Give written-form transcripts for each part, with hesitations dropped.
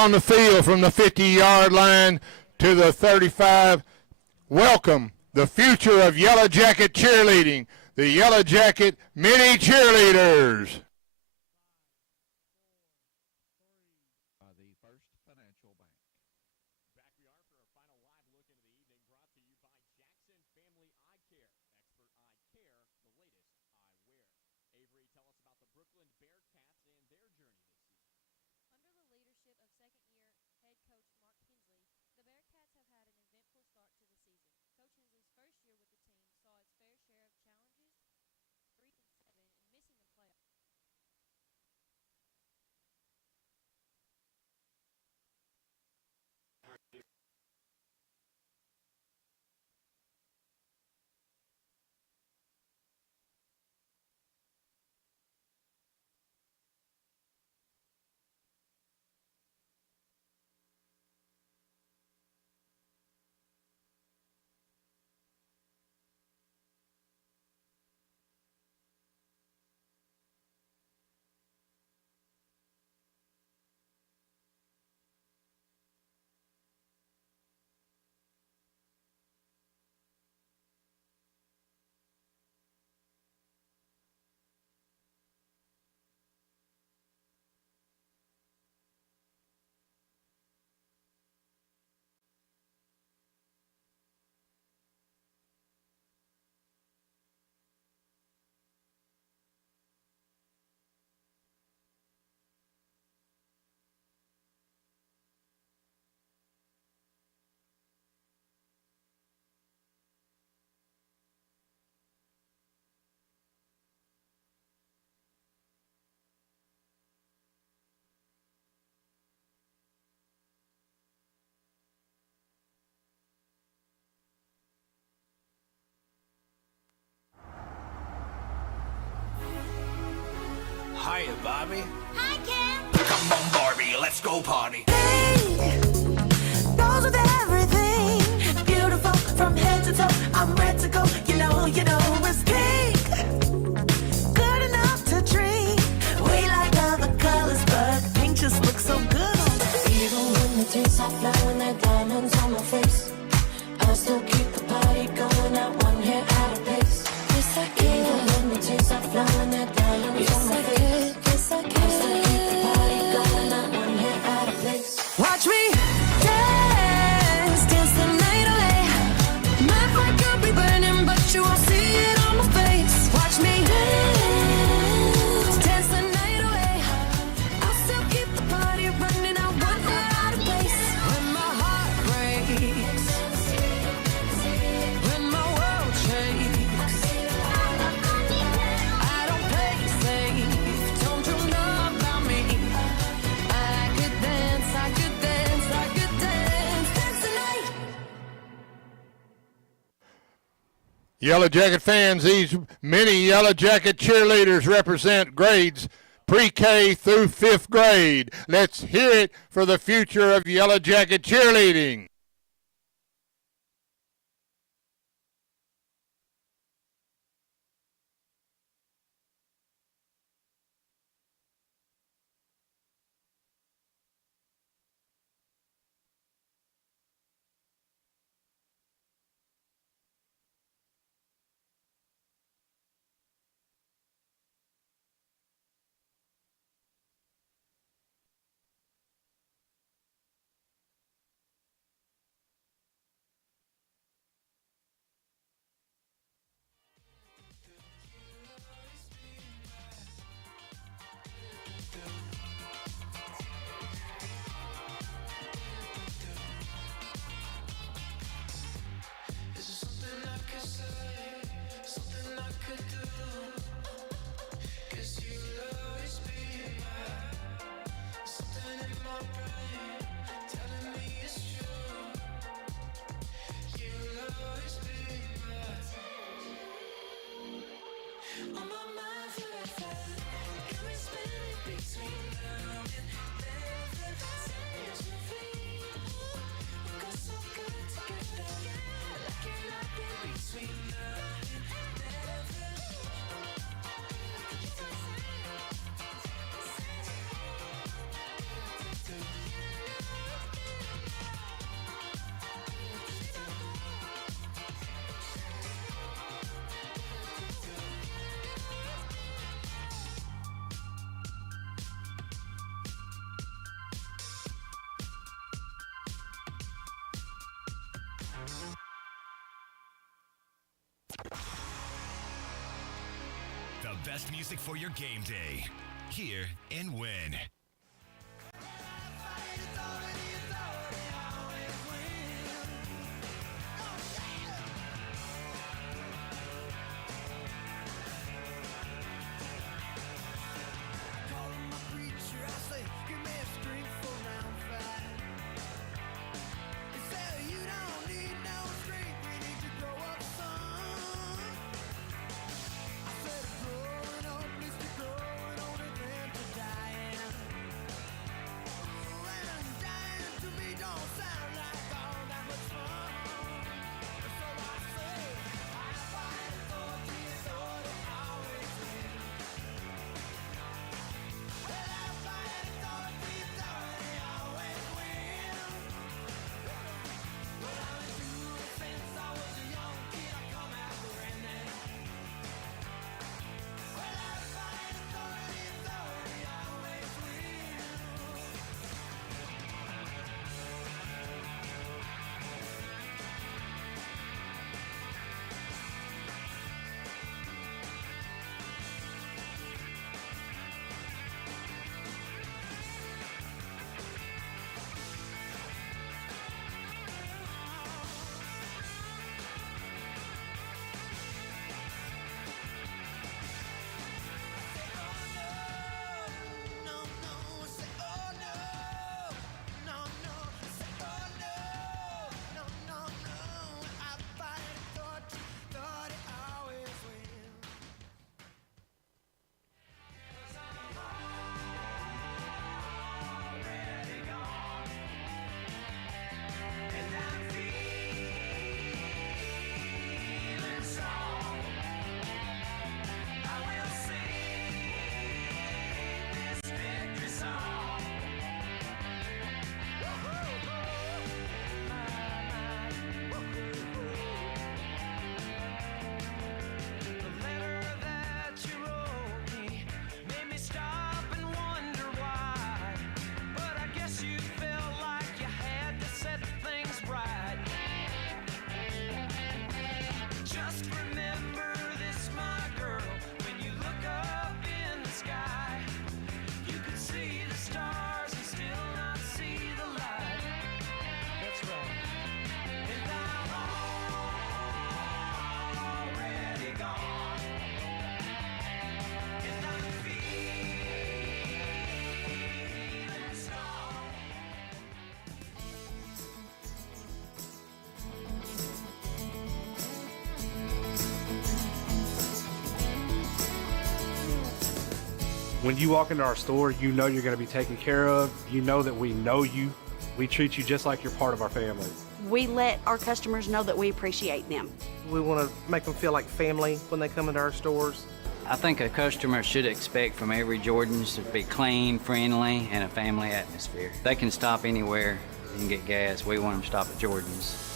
On the field from the 50-yard line to the 35. Welcome the future of Yellow Jacket cheerleading, the Yellow Jacket mini cheerleaders. Hiya, Bobby. Hi, Ken. Come on, Barbie, let's go party. Hey, goes with everything. Beautiful from head to toe. I'm ready to go. You know, it's pink. Good enough to drink. We like other colors, but pink just looks so good. Even when the tears are flowing, that diamonds on my face, I still keep the party going at one hair at a pace. Yes, I can. Even when the tears are flowing, that diamonds on my face. Watch me dance, dance the night away. My heart could be burning, but you won't see it on my face. Watch me dance, dance the night away. I'll still keep the party running. I want her out of place. When my heart breaks, when my world shakes, I don't play safe. Don't you know about me? I could dance, I could dance, I could dance, dance the night. Yellow Jacket fans, these mini Yellow Jacket cheerleaders represent grades pre-K through 5th grade. Let's hear it for the future of Yellow Jacket cheerleading. best music for your game day. Here in Wynne. When you walk into our store, you know you're going to be taken care of. You know that we know you. We treat you just like you're part of our family. We let our customers know that we appreciate them. We want to make them feel like family when they come into our stores. I think a customer should expect from every Jordans to be clean, friendly, and a family atmosphere. They can stop anywhere and get gas. We want them to stop at Jordans.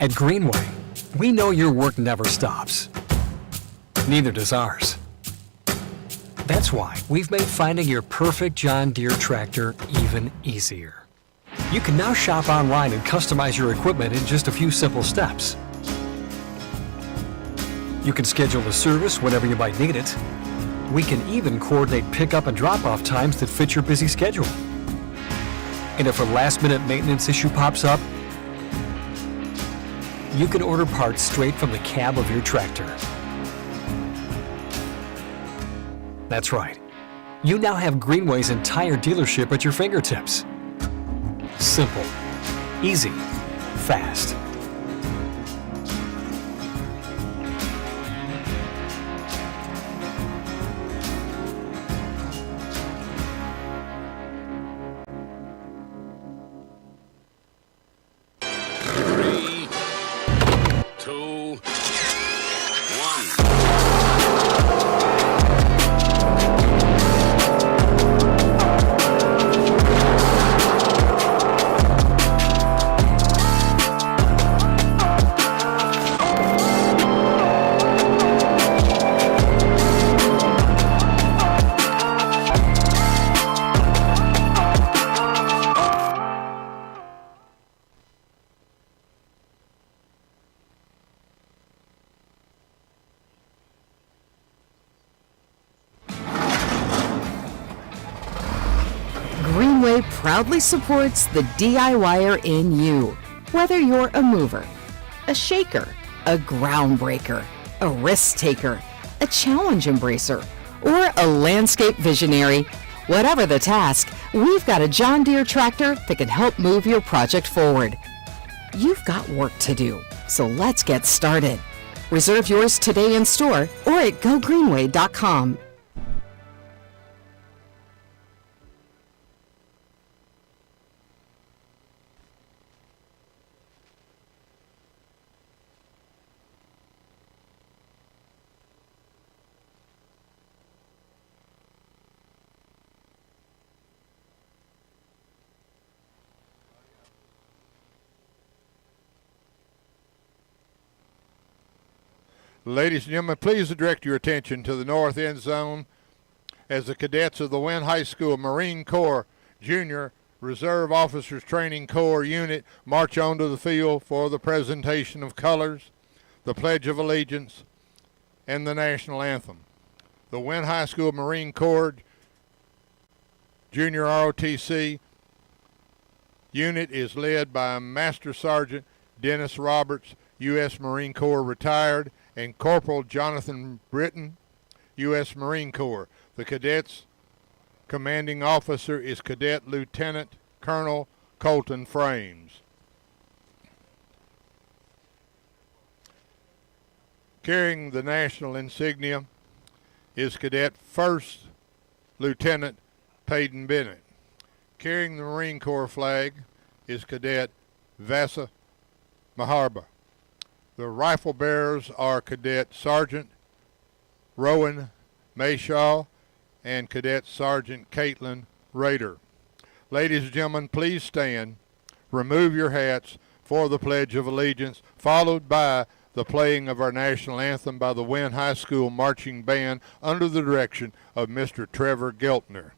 At Greenway, we know your work never stops. Neither does ours. That's why we've made finding your perfect John Deere tractor even easier. You can now shop online and customize your equipment in just a few simple steps. You can schedule a service whenever you might need it. We can even coordinate pickup and drop-off times that fit your busy schedule. And if a last-minute maintenance issue pops up, you can order parts straight from the cab of your tractor. That's right. You now have Greenway's entire dealership at your fingertips. Simple, easy, fast. Three, two, one. Greenway proudly supports the DIYer in you. Whether you're a mover, a shaker, a groundbreaker, a risk taker, a challenge embracer, or a landscape visionary, whatever the task, we've got a John Deere tractor that can help move your project forward. You've got work to do, so let's get started. Reserve yours today in store or at gogreenway.com. Ladies and gentlemen, please direct your attention to the north end zone as the cadets of the Wynne High School Marine Corps Junior Reserve Officers Training Corps unit march onto the field for the presentation of colors, the Pledge of Allegiance, and the National Anthem. The Wynne High School Marine Corps Junior ROTC unit is led by Master Sergeant Dennis Roberts, U.S. Marine Corps retired, and Corporal Jonathan Britton, U.S. Marine Corps. The cadet's commanding officer is Cadet Lieutenant Colonel Colton Frames. Carrying the national insignia is Cadet First Lieutenant Peyton Bennett. Carrying the Marine Corps flag is Cadet Vasa Maharba. The rifle bearers are Cadet Sergeant Rowan Mayshaw and Cadet Sergeant Caitlin Rader. Ladies and gentlemen, please stand, remove your hats for the Pledge of Allegiance, followed by the playing of our national anthem by the Wynne High School Marching Band under the direction of Mr. Trevor Geltner.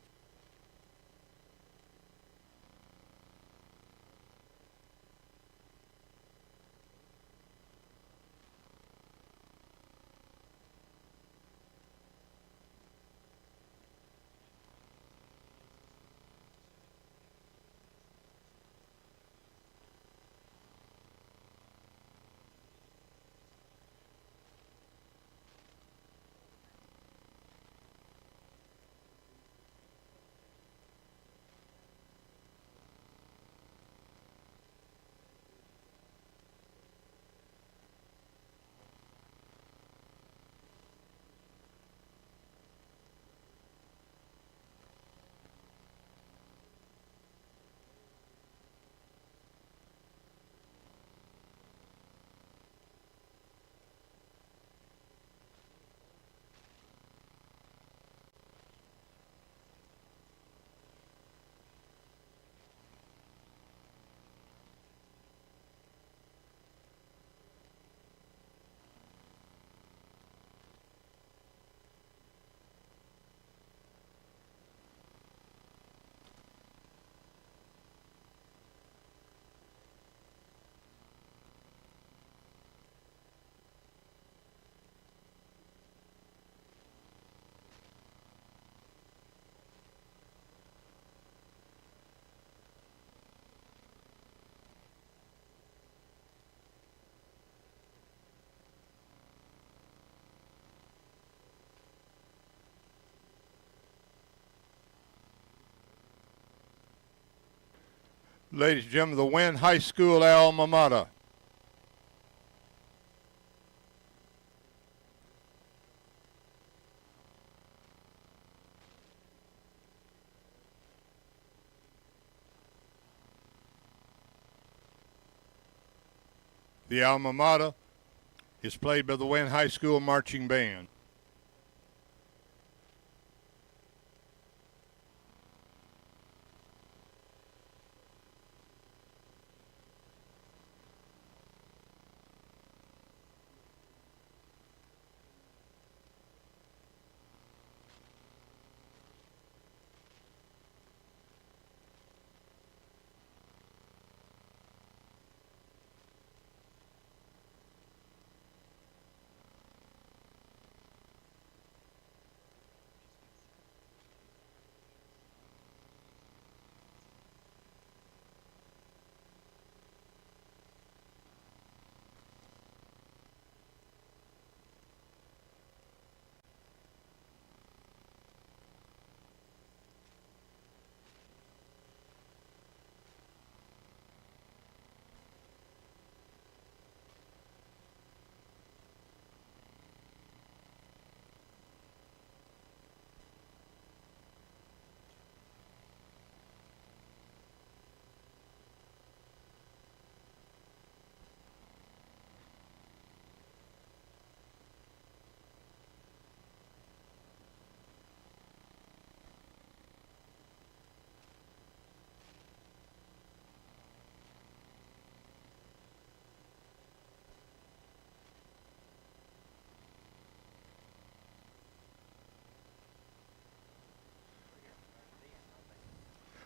Ladies and gentlemen, the Wynne High School alma mater. The alma mater is played by the Wynne High School Marching Band.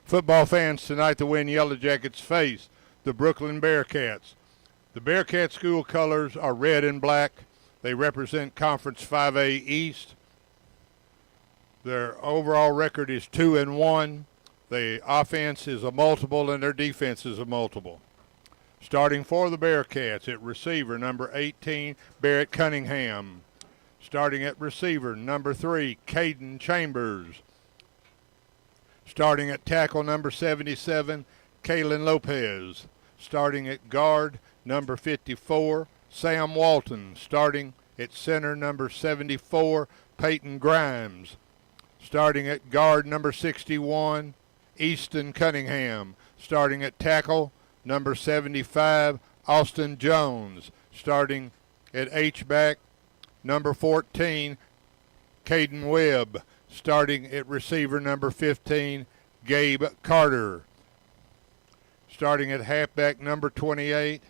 Football fans, tonight the Wynne Yellow Jackets face the Brookland Bearcats. The Bearcat school colors are red and black. They represent Conference 5A East. Their overall record is 2-1. The offense is a multiple and their defense is a multiple. Starting for the Bearcats at receiver, number 18, Barrett Cunningham. Starting at receiver, number 3, Caden Chambers. Starting at tackle, number 77, Kaylin Lopez. Starting at guard, number 54, Sam Walton. Starting at center, number 74, Peyton Grimes. Starting at guard, number 61, Easton Cunningham. Starting at tackle, number 75, Austin Jones. Starting at H-back, number 14, Caden Webb. Starting at receiver, number 15, Gabe Carter. Starting at halfback, number 28,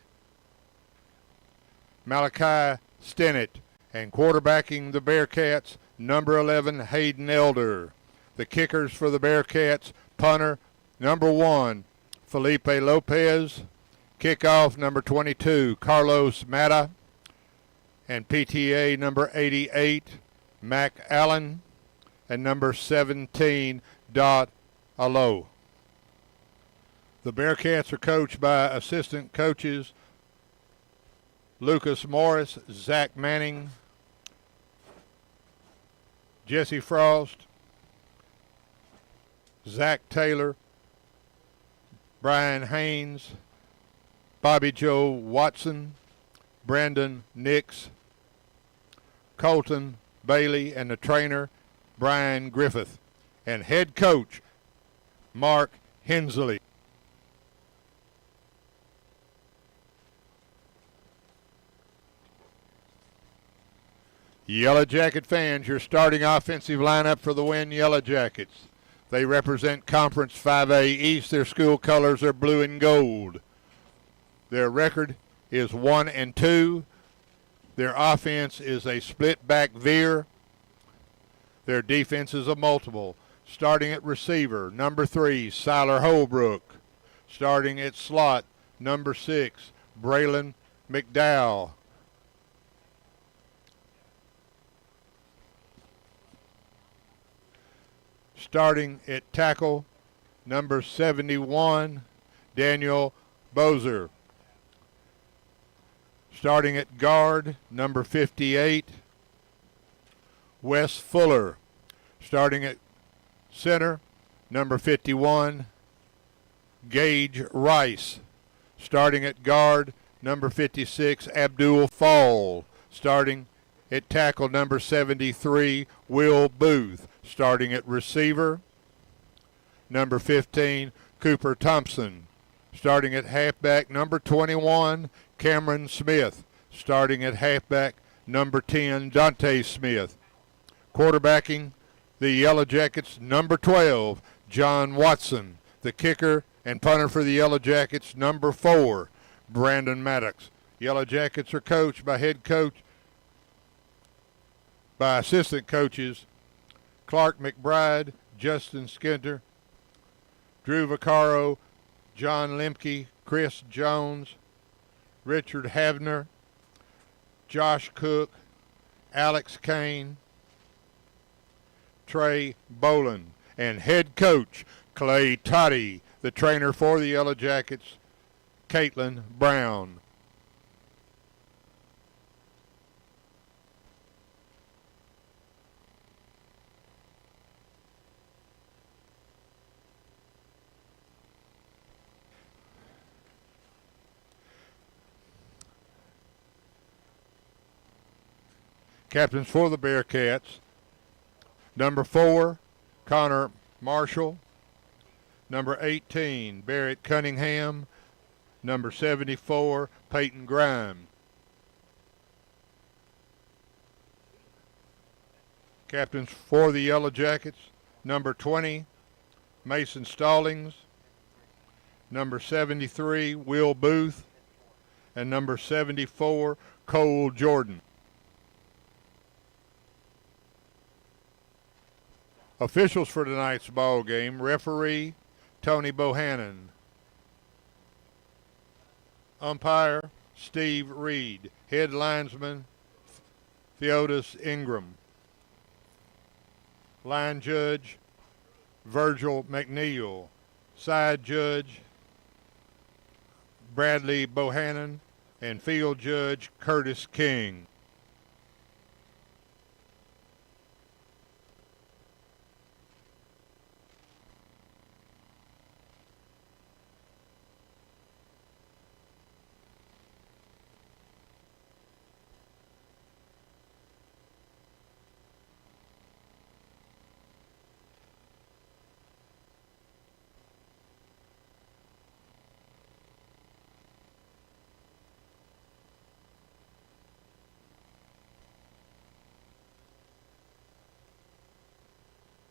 Malachi Stennett. And quarterbacking the Bearcats, number 11, Hayden Elder. The kickers for the Bearcats, punter, number 1, Felipe Lopez. Kickoff, number 22, Carlos Mata. And PTA, number 88, Mac Allen. And number 17, Dot Alo. The Bearcats are coached by assistant coaches Lucas Morris, Zach Manning, Jesse Frost, Zach Taylor, Brian Haynes, Bobby Joe Watson, Brandon Nix, Colton Bailey, and the trainer, Brian Griffith, and head coach, Mark Hensley. Yellow Jacket fans, your starting offensive lineup for the Wynne Yellow Jackets. They represent Conference 5A East. Their school colors are blue and gold. Their record is 1-2. Their offense is a split back veer. Their defense is a multiple. Starting at receiver, number 3, Siler Holbrook. Starting at slot, number 6, Braylon McDowell. Starting at tackle, number 71, Daniel Bozer. Starting at guard, number 58, Wes Fuller. Starting at center, number 51, Gage Rice. Starting at guard, number 56, Abdul Fall. Starting at tackle, number 73, Will Booth. Starting at receiver, number 15, Cooper Thompson. Starting at halfback, number 21, Cameron Smith. Starting at halfback, number 10, Dante Smith. Quarterbacking the Yellow Jackets, number 12, John Watson. The kicker and punter for the Yellow Jackets, number 4, Brandon Maddox. Yellow Jackets are coached by assistant coaches Clark McBride, Justin Skinner, Drew Vaccaro, John Lemke, Chris Jones, Richard Havner, Josh Cook, Alex Kane, Trey Boland, and head coach Clay Toddy. The trainer for the Yellow Jackets, Caitlin Brown. Captains for the Bearcats, number 4, Connor Marshall. Number 18, Barrett Cunningham. Number 74, Peyton Grimes. Captains for the Yellow Jackets, number 20, Mason Stallings. Number 73, Will Booth. And number 74, Cole Jordan. Officials for tonight's ball game, referee Tony Bohannon. Umpire Steve Reed. Head linesman Theodis Ingram. Line judge Virgil McNeil. Side judge Bradley Bohannon. And field judge Curtis King.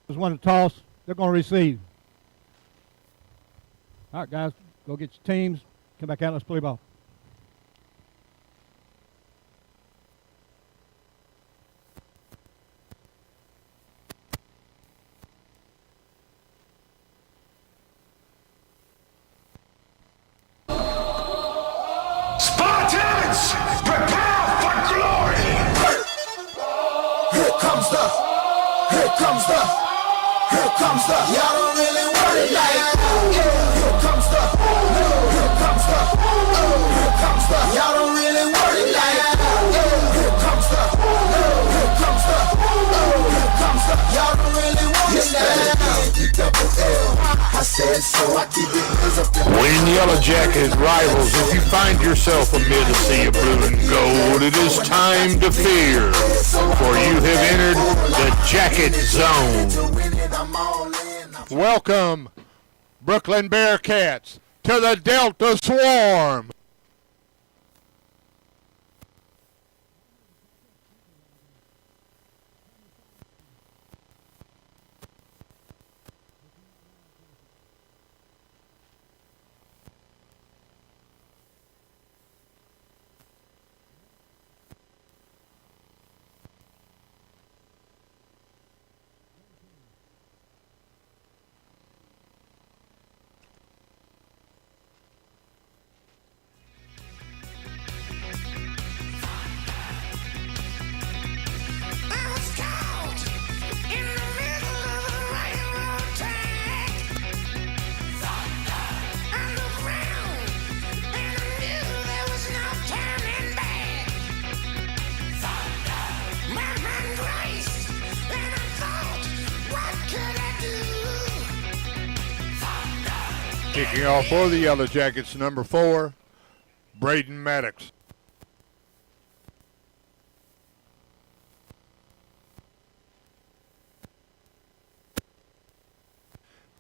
Just want to toss. They're going to receive. All right, guys, go get your teams. Come back out. Let's play ball. Spartans, prepare for glory! Here comes the, y'all don't really want it like, here comes the, y'all don't really want it like, here comes the, y'all don't really want it like, I said so, I keep it Wynne Yellow Jacket rivals, if you find yourself amid a sea of blue and gold, it is time to fear, for you have entered the Jacket Zone. Welcome, Brookland Bearcats, to the Delta Swarm. Kicking off for the Yellow Jackets, number 4, Braden Maddox.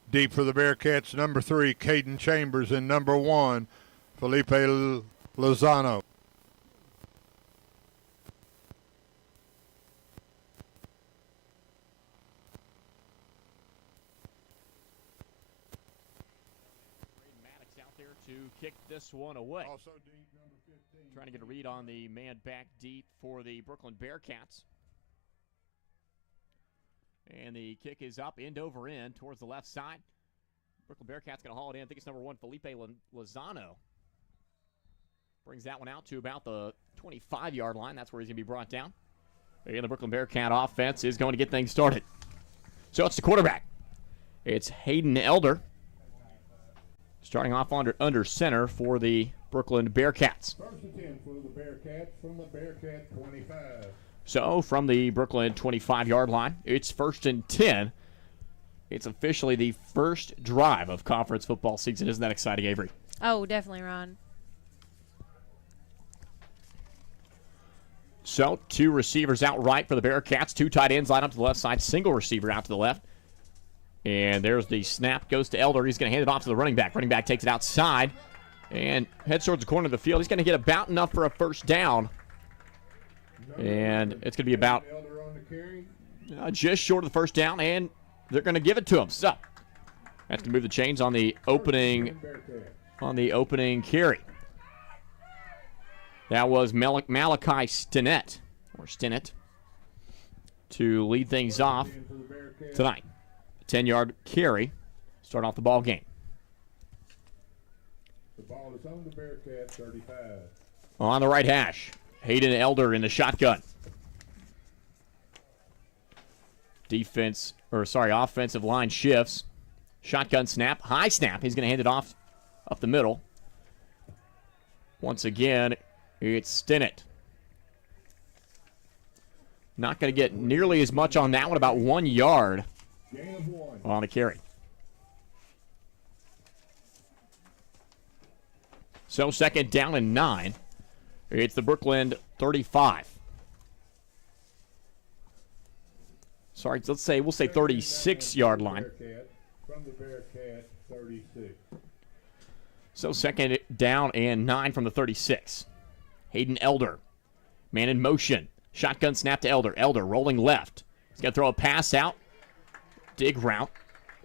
Deep for the Bearcats, number 3, Caden Chambers, and number 1, Felipe Lozano. To kick this one away. Also deep, number 15. Trying to get a read on the man back deep for the Brookland Bearcats. And the kick is up, end over end, towards the left side. Brookland Bearcats going to haul it in. I think it's number 1, Felipe Lozano. Brings that one out to about the 25-yard line. That's where he's going to be brought down. And the Brookland Bearcat offense is going to get things started. So it's the quarterback. It's Hayden Elder. Starting off under center for the Brookland Bearcats. First and 10 for the Bearcats from the Bearcat 25. So from the Brookland 25-yard line, it's first and 10. It's officially the first drive of conference football season. Isn't that exciting, Avery? Oh, definitely, Ron. So 2 receivers out right for the Bearcats. 2 tight ends line up to the left side. Single receiver out to the left. And there's the snap, goes to Elder. He's going to hand it off to the running back. Running back takes it outside and heads towards the corner of the field. He's going to get about enough for a first down. And it's going to be about just short of the first down, and they're going to give it to him. So that's going to move the chains on the opening carry. That was Malachi Stinnett to lead things off tonight. 10-yard carry, start off the ball game. The ball is on the Bearcat 35. On the right hash, Hayden Elder in the shotgun. Offensive line shifts. Shotgun snap, high snap. He's going to hand it off up the middle. Once again, it's Stinnett. Not going to get nearly as much on that one, about 1 yard. On a carry. So second down and 9. It's the Brookland 35. Sorry, we'll say 36-yard line. From the Bearcat 36. So second down and 9 from the 36. Hayden Elder. Man in motion. Shotgun snap to Elder. Elder rolling left. He's going to throw a pass out. Dig route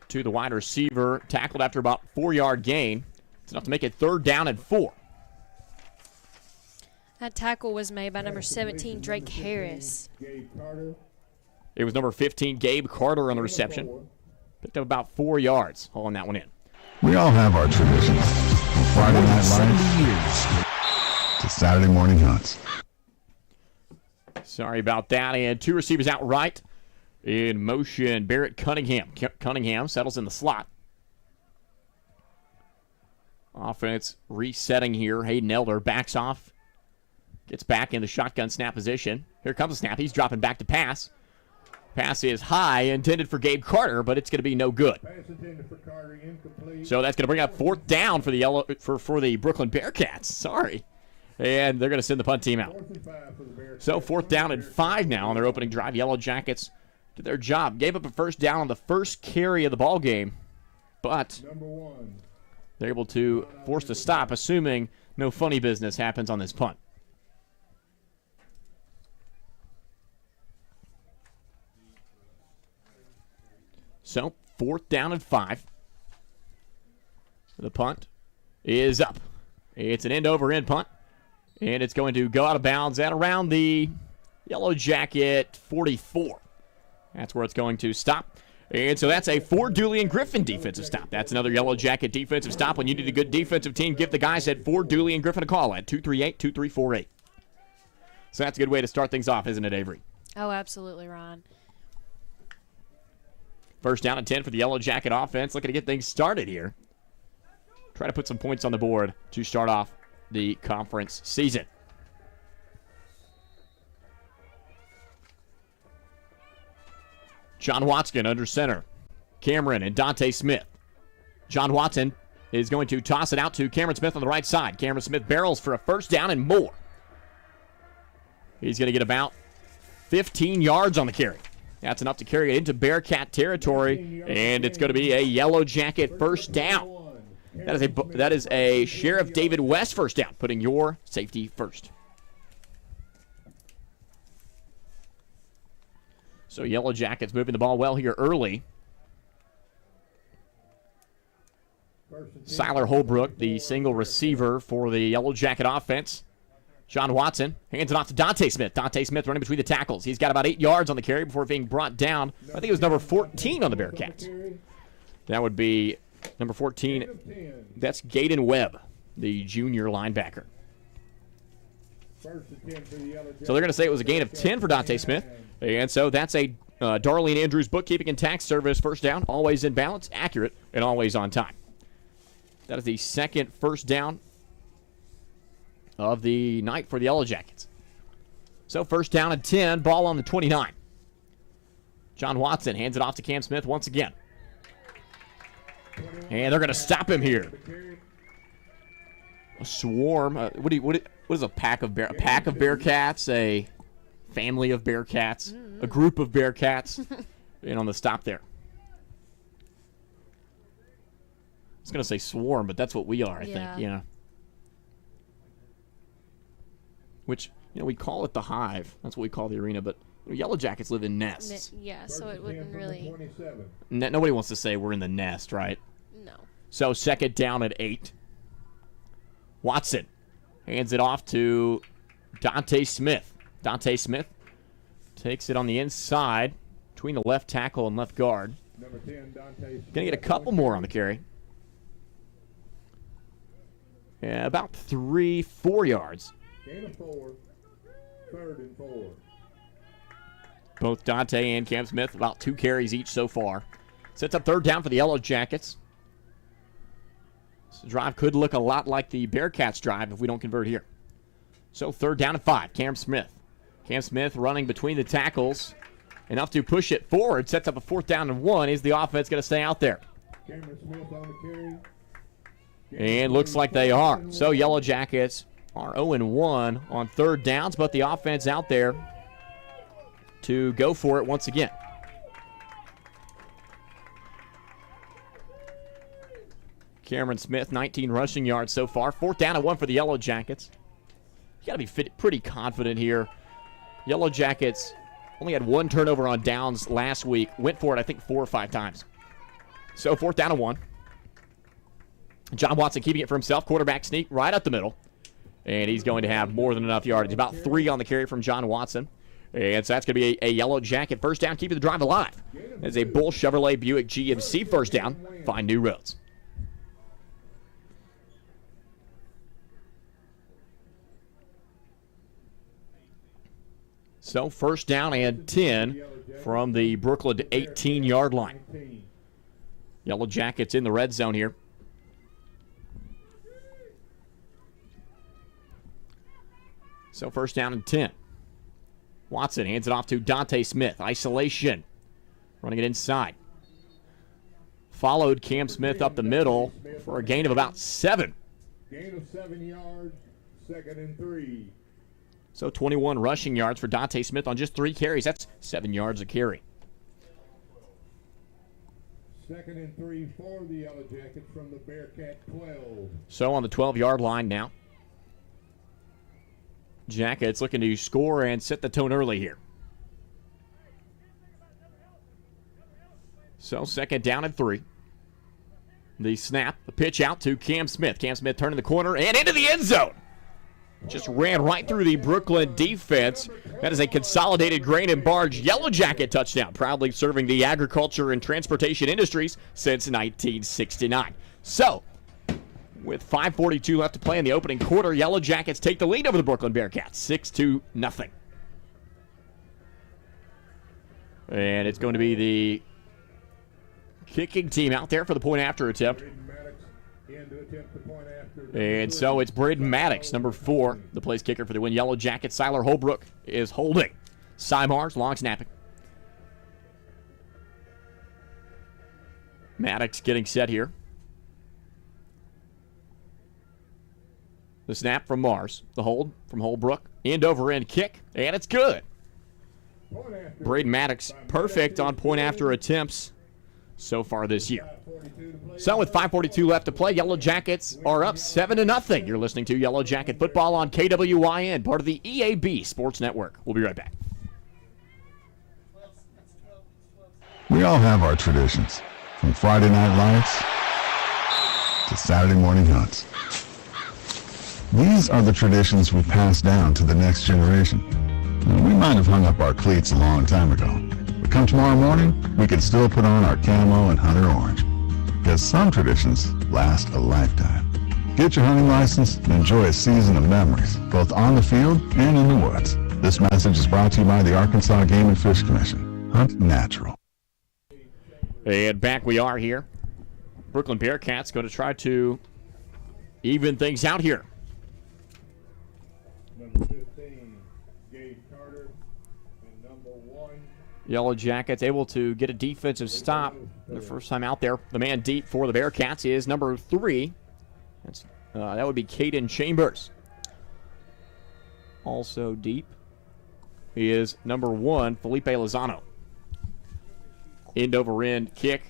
to the wide receiver. Tackled after about 4-yard gain. It's enough to make it third down and 4. That tackle was made by number 17, Drake Harris. It was number 15, Gabe Carter on the reception. Picked up about 4 yards hauling that one in. We all have our traditions. From Friday night lights to Saturday morning hunts. Sorry about that. And 2 receivers out right. In motion, Barrett Cunningham. Cunningham settles in the slot. Offense resetting here. Hayden Elder backs off. Gets back in the shotgun snap position. Here comes the snap. He's dropping back to pass. Pass is high, intended for Gabe Carter, but it's going to be no good. So that's going to bring up fourth down for the Brookland Bearcats. Sorry. And they're going to send the punt team out. So 4th down and 5 now on their opening drive. Yellow Jackets did their job. Gave up a first down on the first carry of the ball game, but they're able to force the stop, assuming no funny business happens on this punt. So 4th down and 5. The punt is up. It's an end-over-end punt, and it's going to go out of bounds at around the Yellow Jacket 44. That's where it's going to stop. And so that's a Ford Dooley and Griffin defensive stop. That's another Yellow Jacket defensive stop. When you need a good defensive team, give the guys at Ford Dooley and Griffin a call at 238-2348. So that's a good way to start things off, isn't it, Avery? Oh, absolutely, Ron. First down and 10 for the Yellow Jacket offense. Looking to get things started here. Try to put some points on the board to start off the conference season. John Watson under center. Cameron and Dante Smith. John Watson is going to toss it out to Cameron Smith on the right side. Cameron Smith barrels for a first down and more. He's going to get about 15 yards on the carry. That's enough to carry it into Bearcat territory, and it's going to be a Yellow Jacket first down. That is a Sheriff David West first down, putting your safety first. So Yellow Jackets moving the ball well here early. Siler Holbrook, the single receiver for the Yellow Jacket offense. John Watson hands it off to Dante Smith. Dante Smith running between the tackles. He's got about 8 yards on the carry before being brought down. I think it was number 14 on the Bearcats. That would be number 14. That's Gaden Webb, the junior linebacker. So they're going to say it was a gain of 10 for Dante Smith. And so that's a Darlene Andrews Bookkeeping and Tax Service first down. Always in balance, accurate, and always on time. That is the second first down of the night for the Yellow Jackets. So first down and 10, ball on the 29. John Watson hands it off to Cam Smith once again. And they're going to stop him here. A swarm. What is a pack of a pack of Bearcats? A family of Bearcats? A group of Bearcats? And on the stop there. I was going to say swarm, but that's what we are, I think. Yeah. Which, we call it the hive. That's what we call the arena, but Yellow Jackets live in nests. Yeah, so it wouldn't really... Nobody wants to say we're in the nest, right? No. So second down at 8. Watson hands it off to Dante Smith. Dante Smith takes it on the inside between the left tackle and left guard. Going to get a couple more on the carry. Yeah, about 3-4 yards. Gain of 4, 3rd and 4. Both Dante and Cam Smith, about 2 carries each so far. Sets up third down for the Yellow Jackets. This drive could look a lot like the Bearcats drive if we don't convert here. So third down and 5, Cam Smith. Cam Smith running between the tackles. Enough to push it forward. Sets up a 4th down and 1. Is the offense going to stay out there? Cameron Smith on the carry. And looks like they are. So Yellow Jackets are 0-1 on third downs, but the offense out there to go for it once again. Cameron Smith, 19 rushing yards so far. 4th down and 1 for the Yellow Jackets. You got to be pretty confident here. Yellow Jackets only had 1 turnover on downs last week. Went for it, I think, 4 or 5 times. So 4th down and 1. John Watson keeping it for himself. Quarterback sneak right up the middle. And he's going to have more than enough yardage. About 3 on the carry from John Watson. And so that's going to be a Yellow Jacket first down, keeping the drive alive. As a Bull Chevrolet Buick GMC first down. Find new roads. So first down and 10 from the Brookland 18-yard line. Yellow Jackets in the red zone here. So first down and 10. Watson hands it off to Dante Smith. Isolation. Running it inside. Followed Cam Smith up the middle for a gain of about 7. Gain of 7 yards, 2nd and 3. So 21 rushing yards for Dante Smith on just 3 carries. That's 7 yards a carry. 2nd and 3 for the Yellow Jackets from the Bearcat 12. So on the 12-yard line now. Jackets looking to score and set the tone early here. So second down and 3. The snap, the pitch out to Cam Smith. Cam Smith turning the corner and into the end zone. Just ran right through the Brookland defense. That is a consolidated grain and barge Yellow Jacket touchdown, proudly serving the agriculture and transportation industries since 1969. So, with 5:42 left to play in the opening quarter, Yellow Jackets take the lead over the Brookland Bearcats, 6-0. And it's going to be the kicking team out there for the point after attempt. And so it's Braden Maddox, number 4, the place kicker for the Wynne Yellow Jackets. Siler Holbrook is holding. Simars long snapping. Maddox getting set here. The snap from Mars. The hold from Holbrook. End over end kick, and it's good. Braden Maddox perfect on point after attempts so far this year. So with 5:42 left to play, Yellow Jackets are up 7-0. You're listening to Yellow Jacket Football on KWYN, part of the EAB Sports Network. We'll be right back. We all have our traditions, from Friday night lights to Saturday morning hunts. These are the traditions we pass down to the next generation. Now, we might have hung up our cleats a long time ago, but come tomorrow morning, we can still put on our camo and hunter orange. Because some traditions last a lifetime. Get your hunting license and enjoy a season of memories, both on the field and in the woods. This message is brought to you by the Arkansas Game and Fish Commission. Hunt natural. And back we are here. Brookland Bearcats going to try to even things out here. Number 15, Gabe Carter, and number 1. Yellow Jackets able to get a defensive stop the first time out there. The man deep for the Bearcats is number 3. That would be Caden Chambers. Also deep is number 1, Felipe Lozano. End over end kick.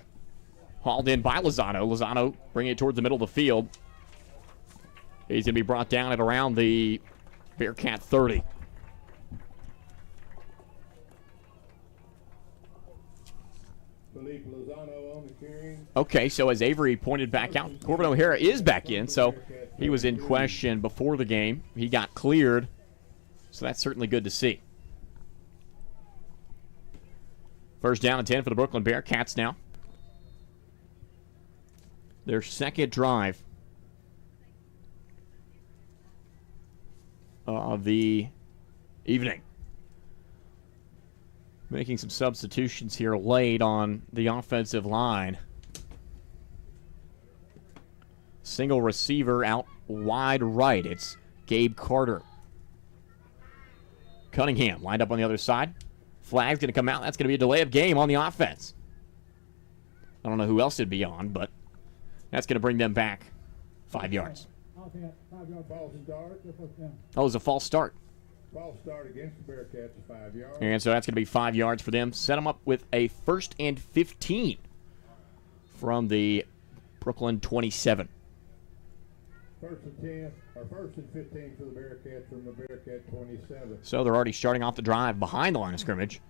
Hauled in by Lozano. Lozano bringing it towards the middle of the field. He's going to be brought down at around the Bearcat 30. Okay, so as Avery pointed back out, Corbin O'Hara is back in, so he was in question before the game. He got cleared, so that's certainly good to see. First down and 10 for the Brookland Bearcats now. Their second drive of the evening. Making some substitutions here late on the offensive line. Single receiver out wide right. It's Gabe Carter. Cunningham lined up on the other side. Flag's going to come out. That's going to be a delay of game on the offense. I don't know who else it'd be on, but that's going to bring them back 5 yards. Oh, it was a false start. False start against the Bearcats, 5 yards. And so that's going to be 5 yards for them. Set them up with a 1st and 15 from the Brookland 27. 1st and 10, or 1st and 15 for the Bearcats from the Bearcat 27. So they're already starting off the drive behind the line of scrimmage.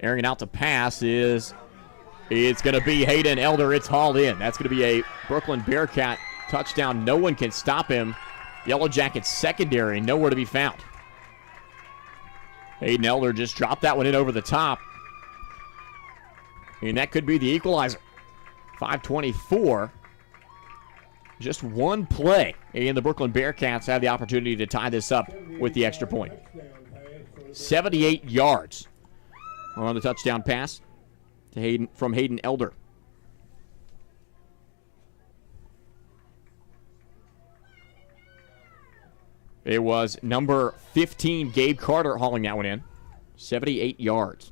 Airing it out to pass is, it's going to be Hayden Elder. It's hauled in. That's going to be a Brookland Bearcat touchdown. No one can stop him. Yellow Jackets secondary, nowhere to be found. Hayden Elder just dropped that one in over the top. And that could be the equalizer. 5:24. Just one play. And the Brookland Bearcats have the opportunity to tie this up with the extra point. 78 yards on the touchdown pass to from Hayden Elder. It was number 15, Gabe Carter, hauling that one in. 78 yards.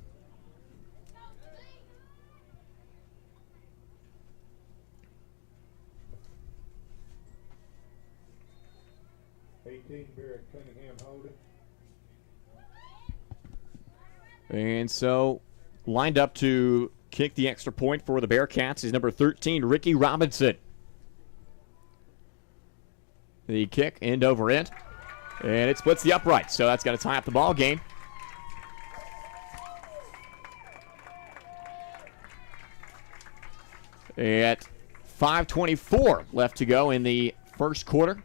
And so, lined up to kick the extra point for the Bearcats is number 13, Ricky Robinson. The kick, end over end. And it splits the upright, so that's going to tie up the ball game. At 5:24 left to go in the first quarter,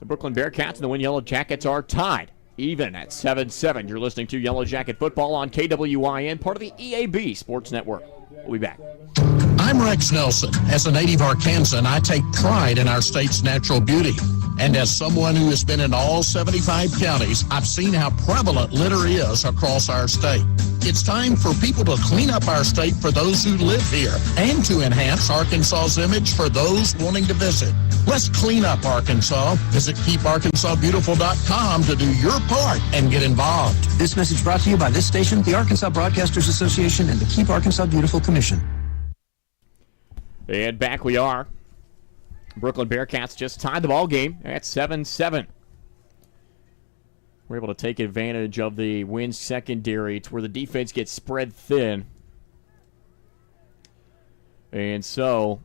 the Brookland Bearcats and the Wynne Yellow Jackets are tied, even at 7-7. You're listening to Yellow Jacket Football on KWYN, part of the EAB Sports Network. We'll be back. I'm Rex Nelson. As a native Arkansan, I take pride in our state's natural beauty. And as someone who has been in all 75 counties, I've seen how prevalent litter is across our state. It's time for people to clean up our state for those who live here and to enhance Arkansas's image for those wanting to visit. Let's clean up Arkansas. Visit KeepArkansasBeautiful.com to do your part and get involved. This message brought to you by this station, the Arkansas Broadcasters Association, and the Keep Arkansas Beautiful Commission. And back we are. Brookland Bearcats just tied the ball game at 7-7. We're able to take advantage of the Wynne secondary to where the defense gets spread thin. And so,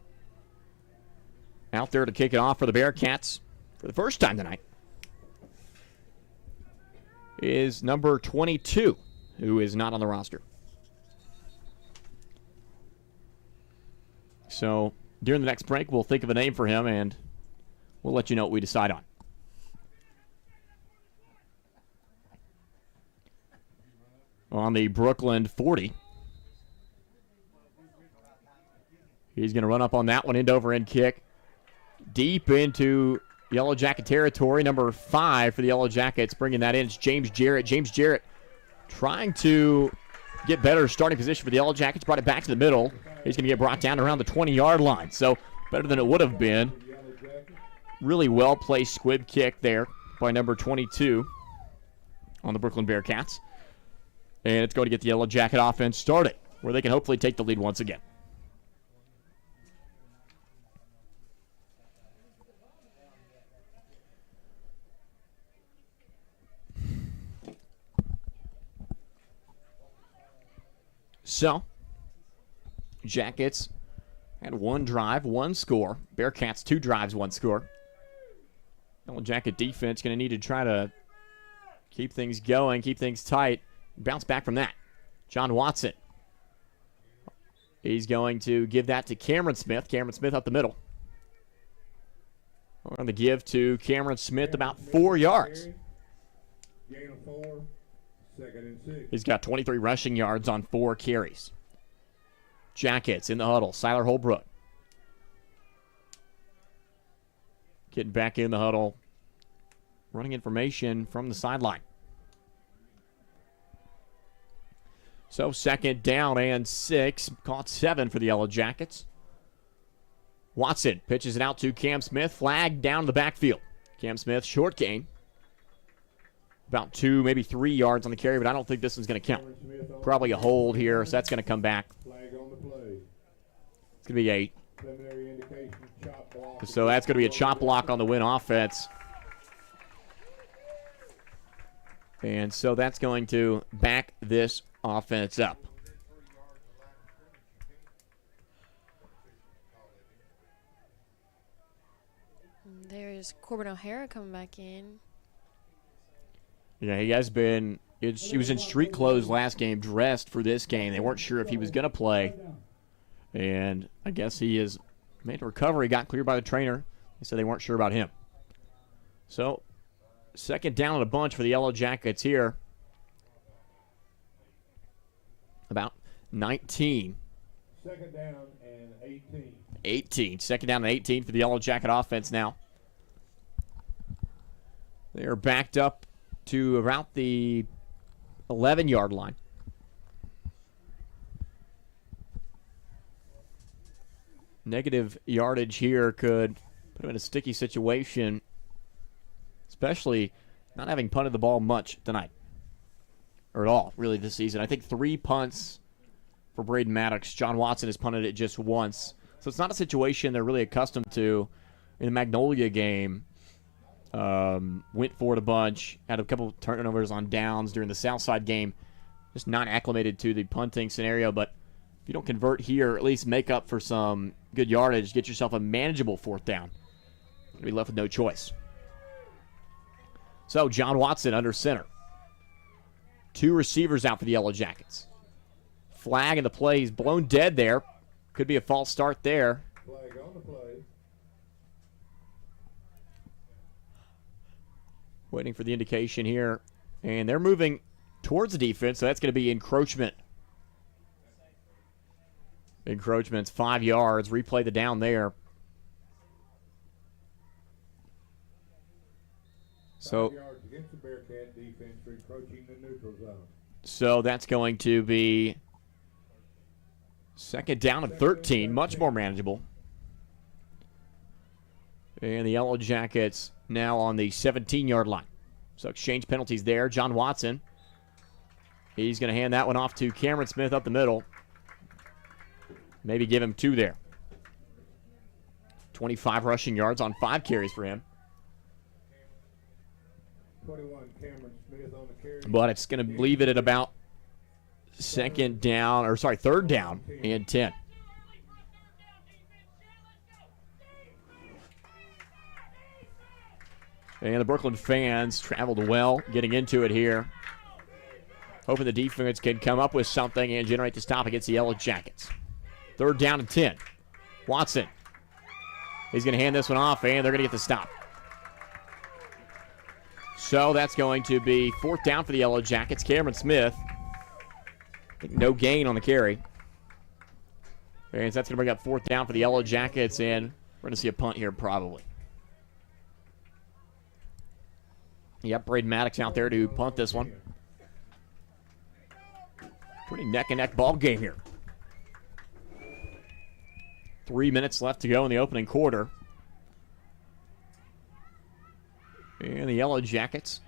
out there to kick it off for the Bearcats for the first time tonight is number 22, who is not on the roster. So, during the next break, we'll think of a name for him, and we'll let you know what we decide on. On the Brookland 40. He's going to run up on that one, end over end kick. Deep into Yellow Jacket territory. Number 5 for the Yellow Jackets, bringing that in. It's James Jarrett. James Jarrett trying to get better starting position for the Yellow Jackets. Brought it back to the middle. He's going to get brought down around the 20-yard line. So better than it would have been. Really well-placed squib kick there by number 22 on the Brookland Bearcats. And it's going to get the Yellow Jacket offense started, where they can hopefully take the lead once again. So, Jackets had 1 drive, 1 score. Bearcats 2 drives, 1 score. Yellow Jacket defense going to need to try to keep things going, keep things tight, bounce back from that. John Watson. He's going to give that to Cameron Smith. Cameron Smith up the middle. We're going to give to Cameron Smith about 4 yards. Gain of 4, 2nd and 6. He's got 23 rushing yards on 4 carries. Jackets in the huddle. Siler Holbrook getting back in the huddle. Running information from the sideline. So 2nd down and 6. Caught 7 for the Yellow Jackets. Watson pitches it out to Cam Smith. Flag down the backfield. Cam Smith, short gain. About 2, maybe 3 yards on the carry, but I don't think this one's going to count. Probably a hold here, so that's going to come back. It's going to be 8. So that's going to be a chop block on the Wynne offense. And so that's going to back this offense up. There's Corbin O'Hara coming back in. Yeah, he has been. He was in street clothes last game, dressed for this game. They weren't sure if he was going to play. And I guess he has made a recovery, got cleared by the trainer. They said they weren't sure about him. So, 2nd down and a bunch for the Yellow Jackets here. About 19. 2nd down and 18. 18. 2nd down and 18 for the Yellow Jacket offense now. They are backed up to about the 11-yard line. Negative yardage here could put them in a sticky situation, especially not having punted the ball much tonight, or at all, really, this season. I think 3 punts for Braden Maddox. John Watson has punted it just once. So it's not a situation they're really accustomed to. In the Magnolia game, went for it a bunch, had a couple turnovers on downs during the Southside game. Just not acclimated to the punting scenario, but if you don't convert here, at least make up for some good yardage, get yourself a manageable 4th down. You'll be left with no choice. So John Watson under center. 2 receivers out for the Yellow Jackets. Flag in the play. He's blown dead there. Could be a false start there. Flag on the play. Waiting for the indication here. And they're moving towards the defense, so that's going to be encroachment. Encroachment's 5 yards. Replay the down there. So, 5 yards against the Bearcat defense for encroaching the neutral zone. So that's going to be 2nd down and 13. Much more manageable. And the Yellow Jackets now on the 17-yard line. So exchange penalties there. John Watson. He's going to hand that one off to Cameron Smith up the middle. Maybe give him 2 there. 25 rushing yards on 5 carries for him. 21, Cameron Smith But it's going to leave it at about third down and 10. And the Brookland fans traveled well getting into it here. Hoping the defense can come up with something and generate the stop against the Yellow Jackets. Third down and 10. Watson. He's going to hand this one off, and they're going to get the stop. So that's going to be fourth down for the Yellow Jackets. Cameron Smith. I think no gain on the carry. And that's going to bring up fourth down for the Yellow Jackets, and we're going to see a punt here probably. Yep, Braden Maddox out there to punt this one. Pretty neck-and-neck ball game here. 3 minutes left to go in the opening quarter. And the Yellow Jackets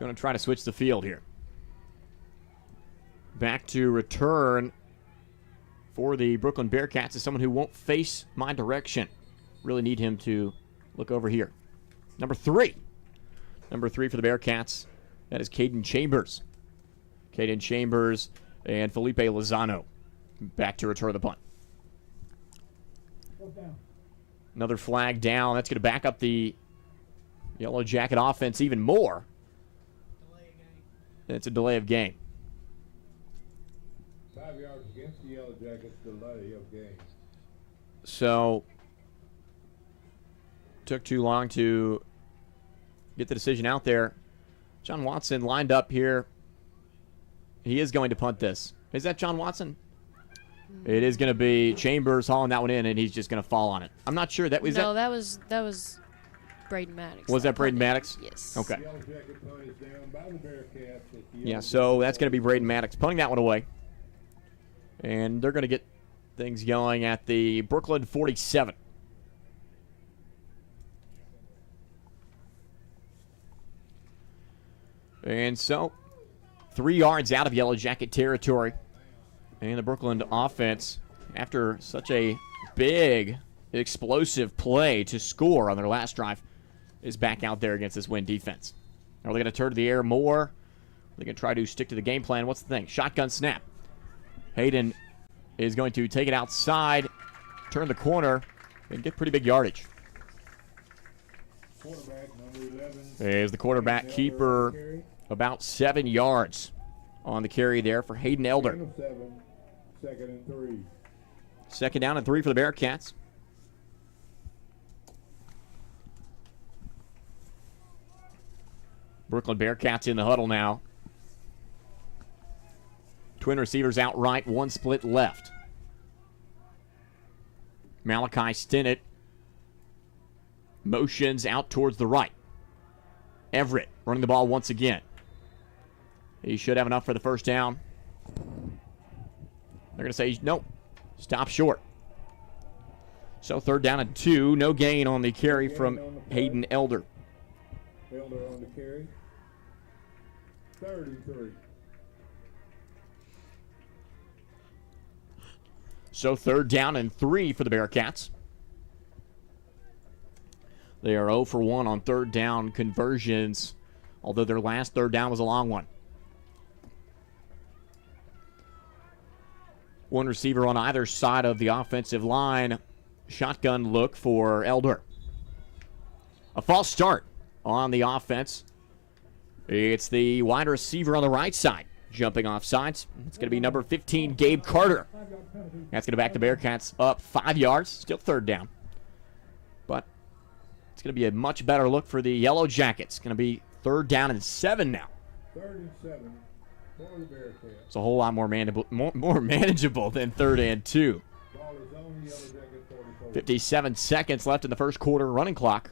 going to try to switch the field here. Back to return for the Brookland Bearcats is someone who won't face my direction. Really need him to look over here. Number 3. Number 3 for the Bearcats. That is Caden Chambers. Caden Chambers and Felipe Lozano back to return the punt. Another flag down. That's going to back up the Yellow Jacket offense even more. It's a delay of game. 5 yards against the Yellow Jackets, delay of game. So, took too long to get the decision out there. John Watson lined up here. He is going to punt this. Is that John Watson? It is going to be Chambers hauling that one in, and he's just going to fall on it. I'm not sure. That was that was Braden Maddox. Was that Braden Maddox? Yes. Okay. Yeah, so that's going to be Braden Maddox punting that one away. And they're going to get things going at the Brookland 47. And so, 3 yards out of Yellow Jacket territory. And the Brookland offense, after such a big, explosive play to score on their last drive, is back out there against this Wynne defense. Are they going to turn to the air more? Are they going to try to stick to the game plan? What's the thing? Shotgun snap. Hayden is going to take it outside, turn the corner, and get pretty big yardage. Is the quarterback keeper about 7 yards on the carry there for Hayden Elder. Second and 3. Second down and 3 for the Bearcats. Brookland Bearcats in the huddle now. Twin receivers out right, one split left. Malachi Stinnett motions out towards the right. Everett running the ball once again. He should have enough for the first down. They're going to say, nope, stop short. So third down and 2. No gain on the carry from Hayden Elder. Elder on the carry. 33. So third down and 3 for the Bearcats. They are 0 for 1 on third down conversions, although their last third down was a long one. One receiver on either side of the offensive line. Shotgun look for Elder. A false start on the offense. It's the wide receiver on the right side jumping off sides. It's going to be number 15, Gabe Carter. That's going to back the Bearcats up 5 yards. Still third down. But it's going to be a much better look for the Yellow Jackets. It's going to be third down and 7 now. 3rd and 7 for the Bearcats. It's a whole lot more manageable than 3rd and 2. 57 seconds left in the first quarter running clock.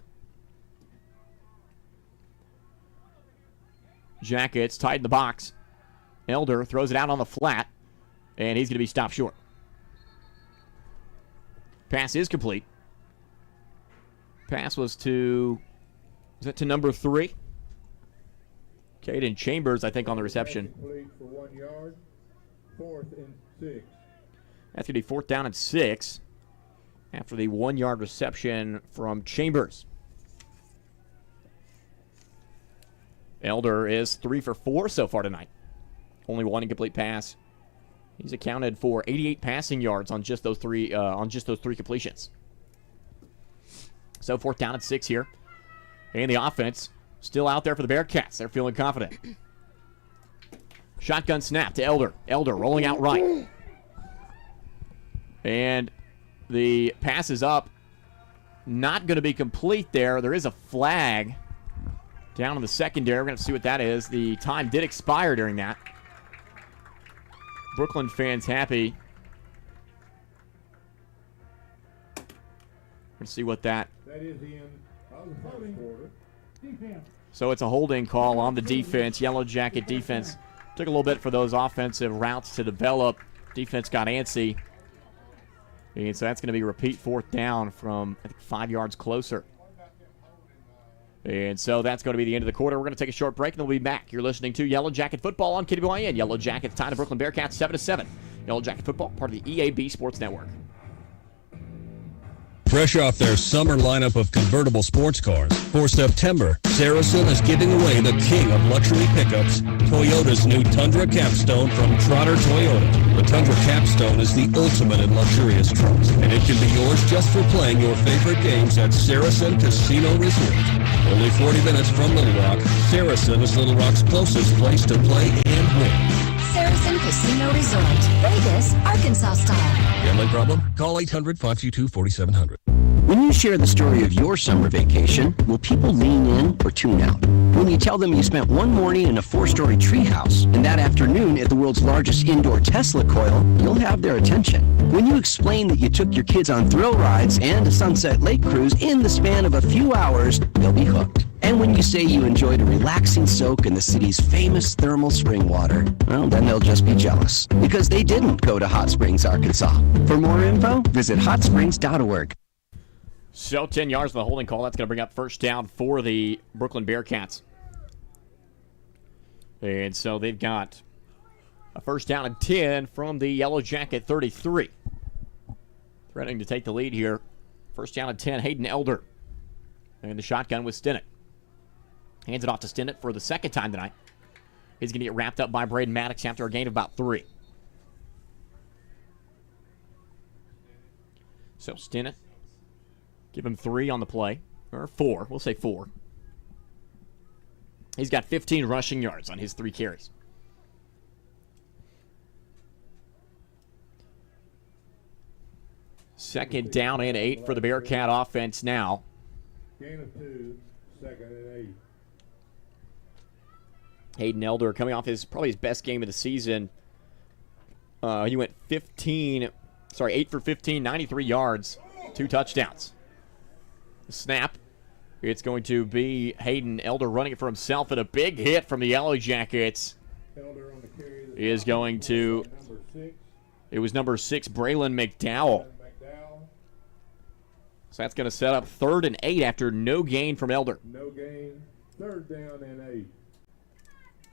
Jackets tight in the box. Elder throws it out on the flat, and he's going to be stopped short. Pass is complete. Pass was to number 3? Caden Chambers, I think, on the reception. Complete for 1 yard. 4th and 6. That's going to be 4th down and 6 after the 1 yard reception from Chambers. Elder is 3 for 4 so far tonight. Only one incomplete pass. He's accounted for 88 passing yards on just those three completions. So 4th down and 6 here. And the offense still out there for the Bearcats. They're feeling confident. Shotgun snap to Elder. Elder rolling out right. And the pass is up. Not going to be complete there. There is a flag down in the secondary. We're going to see what that is. The time did expire during that. Brookland fans happy. Let's see what that. That is the end of the first quarter. Defense. So it's a holding call on the defense. Yellow Jacket defense. Took a little bit for those offensive routes to develop. Defense got antsy. And so that's going to be a repeat 4th down from, I think, 5 yards closer. And so that's going to be the end of the quarter. We're going to take a short break, and we'll be back. You're listening to Yellow Jacket Football on KWYN. Yellow Jackets tie the Brookland Bearcats 7-7. Yellow Jacket Football, part of the EAB Sports Network. Fresh off their summer lineup of convertible sports cars, for September, Saracen is giving away the king of luxury pickups, Toyota's new Tundra Capstone from Trotter Toyota. The Tundra Capstone is the ultimate in luxurious trucks, and it can be yours just for playing your favorite games at Saracen Casino Resort. Only 40 minutes from Little Rock, Saracen is Little Rock's closest place to play and win. Saracen Casino Resort, Vegas, Arkansas style. Gambling problem? Call 800-522-4700. When you share the story of your summer vacation, will people lean in or tune out? When you tell them you spent one morning in a 4-story treehouse and that afternoon at the world's largest indoor Tesla coil, you'll have their attention. When you explain that you took your kids on thrill rides and a Sunset Lake cruise in the span of a few hours, they'll be hooked. And when you say you enjoyed a relaxing soak in the city's famous thermal spring water, well, then they'll just be jealous. Because they didn't go to Hot Springs, Arkansas. For more info, visit hotsprings.org. So 10 yards for the holding call. That's going to bring up 1st down for the Brookland Bearcats. And so they've got a 1st down and 10 from the Yellow Jacket 33. Threatening to take the lead here. 1st down and 10, Hayden Elder. And the shotgun with Stinnett. Hands it off to Stinnett for the 2nd time tonight. He's going to get wrapped up by Braden Maddox after a gain of about 3. So Stinnett. Give him 3 on the play. Or 4. We'll say 4. He's got 15 rushing yards on his 3 carries. Second down and 8 for the Bearcat offense now. Gain of 2, 2nd and 8. Hayden Elder coming off probably his best game of the season. He went 8 for 15, 93 yards, 2 touchdowns. Snap. It's going to be Hayden Elder running it for himself, and a big hit from the Yellow Jackets is going to. It was number 6, Braylon McDowell. So that's going to set up 3rd and 8 after no gain from Elder. No gain. 3rd down and 8.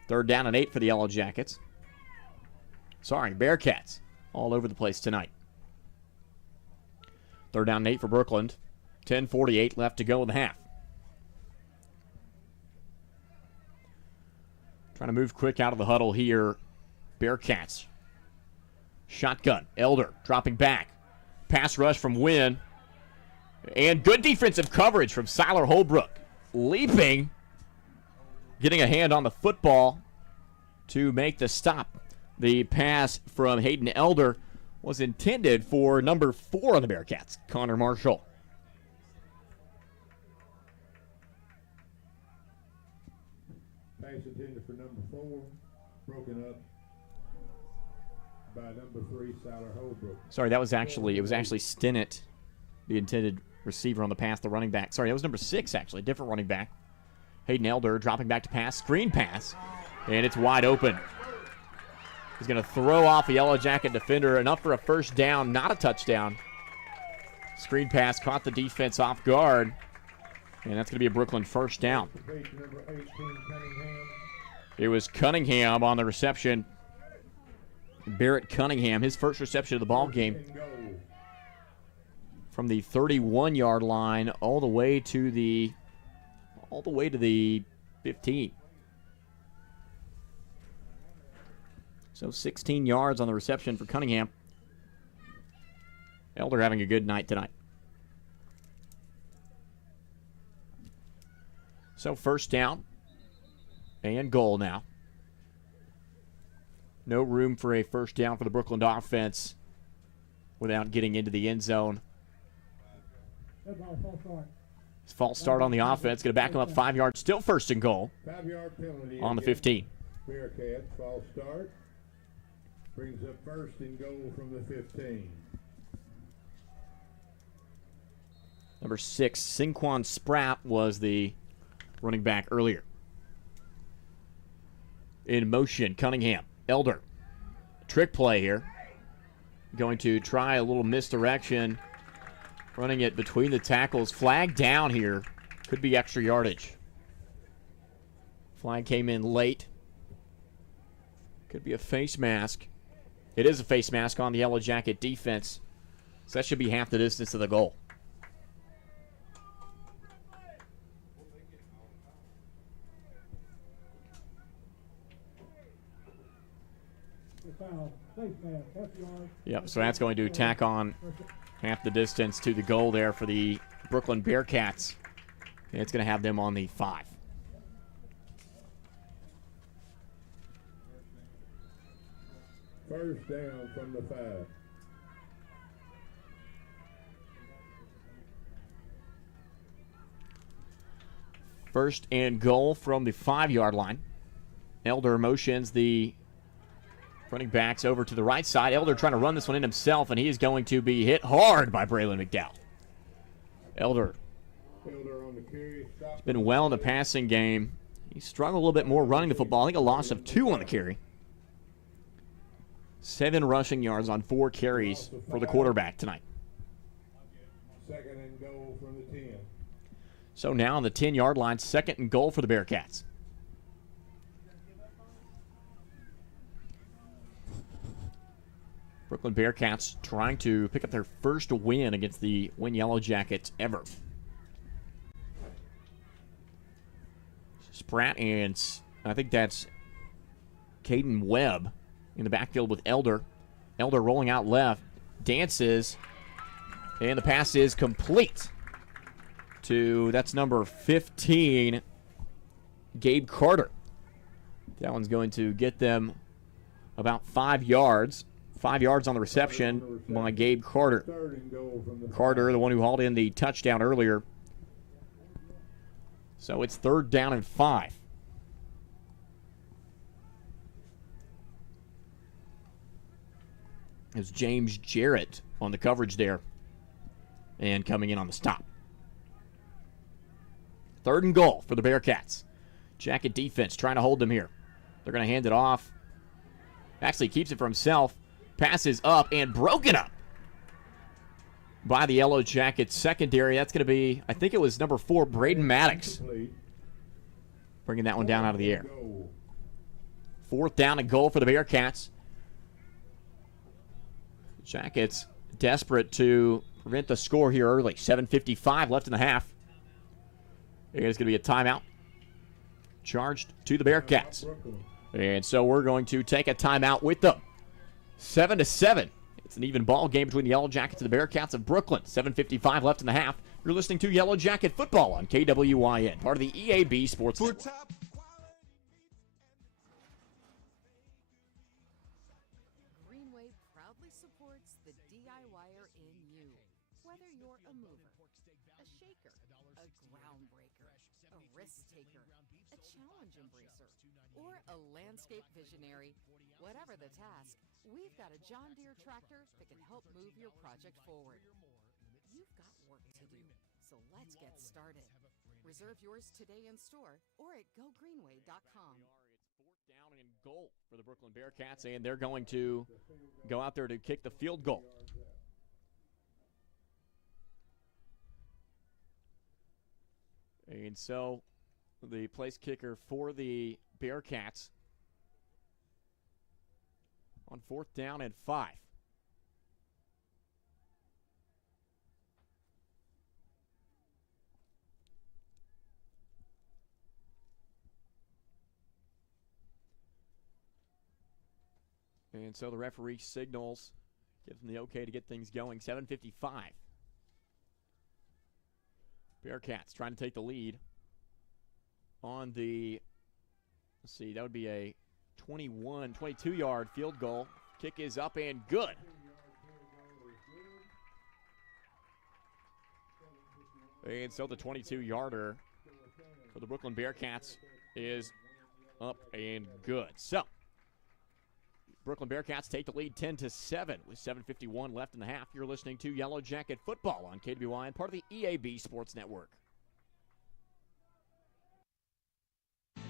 3rd down and 8 for the Yellow Jackets. Sorry, Bearcats all over the place tonight. 3rd down and 8 for Brookland. 10:48 left to go in the half. Trying to move quick out of the huddle here. Bearcats. Shotgun. Elder dropping back. Pass rush from Wynne. And good defensive coverage from Siler Holbrook. Leaping. Getting a hand on the football to make the stop. The pass from Hayden Elder was intended for number 4 on the Bearcats, Connor Marshall. Pass intended for number 4, broken up by number 3, Siler Holbrook. Sorry, it was actually Stinnett, the intended receiver on the pass, the running back. Sorry, that was number 6, actually, different running back. Hayden Elder dropping back to pass, screen pass, and it's wide open. He's going to throw off a Yellow Jacket defender, enough for a 1st down, not a touchdown. Screen pass caught the defense off guard, and that's going to be a Brookland 1st down. It was Cunningham on the reception. Barrett Cunningham, his first reception of the ball game, from the 31-yard line all the way to the 15. So 16 yards on the reception for Cunningham. Elder having a good night tonight. So first down and goal now. No room for a first down for the Brookland offense without getting into the end zone. False start on the offense. Going to back him up 5 yards. Still first and goal 5-yard penalty on the 15. Bearcats, false start. Brings up first and goal from the 15. Number 6, Sinquan Spratt was the running back earlier. In motion, Cunningham. Elder. Trick play here. Going to try a little misdirection. Running it between the tackles. Flag down here. Could be extra yardage. Flag came in late. Could be a face mask. It is a face mask on the Yellow Jacket defense. So that should be half the distance to the goal. Yep, so that's going to tack on half the distance to the goal there for the Brookland Bearcats. And it's going to have them on the 5. First down from the 5. First and goal from the 5-yard line. Elder motions the running backs over to the right side. Elder trying to run this one in himself, and he is going to be hit hard by Braylon McDowell. Elder On the carry, has been well in the passing game. He struggled a little bit more running the football. I think a loss of 2 on the carry. 7 rushing yards on 4 carries for the quarterback tonight. Second and goal from the 10. So now on the 10-yard line, second and goal for the Bearcats. Brookland Bearcats trying to pick up their first win against the Wynne Yellow Jackets ever. Spratt and I think that's Caden Webb in the backfield with Elder. Elder rolling out left, dances, and the pass is complete to, that's number 15, Gabe Carter. That one's going to get them about 5 yards. 5 yards on the reception by Gabe Carter. Carter, the one who hauled in the touchdown earlier. So it's 3rd down and 5. It's James Jarrett on the coverage there and coming in on the stop. 3rd and goal for the Bearcats. Jacket defense trying to hold them here. They're going to hand it off. Actually keeps it for himself. Passes up and broken up by the Yellow Jackets secondary. That's going to be, I think it was number 4, Braden Maddox. Bringing that one down out of the air. 4th down and goal for the Bearcats. Jackets desperate to prevent the score here early. 7:55 left in the half. There's going to be a timeout charged to the Bearcats. And so we're going to take a timeout with them. 7-7. It's an even ball game between the Yellow Jackets and the Bearcats of Brookland. 7:55 left in the half. You're listening to Yellow Jacket Football on KWYN, part of the EAB Sports Network. Greenway proudly supports the DIYer in you. Whether you're a mover, a shaker, a groundbreaker, a risk taker, a challenge embracer, or a landscape visionary, whatever the task, we've got a John Deere tractor that can help move your project forward. You've got work to do, so let's get started. Reserve yours today in store or at gogreenway.com. Down and goal for the Brookland Bearcats, and they're going to go out there to kick the field goal. And so the place kicker for the Bearcats on 4th down and 5. And so the referee signals, gives them the okay to get things going. 7:55. Bearcats trying to take the lead on the, let's see, that would be a 22-yard field goal. Kick is up and good. And so the 22-yarder for the Brookland Bearcats is up and good. So Brookland Bearcats take the lead 10-7 with 7:51 left in the half. You're listening to Yellow Jacket Football on KWY and part of the EAB Sports Network.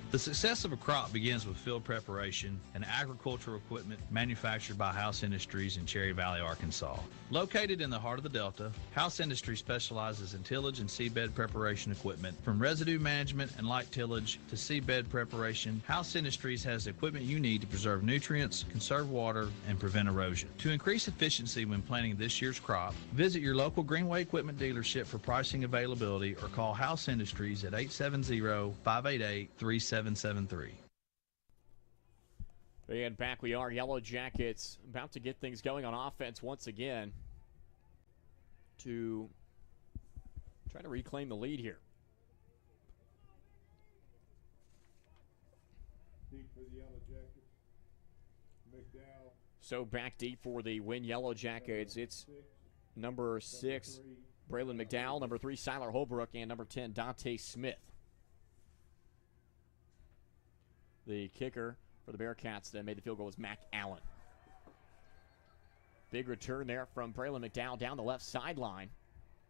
The success of a crop begins with field preparation and agricultural equipment manufactured by House Industries in Cherry Valley, Arkansas. Located in the heart of the Delta, House Industries specializes in tillage and seedbed preparation equipment. From residue management and light tillage to seedbed preparation, House Industries has the equipment you need to preserve nutrients, conserve water, and prevent erosion. To increase efficiency when planting this year's crop, visit your local Greenway Equipment dealership for pricing availability or call House Industries at 870-588-3773. And back we are, Yellow Jackets about to get things going on offense once again to try to reclaim the lead here. Deep for the Yellow Jackets. McDowell. So back deep for the Wynne Yellow Jackets. It's number 6, Braylon McDowell, number 3, Siler Holbrook, and number 10, Dante Smith. The kicker for the Bearcats that made the field goal was Mac Allen. Big return there from Braylon McDowell down the left sideline.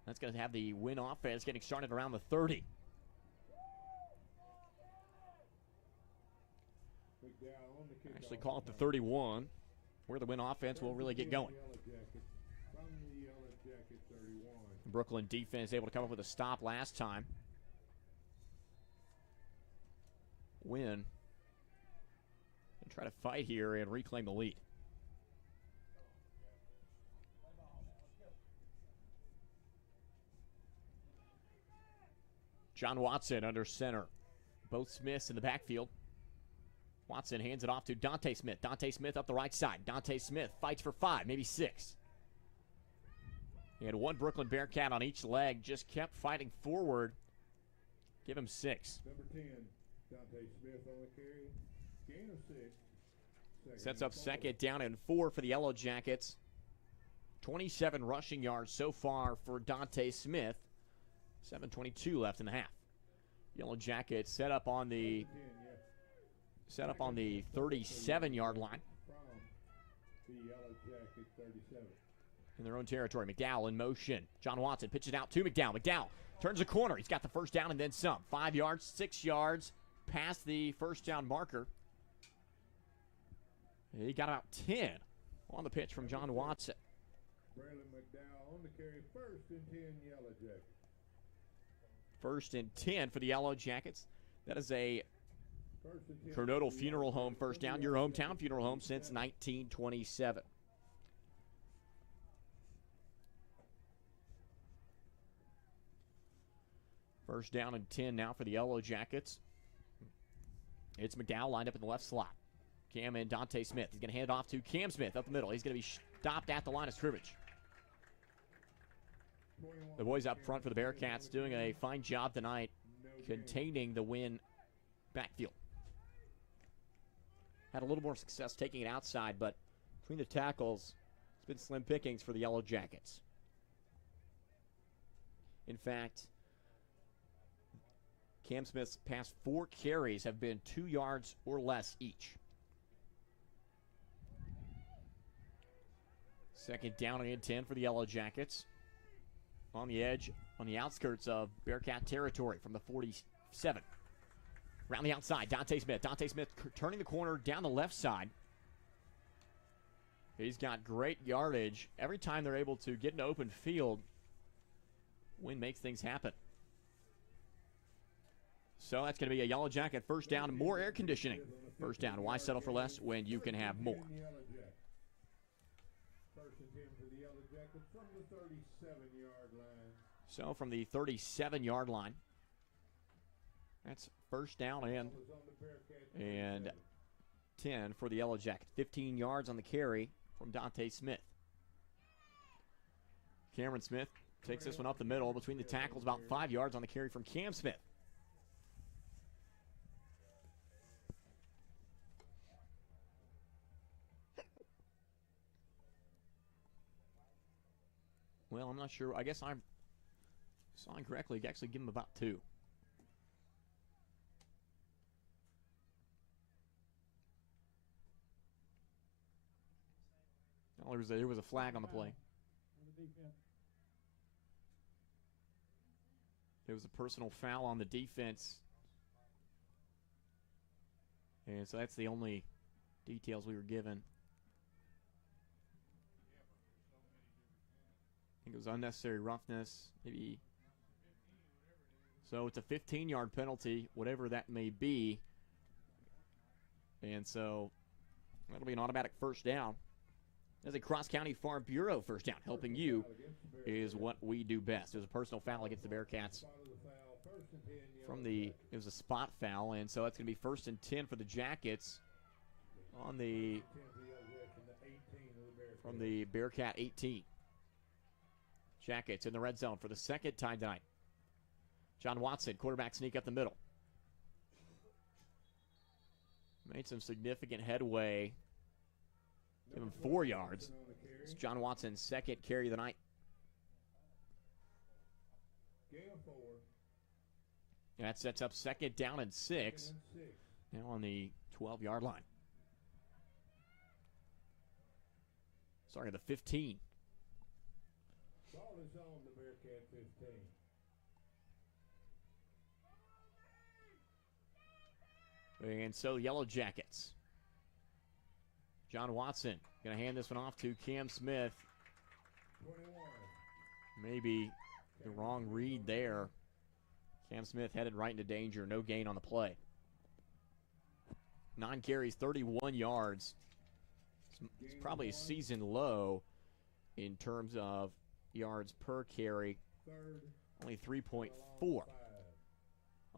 That's going to have the Wynne offense getting started around the 30. Actually call it the 31, where the Wynne offense will really get going. The Brooklyn defense able to come up with a stop last time. Wynne and try to fight here and reclaim the lead. John Watson under center. Both Smiths in the backfield. Watson hands it off to Dante Smith. Dante Smith up the right side. Dante Smith fights for 5, maybe 6. He had one Brooklyn Bearcat on each leg, just kept fighting forward. Give him 6. Number 10, Dante Smith on the carry. Gain of 6. Sets up second down and 4 for the Yellow Jackets. 27 rushing yards so far for Dante Smith. 7:22 left in the half. Yellow Jackets set up on the 37-yard line. The Yellow Jacket 37. In their own territory. McDowell in motion. John Watson pitches it out to McDowell. McDowell turns the corner. He's got the first down and then some. 5 yards, 6 yards past the first down marker. He got about 10 on the pitch from John Watson. Braylon McDowell on the carry, 1st and 10 Yellow Jackets. 1st and 10 for the Yellow Jackets. That is a Coronado Funeral Home first down. Your hometown funeral home since 1927. First down and 10 now for the Yellow Jackets. It's McDowell lined up in the left slot. Cam and Dante Smith. He's going to hand it off to Cam Smith up the middle. He's going to be stopped at the line of scrimmage. The boys up front for the Bearcats doing a fine job tonight containing the Wynne backfield. Had a little more success taking it outside, but between the tackles, it's been slim pickings for the Yellow Jackets. In fact, Cam Smith's past 4 carries have been 2 yards or less each. Second down and 10 for the Yellow Jackets. On the edge, on the outskirts of Bearcat territory from the 47. Around the outside, Dante Smith. Dante Smith turning the corner down the left side. He's got great yardage. Every time they're able to get an open field, Wynne makes things happen. So that's going to be a Yellow Jacket first down, more air conditioning. First down. Why settle for less when you can have more? 1st and 10 for the Yellow Jackets from the 37-yard line. So from the 37-yard line, that's first down and 10 for the Yellow Jackets. 15 yards on the carry from Dante Smith. Cameron Smith takes this one up the middle between the tackles, about 5 yards on the carry from Cam Smith. Well, I'm not sure. I guess I'm saw incorrectly. Actually, give him about 2. Oh, there was a flag on the play. There was a personal foul on the defense. And so that's the only details we were given. I think it was unnecessary roughness, maybe. So it's a 15-yard penalty, whatever that may be. And so that'll be an automatic first down. As a cross-county Farm Bureau first down, helping you is what we do best. There's a personal foul against the Bearcats. It was a spot foul, and so that's going to be 1st and 10 for the Jackets from the Bearcat 18. Jackets in the red zone for the second time tonight. John Watson, quarterback sneak up the middle. Made some significant headway. Give him 4 yards. It's John Watson's second carry of the night. That sets up 2nd down and 6. Now on the 12-yard line. Sorry, the 15. Ball is on the Bearcat 15. And so Yellow Jackets. John Watson going to hand this one off to Cam Smith. 21. Maybe the wrong read there. Cam Smith headed right into danger. No gain on the play. 9 carries, 31 yards. It's probably a season low in terms of yards per carry. Only 3.4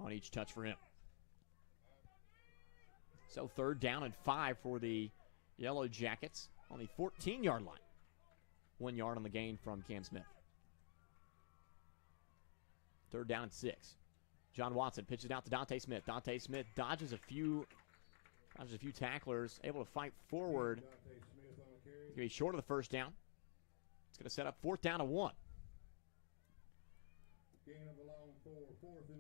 on each touch for him. So 3rd down and 5 for the Yellow Jackets on the 14-yard line. 1 yard on the gain from Cam Smith. 3rd down and 6. John Watson pitches out to Dante Smith. Dante Smith dodges a few tacklers, able to fight forward. He's going to be short of the first down. It's going to set up 4th down and 1. Gain of a long 4th and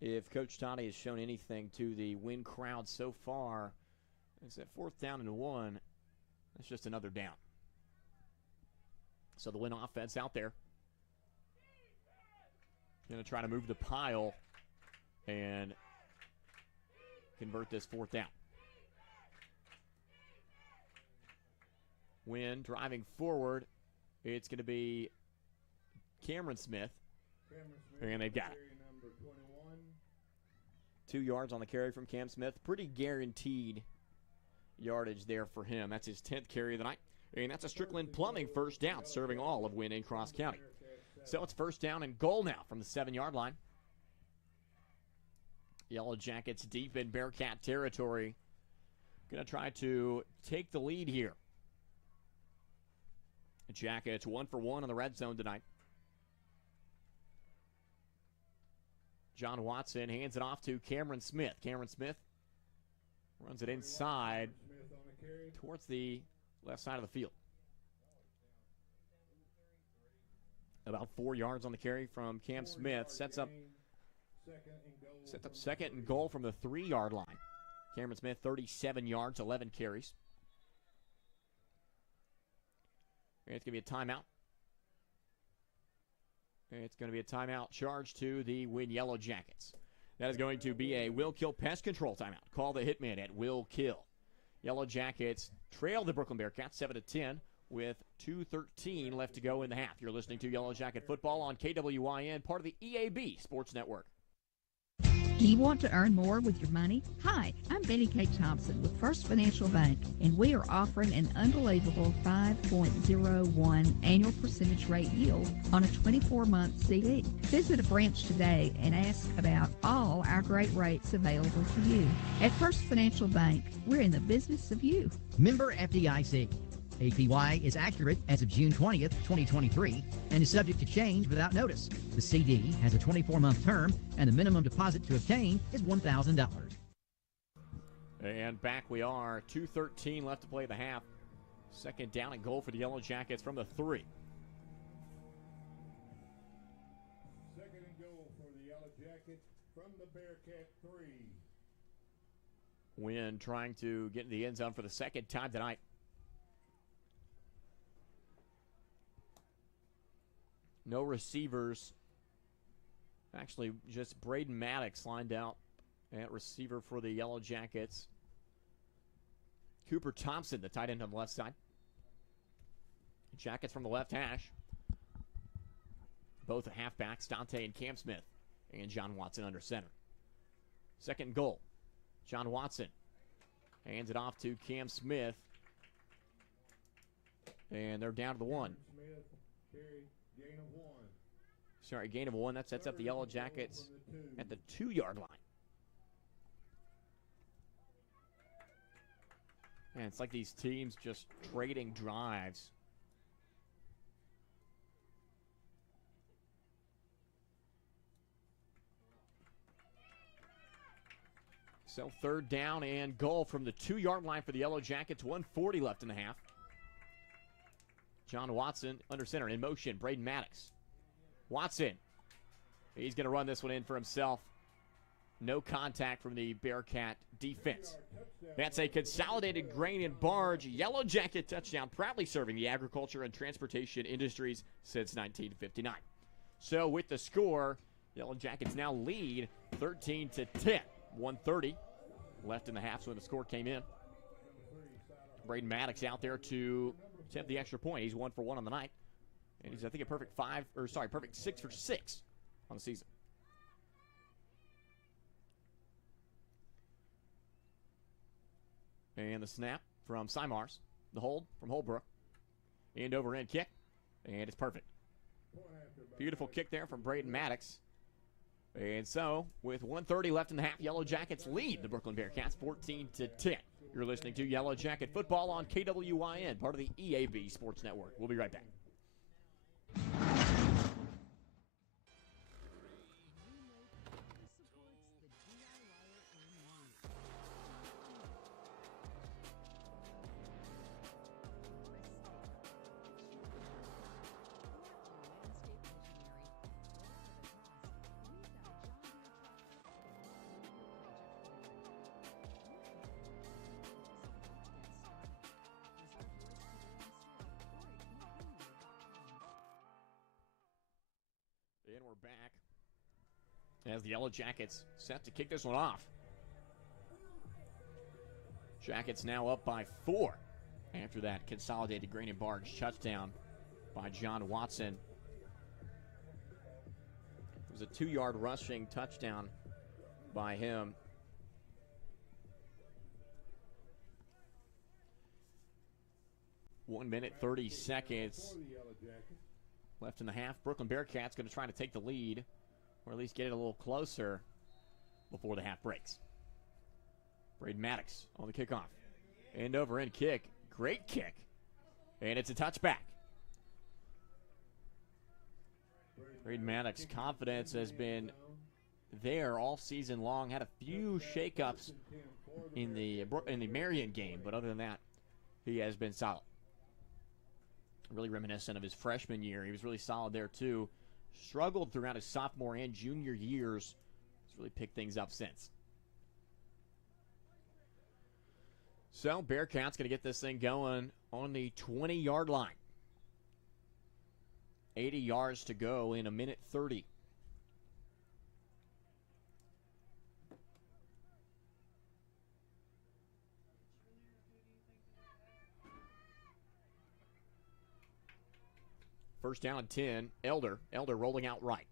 1. If Coach Toddy has shown anything to the Wynne crowd so far, it's that 4th down and 1. That's just another down. So the Wynne offense out there. Going to try to move the pile and convert this 4th down. Wynne driving forward. It's going to be Cameron Smith. And they've got it. 2 yards on the carry from Cam Smith. Pretty guaranteed yardage there for him. That's his 10th carry of the night. And that's a Strickland Plumbing first down, serving all of Wynne and Cross County. So it's 1st down and goal now from the 7-yard line. Yellow Jackets deep in Bearcat territory. Going to try to take the lead here. The Jackets 1 for 1 on the red zone tonight. John Watson hands it off to Cameron Smith. Cameron Smith runs it inside towards the left side of the field. About 4 yards on the carry from Cam Smith. Sets up 2nd and goal from the 3-yard line. Cameron Smith, 37 yards, 11 carries. And it's going to be a timeout. It's going to be a timeout charge to the Wynne Yellow Jackets. That is going to be a Will Kill pest control timeout. Call the hitman at Will Kill. Yellow Jackets trail the Brookland Bearcats 7-10 with 2:13 left to go in the half. You're listening to Yellow Jacket Football on KWYN, part of the EAB Sports Network. Do you want to earn more with your money? Hi, I'm Betty K. Thompson with First Financial Bank, and we are offering an unbelievable 5.01 annual percentage rate yield on a 24-month CD. Visit a branch today and ask about all our great rates available to you. At First Financial Bank, we're in the business of you. Member FDIC. APY is accurate as of June 20th, 2023, and is subject to change without notice. The CD has a 24-month term, and the minimum deposit to obtain is $1,000. And back we are. 2:13 left to play the half. Second down and goal for the Yellow Jackets from the 3. Second and goal for the Yellow Jackets from the Bearcat 3. Wynne trying to get in the end zone for the second time tonight. No receivers. Actually, just Braden Maddox lined out at receiver for the Yellow Jackets. Cooper Thompson, the tight end on the left side. Jackets from the left hash. Both the halfbacks, Dante and Cam Smith. And John Watson under center. Second goal. John Watson hands it off to Cam Smith. And they're down to the 1. Sorry, gain of 1. That sets up the Yellow Jackets at the 2-yard line. And it's like these teams just trading drives. So third down and goal from the 2-yard line for the Yellow Jackets. 1:40 left in the half. John Watson under center in motion. Braden Maddox. Watson. He's going to run this one in for himself. No contact from the Bearcat defense. That's a Consolidated Grain and Barge Yellow Jacket touchdown, proudly serving the agriculture and transportation industries since 1959. So with the score, Yellow Jackets now lead 13-10. 1:30 left in the half, so when the score came in. Braden Maddox out there to attempt the extra point. He's 1 for 1 on the night. And he's, I think, a perfect 6 for 6 on the season. And the snap from Simars. The hold from Holbrook. End over end kick. And it's perfect. Beautiful kick there from Braden Maddox. And so, with 1:30 left in the half, Yellow Jackets lead the Brookland Bearcats 14-10. You're listening to Yellow Jacket Football on KWYN, part of the EAB Sports Network. We'll be right back. And we're back as the Yellow Jackets set to kick this one off. Jackets now up by 4 after that Consolidated Grain and Barge touchdown by John Watson. It was a 2-yard rushing touchdown by him. One minute, 30 seconds left in the half. Brookland Bearcats going to try to take the lead, or at least get it a little closer before the half breaks. Braden Maddox on the kickoff. End over end kick. Great kick. And it's a touchback. Braden Maddox's confidence has been there all season long. Had a few shakeups in the Marion game, but other than that, he has been solid. Really reminiscent of his freshman year. He was really solid there too. Struggled throughout his sophomore and junior years. He's really picked things up since. So Bearcats going to get this thing going on the 20-yard line. 80 yards to go in a minute 30. First down and 10. Elder rolling out right.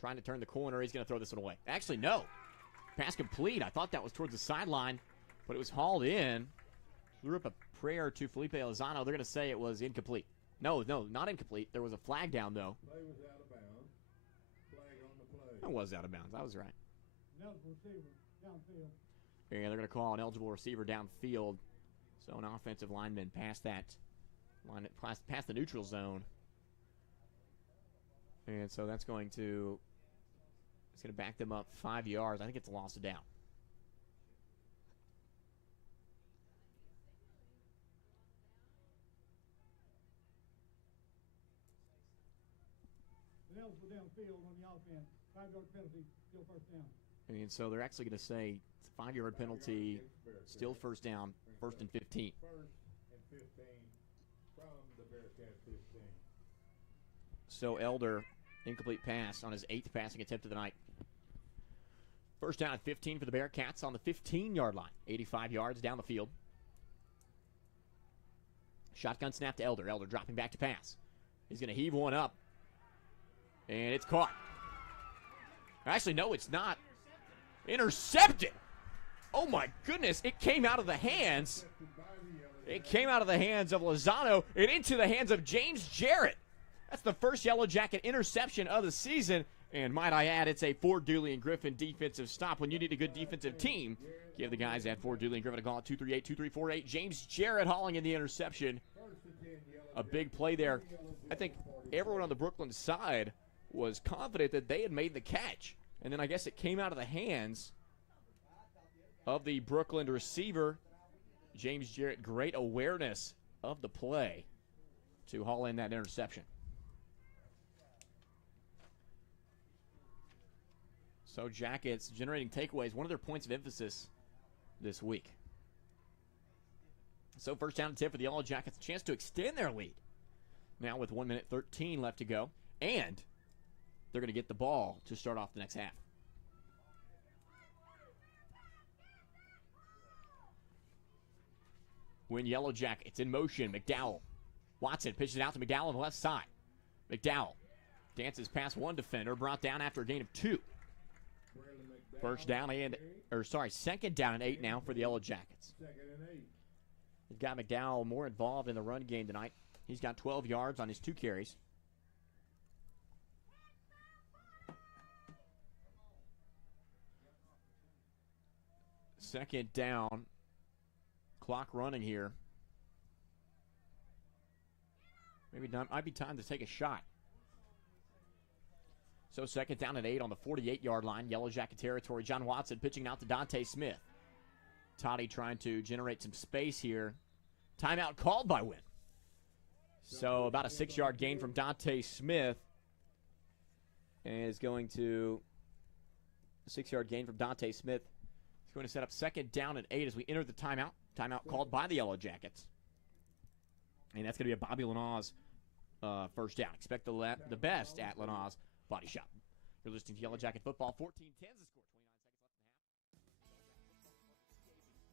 Trying to turn the corner. He's going to throw this one away. Actually, no. Pass complete. I thought that was towards the sideline, but it was hauled in. Threw up a prayer to Felipe Lozano. They're going to say it was incomplete. No, not incomplete. There was a flag down, though. Play was out of bounds. Flag on the play. It was out of bounds. I was right. Eligible receiver downfield. And they're going to call an eligible receiver downfield. So an offensive lineman past that line, past the neutral zone. And so that's going to back them up 5 yards. I think it's a loss of down. Eligible downfield on the offense. 5-yard penalty, still first down. And so they're actually going to say it's a 5-yard penalty, still first down, 1st and 15. First and 15 from the Bearcat 15. So Elder, incomplete pass on his 8th passing attempt of the night. First down at 15 for the Bearcats on the 15-yard line. 85 yards down the field. Shotgun snap to Elder. Elder dropping back to pass. He's going to heave one up. And it's caught. Actually, no, it's not. Intercepted. Oh, my goodness. It came out of the hands. It came out of the hands of Lozano and into the hands of James Jarrett. That's the first Yellow Jacket interception of the season. And might I add, it's a Ford Dooley and Griffin defensive stop. When you need a good defensive team, give the guys at Ford Dooley and Griffin a call at 238-2348. James Jarrett hauling in the interception. A big play there. I think everyone on the Brookland side was confident that they had made the catch. And then I guess it came out of the hands of the Brookland receiver, James Jarrett. Great awareness of the play to haul in that interception. So Jackets generating takeaways, one of their points of emphasis this week. So first down and 10 for the Yellow Jackets, a chance to extend their lead. Now with 1 minute 13 left to go. And they're going to get the ball to start off the next half. Wynne Yellow Jackets in motion. McDowell. Watson pitches it out to McDowell on the left side. McDowell dances past one defender, brought down after a gain of 2. Second down and 8 now for the Yellow Jackets. They've got McDowell more involved in the run game tonight. He's got 12 yards on his 2 carries. Second down. Clock running here. Might be time to take a shot. So second down and 8 on the 48-yard line. Yellow Jacket territory. John Watson pitching out to Dante Smith. Toddy trying to generate some space here. Timeout called by Wynne. So about a 6-yard gain from Dante Smith. And is going to... A 6-yard gain from Dante Smith. He's going to set up second down and 8 as we enter the timeout. Timeout called by the Yellow Jackets. And that's going to be a Bobby Lanaz first down. Expect the best at Lanaz Body Shop. You're listening to Yellow Jacket Football. 14-10 is the score. 29 seconds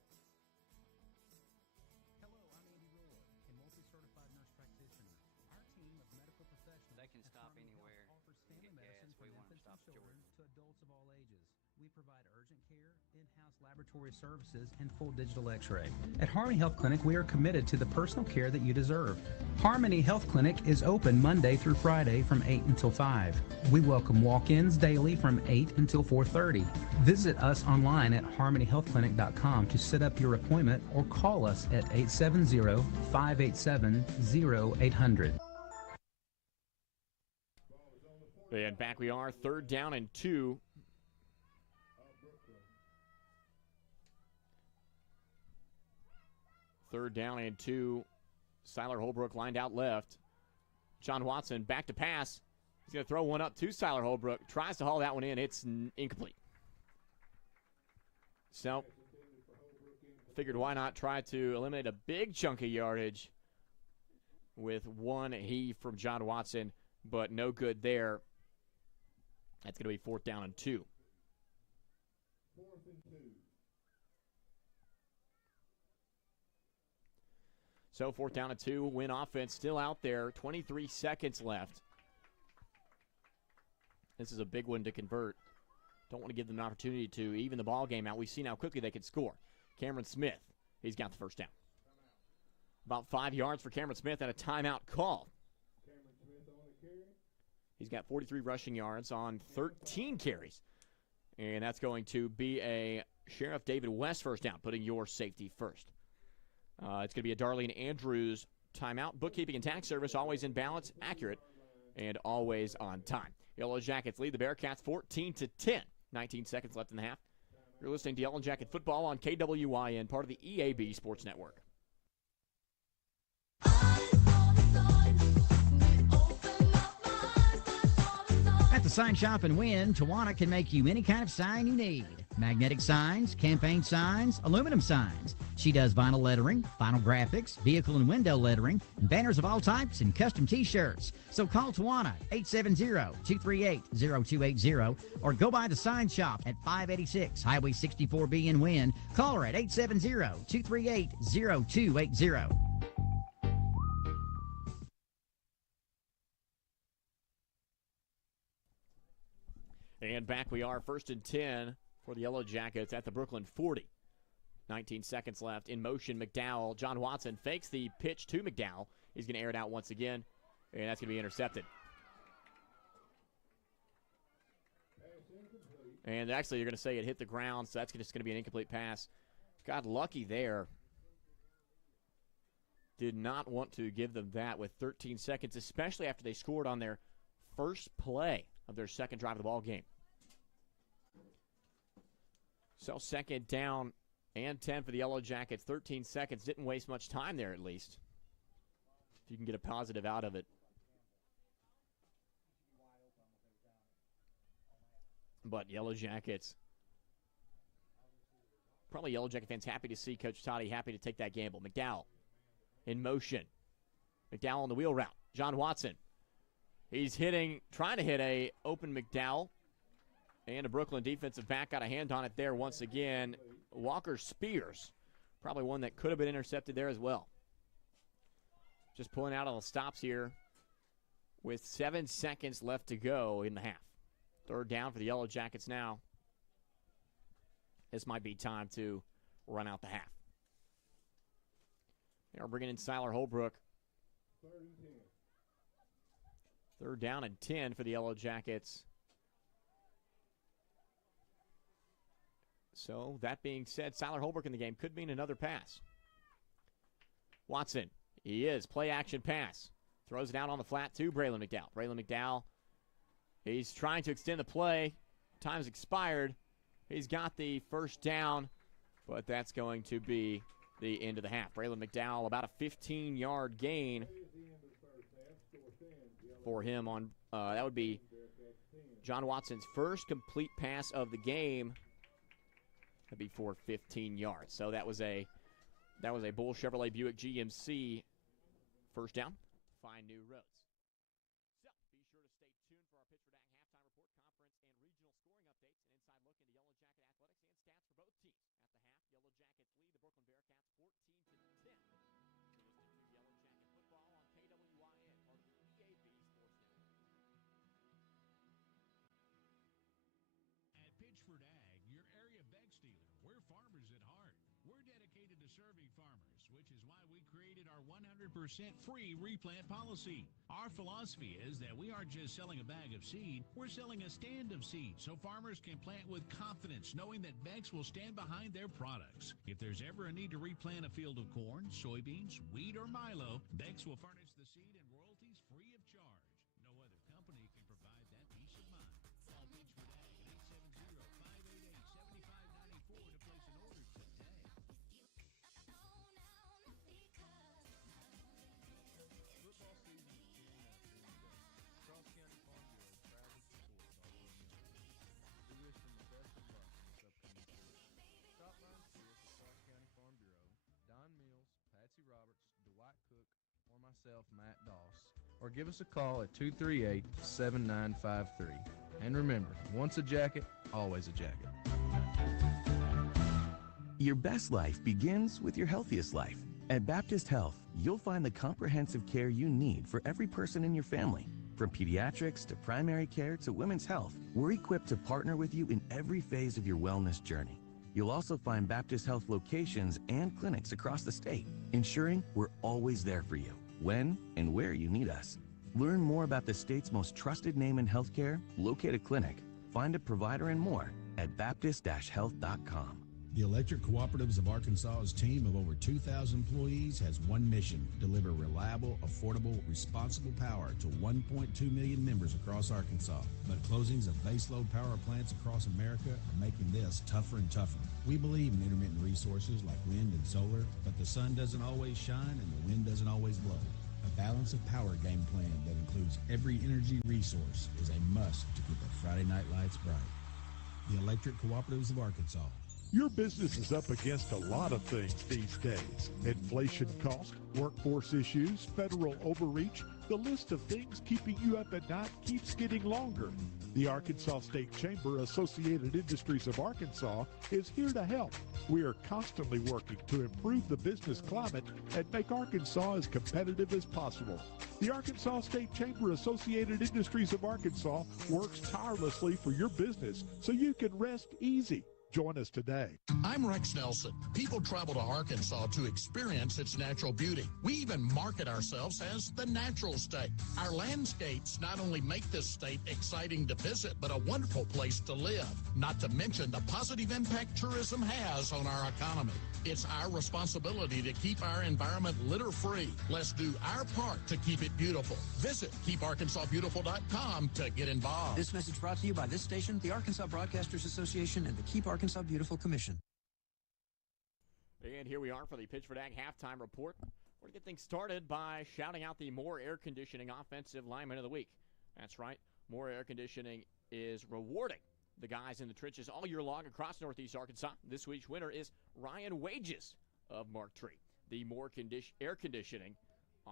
left in the half. Hello, I'm Andy Rohr, a multi-certified nurse practitioner. Our team of medical professionals They can stop anywhere offers and family get medicine gas. from We want them infants to and stop at children Jordan. to adults of all ages. We provide urgent care, in-house laboratory services, and full digital x-ray. At Harmony Health Clinic, we are committed to the personal care that you deserve. Harmony Health Clinic is open Monday through Friday from 8 until 5. We welcome walk-ins daily from 8 until 4:30. Visit us online at harmonyhealthclinic.com to set up your appointment or call us at 870-587-0800. And back we are, third down and 2. Third down and 2. Siler Holbrook lined out left. John Watson back to pass. He's going to throw one up to Siler Holbrook. Tries to haul that one in. It's incomplete. So, figured why not try to eliminate a big chunk of yardage with one heave from John Watson, but no good there. That's going to be fourth down and 2. So fourth down and 2. Wynne offense still out there. 23 seconds left. This is a big one to convert. Don't want to give them an opportunity to even the ball game out. We've seen how quickly they can score. Cameron Smith, he's got the first down. About 5 yards for Cameron Smith and a timeout call. He's got 43 rushing yards on 13 carries. And that's going to be a Sheriff David West first down, putting your safety first. It's going to be a Darlene Andrews timeout. Bookkeeping and tax service, always in balance, accurate, and always on time. Yellow Jackets lead the Bearcats 14-10. 19 seconds left in the half. You're listening to Yellow Jacket Football on KWYN, part of the EAB Sports Network. At the Sign Shop in Wynne, Tawana can make you any kind of sign you need. Magnetic signs, campaign signs, aluminum signs. She does vinyl lettering, vinyl graphics, vehicle and window lettering, and banners of all types and custom t-shirts. So call Tawana, 870-238-0280, or go by the Sign Shop at 586 Highway 64B in Wynne. Call her at 870-238-0280. And back we are, 1st and 10 for the Yellow Jackets at the Brookland 40. 19 seconds left. In motion, McDowell. John Watson fakes the pitch to McDowell. He's going to air it out once again, and that's going to be intercepted. And actually, you're going to say it hit the ground, so that's just going to be an incomplete pass. Got lucky there. Did not want to give them that with 13 seconds, especially after they scored on their first play of their second drive of the ball game. So second down and 10 for the Yellow Jackets. 13 seconds. Didn't waste much time there, at least. If you can get a positive out of it. But Yellow Jackets, probably Yellow Jacket fans happy to see Coach Toddy, happy to take that gamble. McDowell in motion. McDowell on the wheel route. John Watson. He's trying to hit a open McDowell. And a Brookland defensive back got a hand on it there once again. Walker Spears, probably one that could have been intercepted there as well. Just pulling out on the stops here with 7 seconds left to go in the half. Third down for the Yellow Jackets now. This might be time to run out the half. They are bringing in Siler Holbrook. Third down and 10 for the Yellow Jackets. So, that being said, Siler Holbrook in the game could mean another pass. Watson, he is. Play action pass. Throws it out on the flat to Braylon McDowell. Braylon McDowell, he's trying to extend the play. Time's expired. He's got the first down, but that's going to be the end of the half. Braylon McDowell, about a 15-yard gain for him on, that would be John Watson's first complete pass of the game. That'd be for 15 yards. So that was a Bull Chevrolet Buick GMC first down. Find new roads. So be sure to stay tuned for our Pittsburgh Ag halftime report, conference, and regional scoring updates, an inside look into Yellow Jacket athletics and stats for both teams. At the half, Yellow Jackets lead the Brookland Bearcats 14-10. You're listening to Yellow Jacket Football on KWYN, part of the EAB Sports Network. At Pittsburgh Ag, your area bex dealer, we're farmers at heart. We're dedicated to serving farmers, which is why we created our 100% free replant policy. Our philosophy is that we aren't just selling a bag of seed, we're selling a stand of seed so farmers can plant with confidence, knowing that Bex will stand behind their products. If there's ever a need to replant a field of corn, soybeans, wheat, or milo, Bex will furnish the seed and royalties free of charge. No other company can provide that peace of mind. Call Pittsburgh Ag at 870-588-7594 to place an order today. Football season is gearing up here today. Cross County Farm Bureau proudly supports our little ministry. We wish them the best of luck in this upcoming season. Stop by and see us at Cross County Farm Bureau. Don Mills, Patsy Roberts, Dwight Cook, or myself, Matt Doss. Or give us a call at 238-7953. And remember, once a jacket, always a jacket. Your best life begins with your healthiest life. At Baptist Health, you'll find the comprehensive care you need for every person in your family. From pediatrics to primary care to women's health, we're equipped to partner with you in every phase of your wellness journey. You'll also find Baptist Health locations and clinics across the state, ensuring we're always there for you, when and where you need us. Learn more about the state's most trusted name in healthcare, locate a clinic, find a provider, and more at baptist-health.com. The Electric Cooperatives of Arkansas's team of over 2,000 employees has one mission: deliver reliable, affordable, responsible power to 1.2 million members across Arkansas. But closings of baseload power plants across America are making this tougher and tougher. We believe in intermittent resources like wind and solar, but the sun doesn't always shine and the wind doesn't always blow. A balance of power game plan that includes every energy resource is a must to keep our Friday night lights bright. The Electric Cooperatives of Arkansas. Your business is up against a lot of things these days. Inflation cost, workforce issues, federal overreach. The list of things keeping you up at night keeps getting longer. The Arkansas State Chamber Associated Industries of Arkansas is here to help. We are constantly working to improve the business climate and make Arkansas as competitive as possible. The Arkansas State Chamber Associated Industries of Arkansas works tirelessly for your business so you can rest easy. Join us today. I'm Rex Nelson. People travel to Arkansas to experience its natural beauty. We even market ourselves as the natural state. Our landscapes not only make this state exciting to visit, but a wonderful place to live. Not to mention the positive impact tourism has on our economy. It's our responsibility to keep our environment litter-free. Let's do our part to keep it beautiful. Visit keeparkansasbeautiful.com to get involved. This message brought to you by this station, the Arkansas Broadcasters Association, and the Keep Arkansas Beautiful Commission. And here we are for the Pittsford Ag halftime report. We're going to get things started by shouting out the Moore Air Conditioning Offensive Lineman of the Week. That's right, Moore Air Conditioning is rewarding the guys in the trenches all year long across Northeast Arkansas. This week's winner is Ryan Wages of Mark Tree, the Moore Air Conditioning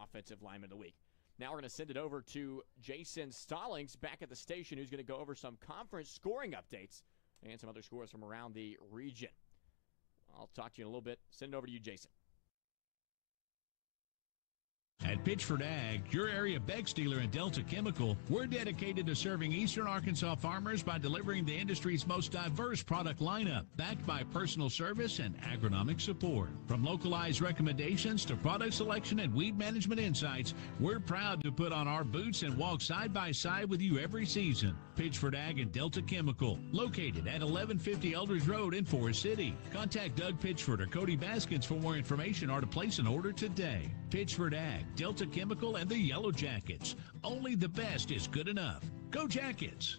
Offensive Lineman of the Week. Now we're going to send it over to Jason Stallings back at the station, who's going to go over some conference scoring updates and some other scores from around the region. I'll talk to you in a little bit. Send it over to you, Jason. At Pittsford Ag, your area bex dealer and Delta Chemical, we're dedicated to serving Eastern Arkansas farmers by delivering the industry's most diverse product lineup, backed by personal service and agronomic support. From localized recommendations to product selection and weed management insights, we're proud to put on our boots and walk side by side with you every season. Pittsford Ag and Delta Chemical, located at 1150 Eldridge Road in Forest City. Contact Doug Pitchford or Cody Baskins for more information or to place an order today. Pittsford Ag, Delta Chemical, and the Yellow Jackets. Only the best is good enough. Go Jackets!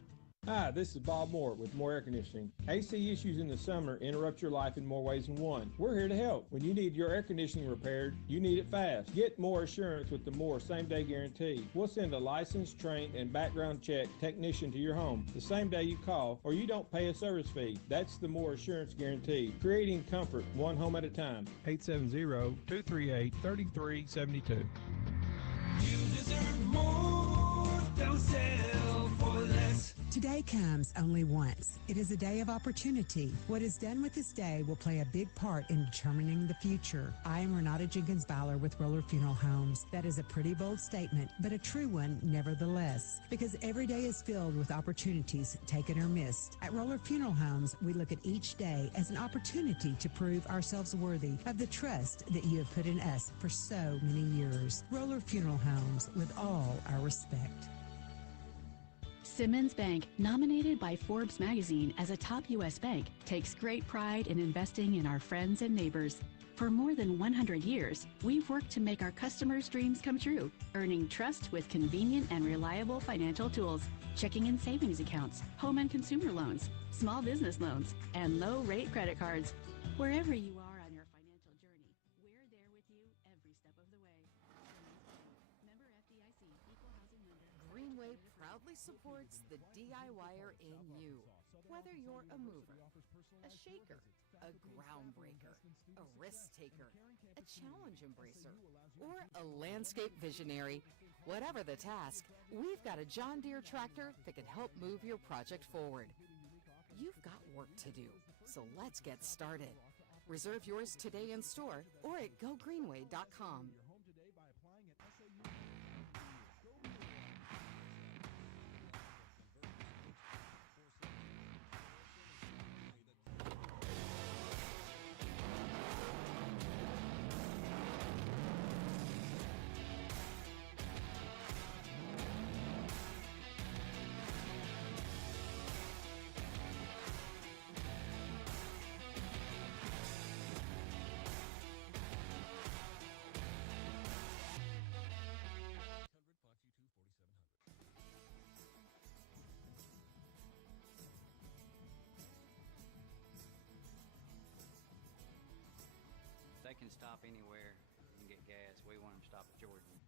Hi, this is Bob Moore with Moore Air Conditioning. AC issues in the summer interrupt your life in more ways than one. We're here to help. When you need your air conditioning repaired, you need it fast. Get more assurance with the Moore same-day guarantee. We'll send a licensed, trained, and background check technician to your home the same day you call, or you don't pay a service fee. That's the Moore Assurance Guarantee, creating comfort one home at a time. 870-238-3372. You deserve more. Don't settle for less. Today comes only once. It is a day of opportunity. What is done with this day will play a big part in determining the future. I am Renata Jenkins-Bowler with Roller Funeral Homes. That is a pretty bold statement, but a true one nevertheless, because every day is filled with opportunities taken or missed. At Roller Funeral Homes, we look at each day as an opportunity to prove ourselves worthy of the trust that you have put in us for so many years. Roller Funeral Homes, with all our respect. Simmons Bank, nominated by Forbes magazine as a top U.S. bank, takes great pride in investing in our friends and neighbors. For more than 100 years, we've worked to make our customers' dreams come true, earning trust with convenient and reliable financial tools, checking and savings accounts, home and consumer loans, small business loans, and low-rate credit cards. Wherever you are on your financial journey, we're there with you every step of the way. Member FDIC, Equal Housing Lender. Greenway proudly supports the DIYer in you. Whether you're a mover, a shaker, a groundbreaker, a risk taker, a challenge embracer, or a landscape visionary, whatever the task, we've got a John Deere tractor that can help move your project forward. You've got work to do, so let's get started. Reserve yours today in store or at gogreenway.com. can stop anywhere and get gas. We want them to stop at Jordan.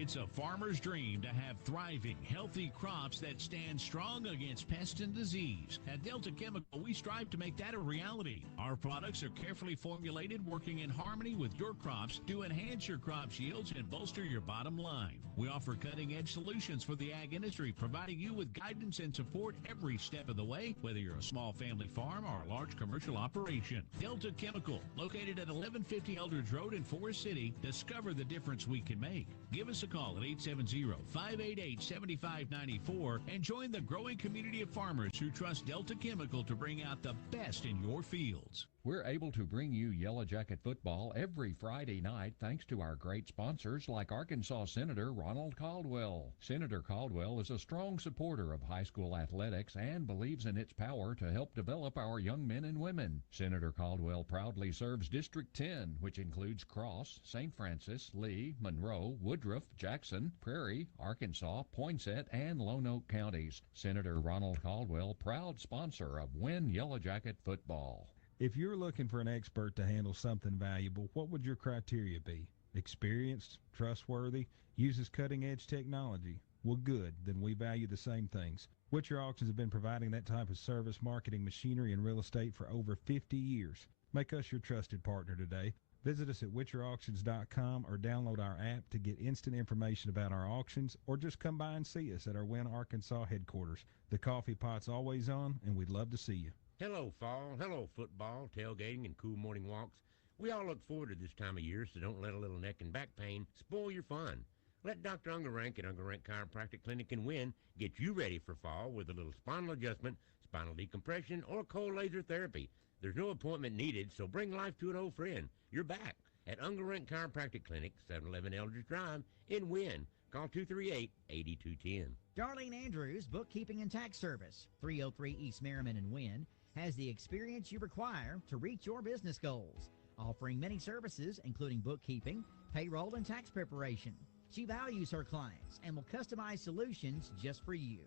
It's a farmer's dream to have thriving, healthy crops that stand strong against pest and disease. At Delta Chemical, we strive to make that a reality. Our products are carefully formulated, working in harmony with your crops to enhance your crop's yields and bolster your bottom line. We offer cutting-edge solutions for the ag industry, providing you with guidance and support every step of the way, whether you're a small family farm or a large commercial operation. Delta Chemical, located at 1150 Eldridge Road in Forest City. Discover the difference we can make. Give us a a call at 870-588-7594 and join the growing community of farmers who trust Delta Chemical to bring out the best in your fields. We're able to bring you Yellow Jacket football every Friday night thanks to our great sponsors like Arkansas Senator Ronald Caldwell. Senator Caldwell is a strong supporter of high school athletics and believes in its power to help develop our young men and women. Senator Caldwell proudly serves District 10, which includes Cross, St. Francis, Lee, Monroe, Woodruff, Jackson, Prairie, Arkansas, Poinsett, and Lone Oak counties. Senator Ronald Caldwell, proud sponsor of Wynne Yellow Jacket football. If you're looking for an expert to handle something valuable, what would your criteria be? Experienced, trustworthy, uses cutting-edge technology. Well, good, then we value the same things. Witcher Auctions have been providing that type of service, marketing, machinery, and real estate for over 50 years. Make us your trusted partner today. Visit us at WitcherAuctions.com or download our app to get instant information about our auctions, or just come by and see us at our Wynne, Arkansas headquarters. The coffee pot's always on, and we'd love to see you. Hello, fall. Hello, football, tailgating, and cool morning walks. We all look forward to this time of year, so don't let a little neck and back pain spoil your fun. Let Dr. Ungerank at Ungerank Chiropractic Clinic in Wynne get you ready for fall with a little spinal adjustment, spinal decompression, or cold laser therapy. There's no appointment needed, so bring life to an old friend. You're back at Ungerank Chiropractic Clinic, 711 Eldridge Drive in Wynne. Call 238-8210. Darlene Andrews, Bookkeeping and Tax Service, 303 East Merriman in Wynne, has the experience you require to reach your business goals, offering many services including bookkeeping, payroll, and tax preparation. She values her clients and will customize solutions just for you.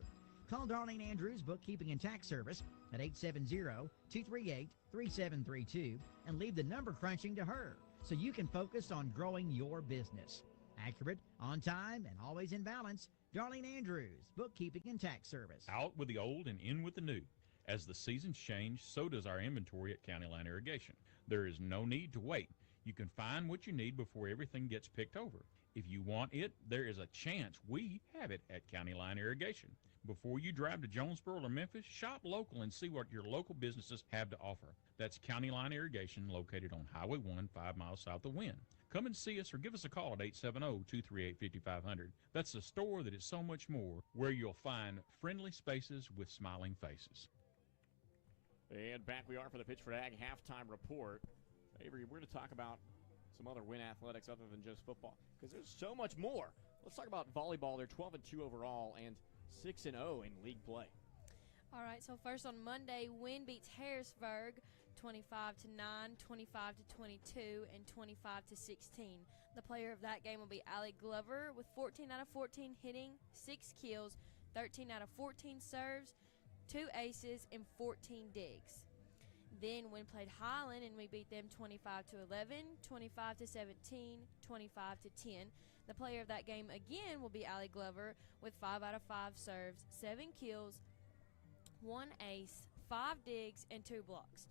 Call Darlene Andrews Bookkeeping and Tax Service at 870-238-3732 and leave the number crunching to her so you can focus on growing your business. Accurate, on time, and always in balance, Darlene Andrews Bookkeeping and Tax Service. Out with the old and in with the new. As the seasons change, so does our inventory at County Line Irrigation. There is no need to wait. You can find what you need before everything gets picked over. If you want it, there is a chance we have it at County Line Irrigation. Before you drive to Jonesboro or Memphis, shop local and see what your local businesses have to offer. That's County Line Irrigation, located on Highway 1, 5 miles south of Wynne. Come and see us or give us a call at 870-238-5500. That's a store that is so much more, where you'll find friendly spaces with smiling faces. And back we are for the Pitch for Ag halftime report. Avery, we're going to talk about some other Wynne athletics other than just football, because there's so much more. Let's talk about volleyball. They're 12-2 overall and 6-0 in league play. All right, so first on Monday, Wynne beats Harrisburg 25-9, 25-22, and 25-16. The player of that game will be Allie Glover with 14 out of 14 hitting, 6 kills, 13 out of 14 serves, 2 aces, and 14 digs. Then Wynne played Highland, and we beat them 25-11, 25-17, 25-10. The player of that game again will be Allie Glover with 5 out of 5 serves, 7 kills, 1 ace, 5 digs, and 2 blocks.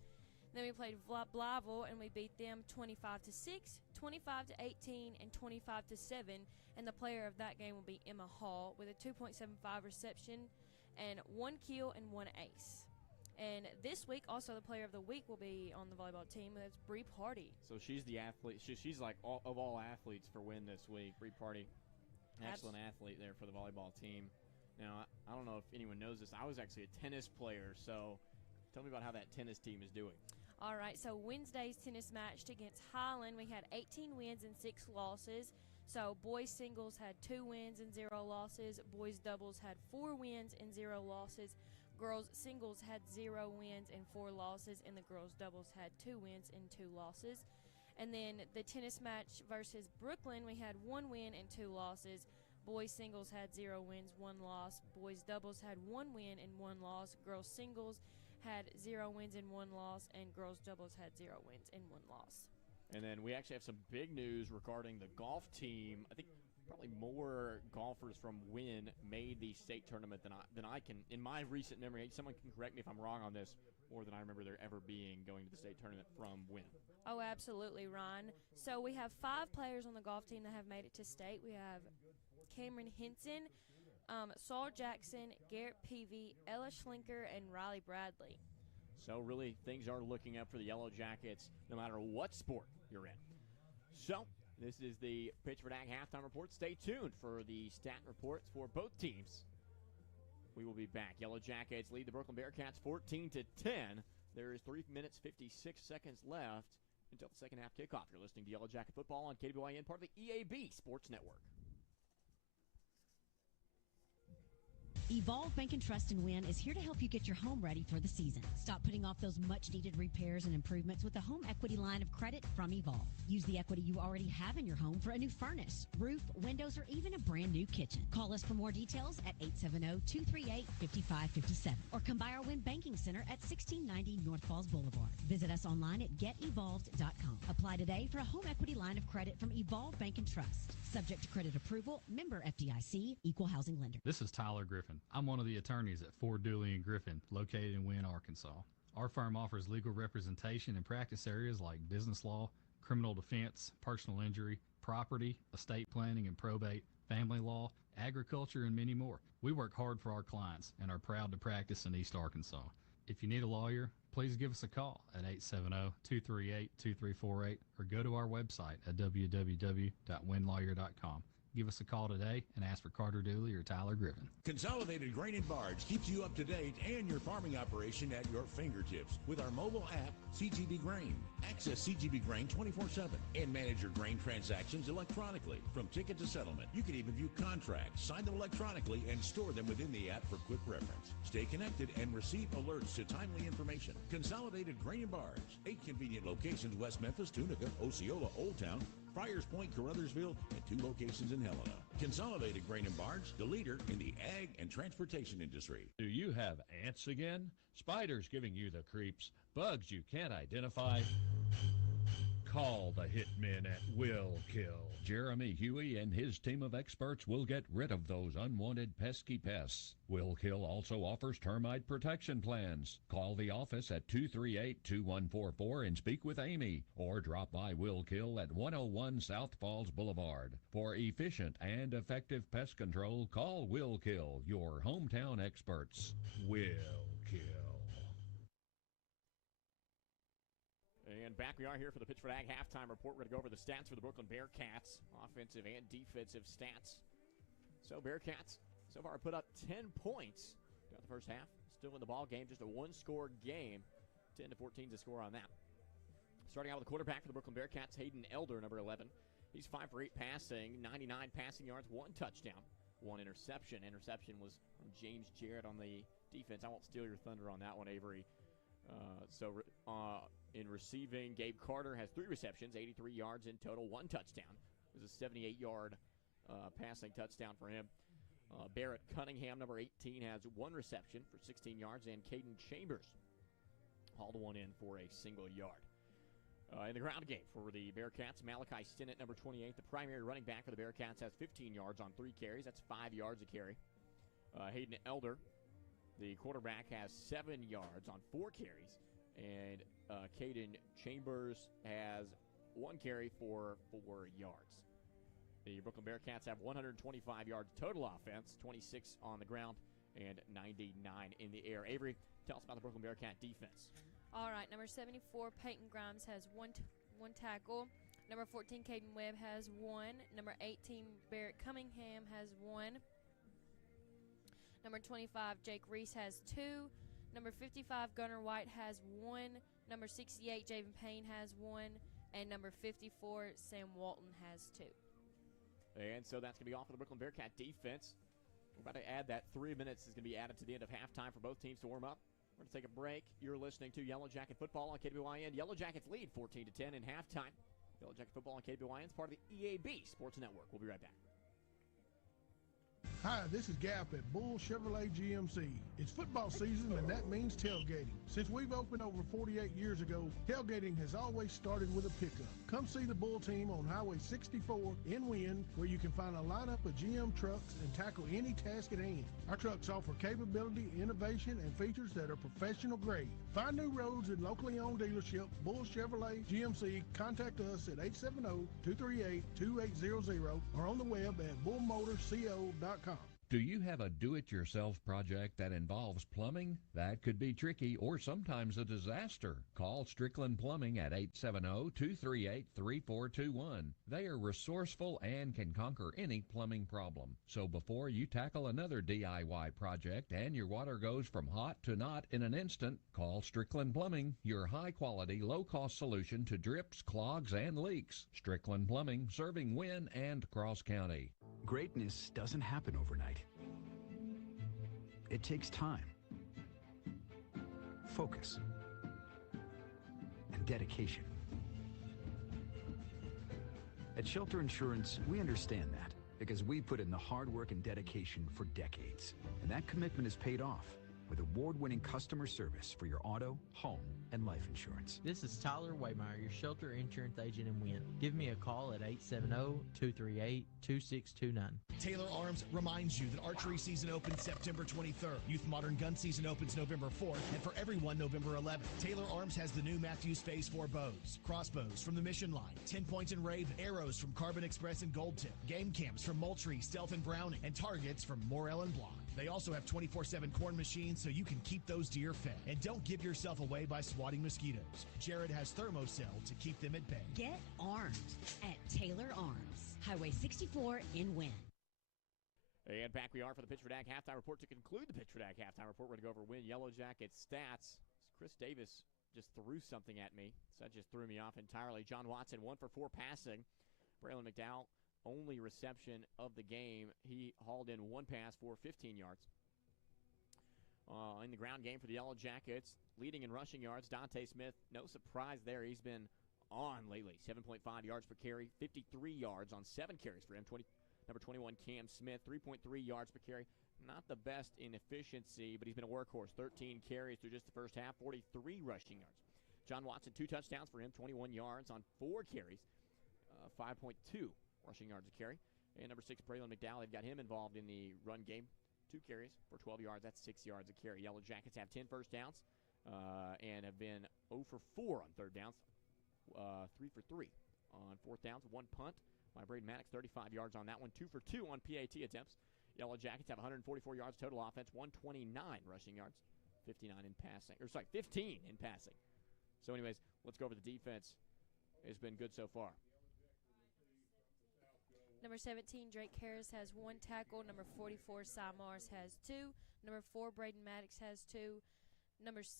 Then we played Blyville, and we beat them 25-6, 25-18, and 25-7. And the player of that game will be Emma Hall with a 2.75 reception and 1 kill and 1 ace. And this week, also the player of the week will be on the volleyball team. That's Bree Party. So she's the athlete. She's like of all athletes for Wynne this week. Bree Party, excellent athlete there for the volleyball team. Now, I don't know if anyone knows this. I was actually a tennis player, so tell me about how that tennis team is doing. All right, so Wednesday's tennis match against Highland, we had 18 wins and 6 losses. So boys singles had 2 wins and 0 losses. Boys doubles had 4 wins and 0 losses. Girls singles had 0 wins and 4 losses, and the girls doubles had 2 wins and 2 losses. And then the tennis match versus Brookland, we had 1 win and 2 losses. Boys singles had 0 wins, 1 loss. Boys doubles had 1 win and 1 loss. Girls singles had 0 wins and 1 loss, and girls doubles had 0 wins and 1 loss. And then we actually have some big news regarding the golf team. I think probably more golfers from Wynne made the state tournament than I can, in my recent memory. Someone can correct me if I'm wrong on this, more than I remember there ever being going to the state tournament from Wynne. Oh, absolutely, Ron. So we have 5 players on the golf team that have made it to state. We have Cameron Henson, Saul Jackson, Garrett Peavy, Ella Schlinker, and Riley Bradley. So really, things are looking up for the Yellow Jackets no matter what sport you're in. So This is the Pittsford Ag halftime report. Stay tuned for the stat reports for both teams. We will be back. Yellow Jackets lead the Brookland Bearcats 14-10. There is 3 minutes, 56 seconds left until the second half kickoff. You're listening to Yellow Jacket Football on KWIN, part of the EAB Sports Network. Evolve Bank and Trust in Wynne is here to help you get your home ready for the season. Stop putting off those much-needed repairs and improvements with the home equity line of credit from Evolve. Use the equity you already have in your home for a new furnace, roof, windows, or even a brand new kitchen. Call us for more details at 870-238-5557 or come by our Wynne Banking Center at 1690 North Falls Boulevard. Visit us online at getevolved.com. Apply today for a home equity line of credit from Evolve Bank and Trust. Subject to credit approval, member FDIC, equal housing lender. This is Tyler Griffin. I'm one of the attorneys at Ford Dooley & Griffin, located in Wynne, Arkansas. Our firm offers legal representation in practice areas like business law, criminal defense, personal injury, property, estate planning and probate, family law, agriculture, and many more. We work hard for our clients and are proud to practice in East Arkansas. If you need a lawyer, please give us a call at 870-238-2348 or go to our website at www.winlawyer.com. Give us a call today and ask for Carter Dooley or Tyler Griffin. Consolidated Grain and Barge keeps you up to date and your farming operation at your fingertips with our mobile app, CGB Grain. Access CGB Grain 24/7 and manage your grain transactions electronically from ticket to settlement. You can even view contracts, sign them electronically, and store them within the app for quick reference. Stay connected and receive alerts to timely information. Consolidated Grain and Barge. 8 convenient locations: West Memphis, Tunica, Osceola, Old Town, Friars Point, Carruthersville, and 2 locations in Helena. Consolidated Grain and Barge, the leader in the ag and transportation industry. Do you have ants again? Spiders giving you the creeps? Bugs you can't identify? Call the hitmen at Will Kill. Jeremy Huey and his team of experts will get rid of those unwanted pesky pests. Will Kill also offers termite protection plans. Call the office at 238-2144 and speak with Amy, or drop by Will Kill at 101 South Falls Boulevard. For efficient and effective pest control, call Will Kill, your hometown experts. Will Kill. And back we are here for the Pittsford Ag halftime report. We're going to go over the stats for the Brookland Bearcats, offensive and defensive stats. So Bearcats so far put up 10 points throughout the first half. Still in the ball game, just a one-score game. 10-14 to score on that. Starting out with the quarterback for the Brookland Bearcats, Hayden Elder, number 11. He's 5 for 8 passing, 99 passing yards, 1 touchdown, 1 interception. Interception was from James Jarrett on the defense. I won't steal your thunder on that one, Avery. In receiving, Gabe Carter has 3 receptions, 83 yards in total, 1 touchdown. It was a 78-yard passing touchdown for him. Barrett Cunningham, number 18, has 1 reception for 16 yards, and Caden Chambers hauled one in for a single yard. In the ground game for the Bearcats, Malachi Stinnett, number 28, the primary running back for the Bearcats, has 15 yards on 3 carries. That's 5 yards a carry. Hayden Elder, the quarterback, has 7 yards on 4 carries. And Caden Chambers has 1 carry for 4 yards. The Brookland Bearcats have 125 yards total offense, 26 on the ground, and 99 in the air. Avery, tell us about the Brookland Bearcat defense. All right, number 74, Peyton Grimes, has one tackle. Number 14, Caden Webb, has 1. Number 18, Barrett Cunningham, has 1. Number 25, Jake Reese, has 2. Number 55, Gunnar White, has 1. Number 68, Javen Payne, has 1. And number 54, Sam Walton, has 2. And so that's going to be all for the Brookland Bearcat defense. We're about to add that 3 minutes is going to be added to the end of halftime for both teams to warm up. We're going to take a break. You're listening to Yellow Jacket Football on KWIN. Yellow Jackets lead 14-10 in halftime. Yellow Jacket Football on KWIN is part of the EAB Sports Network. We'll be right back. Hi, this is Gap at Bull Chevrolet GMC. It's football season, and that means tailgating. Since we've opened over 48 years ago, tailgating has always started with a pickup. Come see the Bull team on Highway 64 in Wynne, where you can find a lineup of GM trucks and tackle any task at hand. Our trucks offer capability, innovation, and features that are professional grade. Find new roads and locally owned dealership, Bull Chevrolet GMC. Contact us at 870-238-2800 or on the web at bullmotorsco.com. Do you have a do-it-yourself project that involves plumbing? That could be tricky or sometimes a disaster. Call Strickland Plumbing at 870-238-3421. They are resourceful and can conquer any plumbing problem. So before you tackle another DIY project and your water goes from hot to not in an instant, call Strickland Plumbing, your high-quality, low-cost solution to drips, clogs, and leaks. Strickland Plumbing, serving Wynne and Cross County. Greatness doesn't happen overnight. It takes time, focus, and dedication. At Shelter Insurance, we understand that because we put in the hard work and dedication for decades. And that commitment is paid off with award-winning customer service for your auto, home, and life insurance. This is Tyler Waymeyer, your shelter insurance agent in Wynne. Give me a call at 870-238-2629. Taylor Arms reminds you that archery season opens September 23rd. Youth Modern Gun season opens November 4th. And for everyone, November 11th. Taylor Arms has the new Matthews Phase 4 bows, crossbows from the Mission Line, 10-point and Raven, arrows from Carbon Express and Gold Tip, game cams from Moultrie, Stealth and Browning, and targets from Morel and Block. They also have 24/7 corn machines so you can keep those deer fed. And don't give yourself away by swatting mosquitoes. Jared has Thermocell to keep them at bay. Get armed at Taylor Arms, Highway 64 in Wynne. And back we are for the Pitch for Dag halftime report. To conclude the Pitch for Dag halftime report, we're going to go over Wynne Yellow Jackets stats. Chris Davis just threw something at me, so that just threw me off entirely. John Watson, 1 for 4 passing. Braylon McDowell, only reception of the game. He hauled in 1 pass for 15 yards. In the ground game for the Yellow Jackets, leading in rushing yards, Dante Smith, no surprise there. He's been on lately. 7.5 yards per carry, 53 yards on 7 carries for him. Number 21, Cam Smith, 3.3 yards per carry. Not the best in efficiency, but he's been a workhorse. 13 carries through just the first half, 43 rushing yards. John Watson, 2 touchdowns for him, 21 yards on 4 carries, 5.2 rushing yards a carry. And number 6, Braylon McDowell, they've got him involved in the run game. 2 carries for 12 yards. That's 6 yards a carry. Yellow Jackets have 10 first downs and have been 0 for 4 on third downs, 3 for 3 on fourth downs, 1 punt by Braden Maddox, 35 yards on that one, 2 for 2 on PAT attempts. Yellow Jackets have 144 yards total offense, 129 rushing yards, 15 in passing. So anyways, let's go over the defense. It's been good so far. Number 17, Drake Harris has 1 tackle. Number 44, Cy Mars has 2. Number 4, Braden Maddox has 2. Number 6,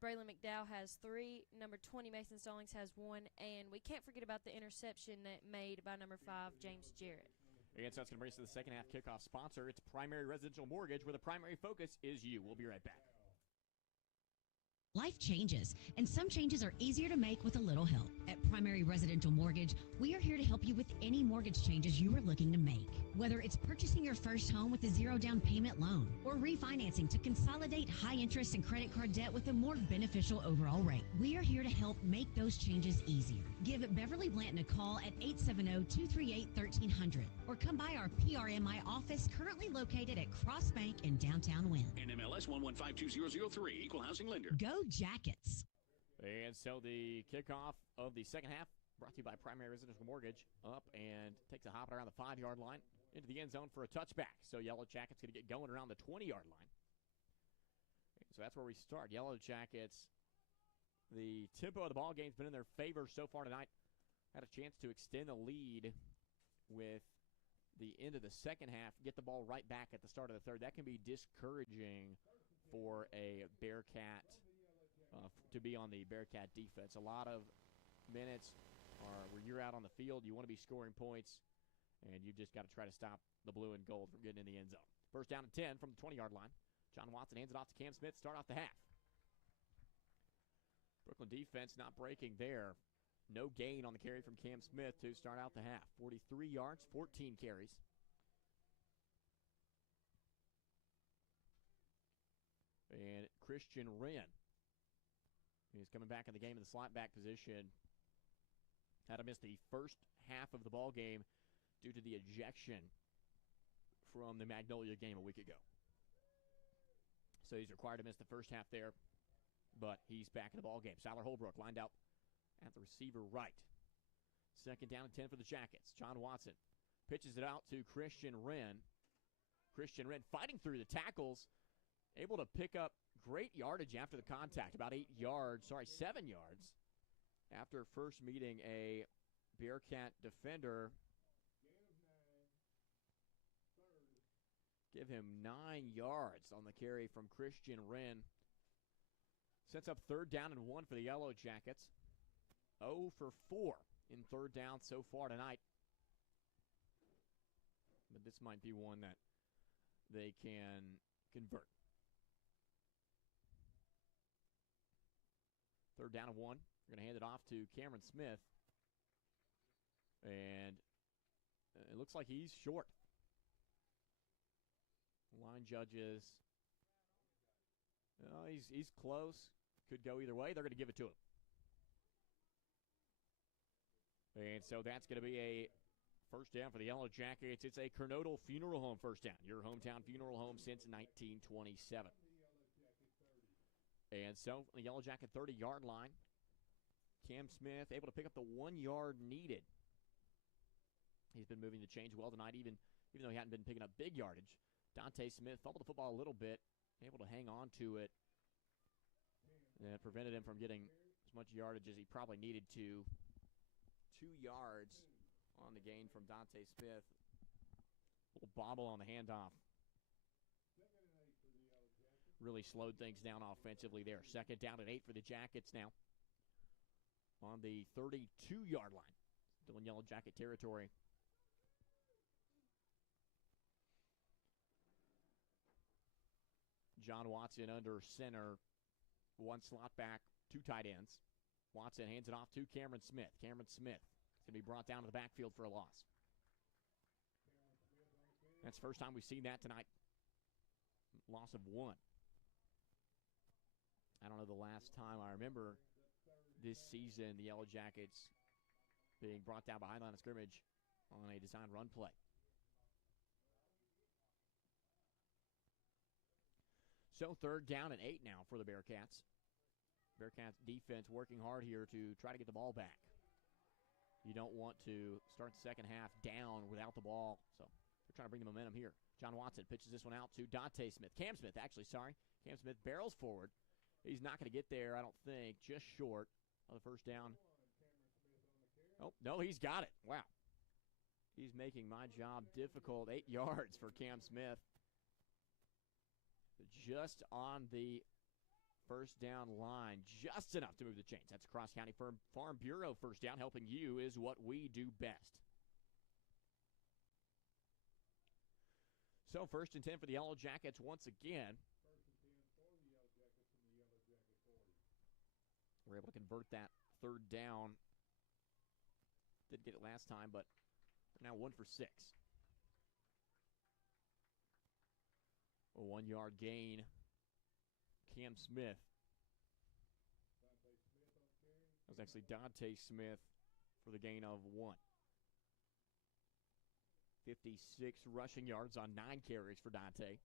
Braylon McDowell has 3. Number 20, Mason Stallings has 1. And we can't forget about the interception that made by number 5, James Jarrett. And so that's going to bring us to the second half kickoff sponsor. It's Primary Residential Mortgage, where the primary focus is you. We'll be right back. Life changes, and some changes are easier to make with a little help. At Primary Residential Mortgage, we are here to help you with any mortgage changes you are looking to make. Whether it's purchasing your first home with a 0 down payment loan or refinancing to consolidate high interest and credit card debt with a more beneficial overall rate, we are here to help make those changes easier. Give Beverly Blanton a call at 870-238-1300 or come by our PRMI office currently located at Cross Bank in downtown Wynne. NMLS 11520003, Equal Housing Lender. Go Jackets! And so the kickoff of the second half brought to you by Primary Residential Mortgage, up and takes a hop around the 5-yard line into the end zone for a touchback. So Yellow Jackets going to get going around the 20-yard line. So that's where we start. Yellow Jackets, the tempo of the ball game's been in their favor so far tonight. Had a chance to extend the lead with the end of the second half, get the ball right back at the start of the third. That can be discouraging for a Bearcat to be on the Bearcat defense. A lot of minutes are where you're out on the field, you want to be scoring points, and you've just got to try to stop the blue and gold from getting in the end zone. First down and 10 from the 20-yard line. John Watson hands it off to Cam Smith, start off the half. Brookland defense not breaking there. No gain on the carry from Cam Smith to start out the half. 43 yards, 14 carries. And Christian Wren is coming back in the game in the slot back position. Had to miss the first half of the ball game due to the ejection from the Magnolia game a week ago. So he's required to miss the first half there, but he's back in the ball game. Siler Holbrook lined out at the receiver right. Second down and 10 for the Jackets. John Watson Pitches it out to Christian Wynne. Christian Wynne fighting through the tackles, able to pick up great yardage after the contact, about 7 yards, after first meeting a Bearcat defender. Give him 9 yards on the carry from Christian Wynne. Sets up 3rd down and 1 for the Yellow Jackets. 0 for 4 in 3rd down so far tonight. But this might be one that they can convert. 3rd down and 1. We're going to hand it off to Cameron Smith. And it looks like he's short. Line judges. He's close. Could go either way. They're going to give it to him. And so that's going to be a first down for the Yellow Jackets. It's a Kernodle Funeral Home first down. Your hometown funeral home since 1927. And so the Yellow Jacket 30-yard line. Cam Smith able to pick up the 1 yard needed. He's been moving the chains well tonight, even though he hadn't been picking up big yardage. Dante Smith fumbled the football a little bit, able to hang on to it. And it prevented him from getting as much yardage as he probably needed to. 2 yards on the gain from Dante Smith. Little bobble on the handoff. Really slowed things down offensively there. 2nd down and 8 for the Jackets now. On the 32-yard line. Still in Yellow Jacket territory. John Watson under center. 1 slot back, 2 tight ends. Watson hands it off to Cameron Smith. Cameron Smith is going to be brought down to the backfield for a loss. That's the first time we've seen that tonight. Loss of 1. I don't know the last time I remember this season the Yellow Jackets being brought down behind line of scrimmage on a designed run play. So 3rd down and 8 now for the Bearcats. Bearcats defense working hard here to try to get the ball back. You don't want to start the second half down without the ball, so they're trying to bring the momentum here. John Watson pitches this one out to Dante Smith. Cam Smith barrels forward. He's not going to get there, I don't think. Just short on the first down. Oh, no, he's got it. Wow. He's making my job difficult. 8 yards for Cam Smith. Just on the first down line. Just enough to move the chains. That's Cross County Farm Bureau first down. Helping you is what we do best. So 1st and 10 for the Yellow Jackets once again. We're able to convert that 3rd down. Didn't get it last time, but they're now 1 for 6. A 1 yard gain. Cam Smith. That was actually Dante Smith for the gain of 1. 56 rushing yards on 9 carries for Dante.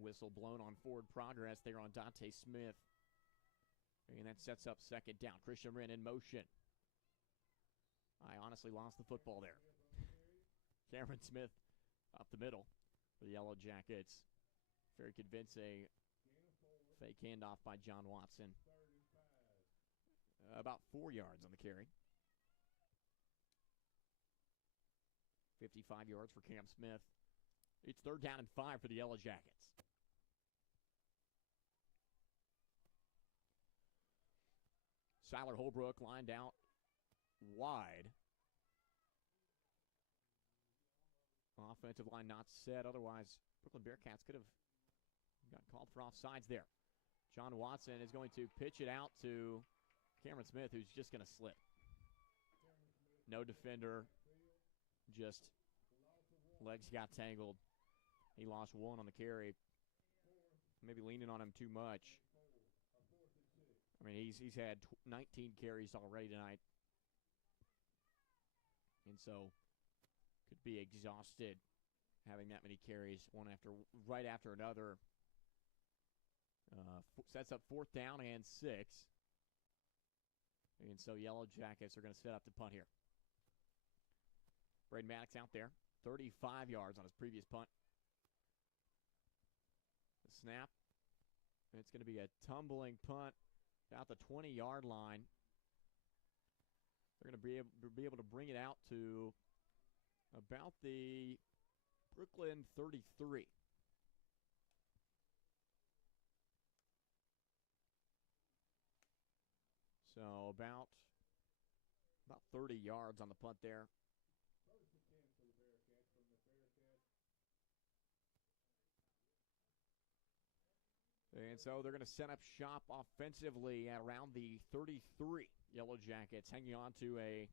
Whistle blown on forward progress there on Dante Smith. And that sets up 2nd down. Christian Wynne in motion. I honestly lost the football there. Cameron Smith up the middle for the Yellow Jackets. Very convincing fake handoff by John Watson. About 4 yards on the carry. 55 yards for Cam Smith. It's 3rd down and 5 for the Yellow Jackets. Siler Holbrook lined out wide. Offensive line not set. Otherwise, Brooklyn Bearcats could have got called for offsides there. John Watson is going to pitch it out to Cameron Smith, who's just going to slip. No defender. Just legs got tangled. He lost 1 on the carry. Maybe leaning on him too much. I mean, he's had 19 carries already tonight. And so could be exhausted having that many carries right after another. Sets up 4th down and 6. And And so Yellow Jackets are going to set up to punt here. Braden Maddox out there, 35 yards on his previous punt. The snap. And it's going to be a tumbling punt about the 20-yard line. They're going to be able to bring it out to about the Brookland 33. So about 30 yards on the punt there. And so they're going to set up shop offensively at around the 33. Yellow Jackets hanging on to a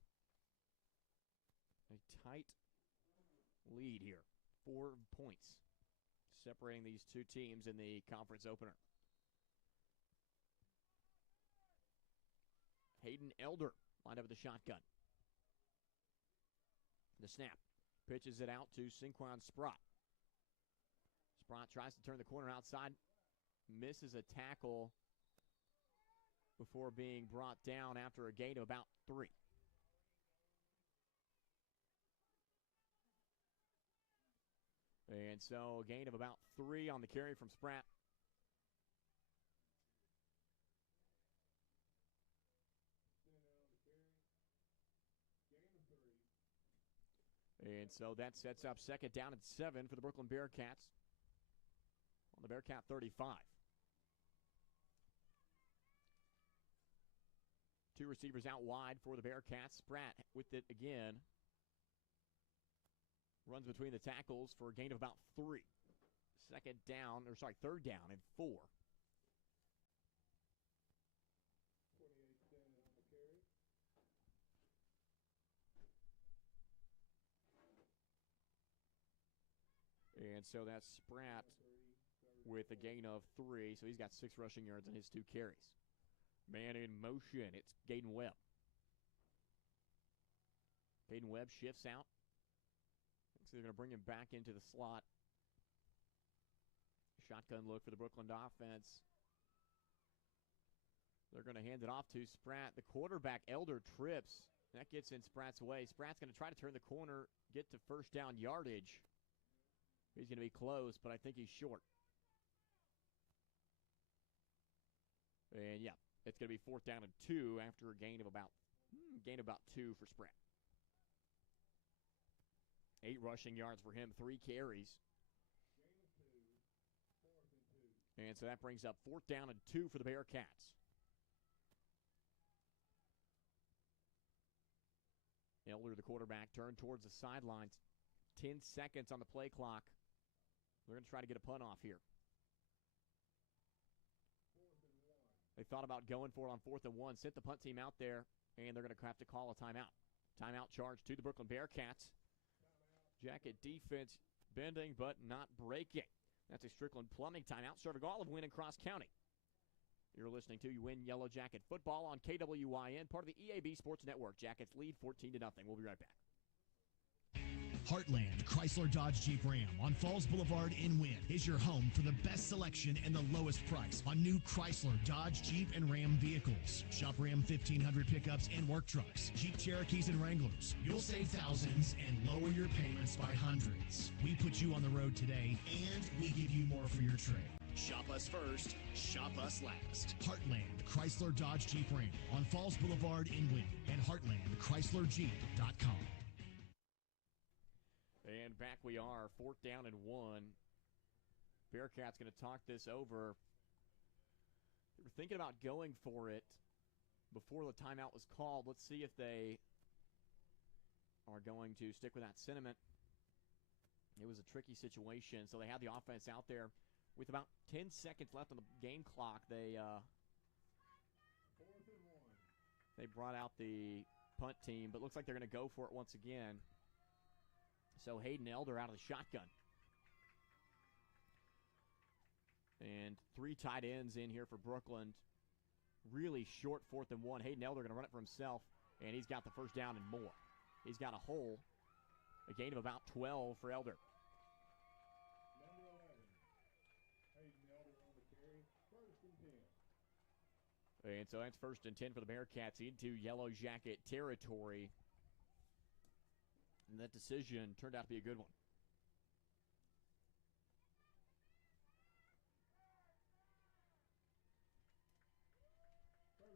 tight lead here. 4 points separating these two teams in the conference opener. Hayden Elder lined up with the shotgun. The snap. Pitches it out to Sinquan Sprott. Sprott tries to turn the corner outside. Misses a tackle before being brought down after a gain of about 3. And so a gain of about 3 on the carry from Spratt. And so that sets up second down and 7 for the Brookland Bearcats on the Bearcat 35. 2 receivers out wide for the Bearcats. Spratt with it again. Runs between the tackles for a gain of about 3. Third down and 4. And so that's Spratt with a gain of 3. So he's got 6 rushing yards in his 2 carries. Man in motion. It's Caden Webb. Caden Webb shifts out. So they're going to bring him back into the slot. Shotgun look for the Brookland offense. They're going to hand it off to Spratt. The quarterback, Elder, trips. That gets in Spratt's way. Spratt's going to try to turn the corner, get to first down yardage. He's going to be close, but I think he's short. And, yeah, it's going to be 4th down and 2 after a gain of about 2 for Spratt. 8 rushing yards for him, 3 carries. And so that brings up 4th down and 2 for the Bearcats. Elder, the quarterback, turned towards the sidelines. 10 seconds on the play clock. They're going to try to get a punt off here. They thought about going for it on 4th and 1. Sent the punt team out there, and they're going to have to call a timeout. Timeout charge to the Brookland Bearcats. Jacket defense bending but not breaking. That's a Strickland Plumbing timeout serving all of Wynne and Cross County. You're listening to Wynne Yellow Jacket football on KWYN, part of the EAB Sports Network. Jackets lead 14-0. We'll be right back. Heartland Chrysler Dodge Jeep Ram on Falls Boulevard in Wynne is your home for the best selection and the lowest price on new Chrysler, Dodge, Jeep, and Ram vehicles. Shop Ram 1500 pickups and work trucks, Jeep Cherokees and Wranglers. You'll save thousands and lower your payments by hundreds. We put you on the road today, and we give you more for your trade. Shop us first, shop us last. Heartland Chrysler Dodge Jeep Ram on Falls Boulevard in Wynne and heartlandchryslerjeep.com. And back we are, 4th down and 1. Bearcats going to talk this over. They were thinking about going for it before the timeout was called. Let's see if they are going to stick with that sentiment. It was a tricky situation, so they had the offense out there with about 10 seconds left on the game clock. They brought out the punt team, but looks like they're going to go for it once again. So Hayden Elder out of the shotgun. And 3 tight ends in here for Brookland. Really short 4th and 1. Hayden Elder going to run it for himself, and he's got the first down and more. He's got a hole. A gain of about 12 for Elder. And so that's 1st and 10 for the Bearcats into Yellow Jacket territory. And that decision turned out to be a good one.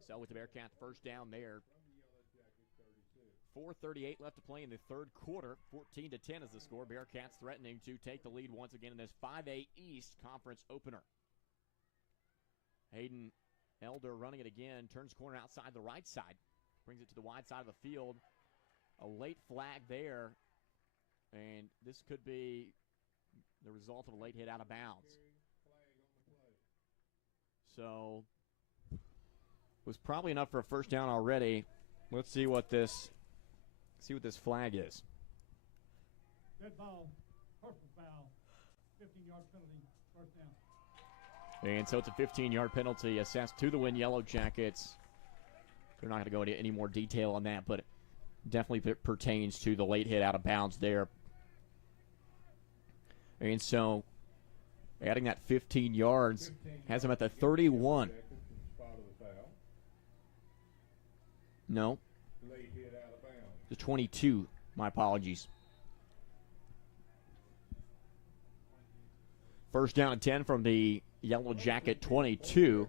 So with the Bearcats first down there. 4:38 left to play in the third quarter. 14-10 is the score. Bearcats threatening to take the lead once again in this 5A East Conference opener. Hayden Elder running it again. Turns corner outside the right side. Brings it to the wide side of the field. A late flag there. And this could be the result of a late hit out of bounds. So, was probably enough for a first down already. Let's see what this flag is. Dead ball, personal foul, 15-yard penalty, first down. And so it's a 15-yard penalty assessed to the Wynne Yellow Jackets. They're not going to go into any more detail on that, but it definitely pertains to the late hit out of bounds there. And so adding that 15 yards has him at the 31. No. The 22. My apologies. First down and 10 from the Yellow Jacket 22.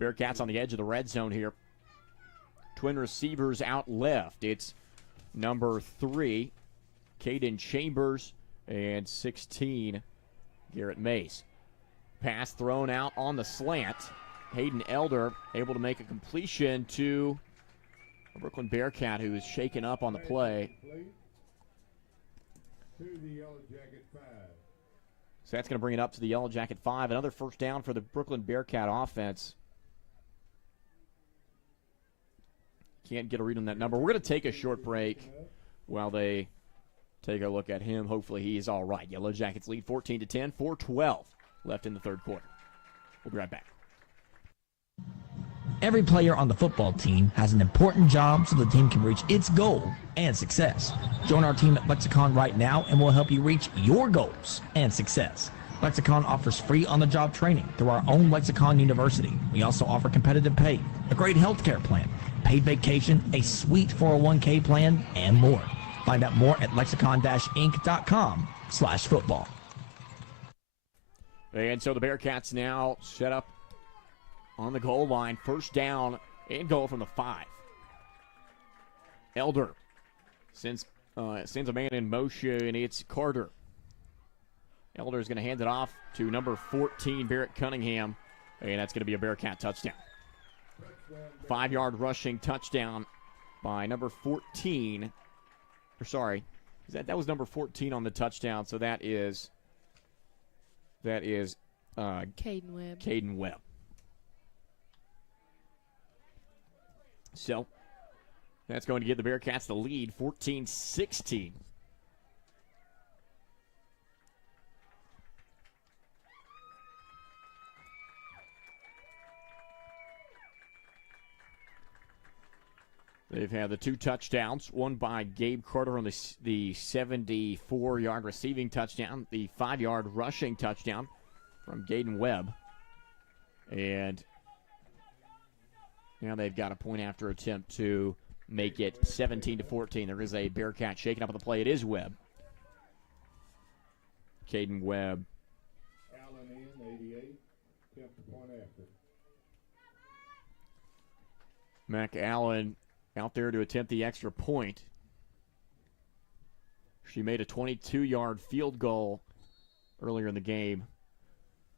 Bearcats on the edge of the red zone here. Twin receivers out left. It's number 3, Caden Chambers, and 16, Garrett Mace. Pass thrown out on the slant. Hayden Elder able to make a completion to a Brookland Bearcat who is shaken up on the play. To the Yellow Jacket 5. So that's going to bring it up to the Yellow Jacket 5. Another first down for the Brookland Bearcat offense. Can't get a read on that number. We're going to take a short break while they take a look at him. Hopefully he's all right. Yellow Jackets lead 14-10, 4:12 left in the third quarter. We'll be right back. Every player on the football team has an important job so the team can reach its goal and success. Join our team at Lexicon right now and we'll help you reach your goals and success. Lexicon offers free on-the-job training through our own Lexicon University. We also offer competitive pay, a great health care plan, paid vacation, a sweet 401k plan, and more. Find out more at lexicon-inc.com/football. And so the Bearcats now set up on the goal line. First down and goal from the 5. Elder sends a man in motion. It's Carter. Elder is going to hand it off to number 14, Barrett Cunningham, and that's going to be a Bearcat touchdown. 5-yard rushing touchdown by number 14. Or sorry, that was number 14 on the touchdown, so that is Caden Webb. So that's going to give the Bearcats the lead, 14-16. They've had the 2 touchdowns, one by Gabe Carter on the 74-yard receiving touchdown, the 5-yard rushing touchdown from Gaden Webb. And now they've got a point after attempt to make it 17-14. There is a Bearcat shaking up on the play. It is Webb. Caden Webb. Allen in, 88. Kept the point after. Mac Allen out there to attempt the extra point. She made a 22-yard field goal earlier in the game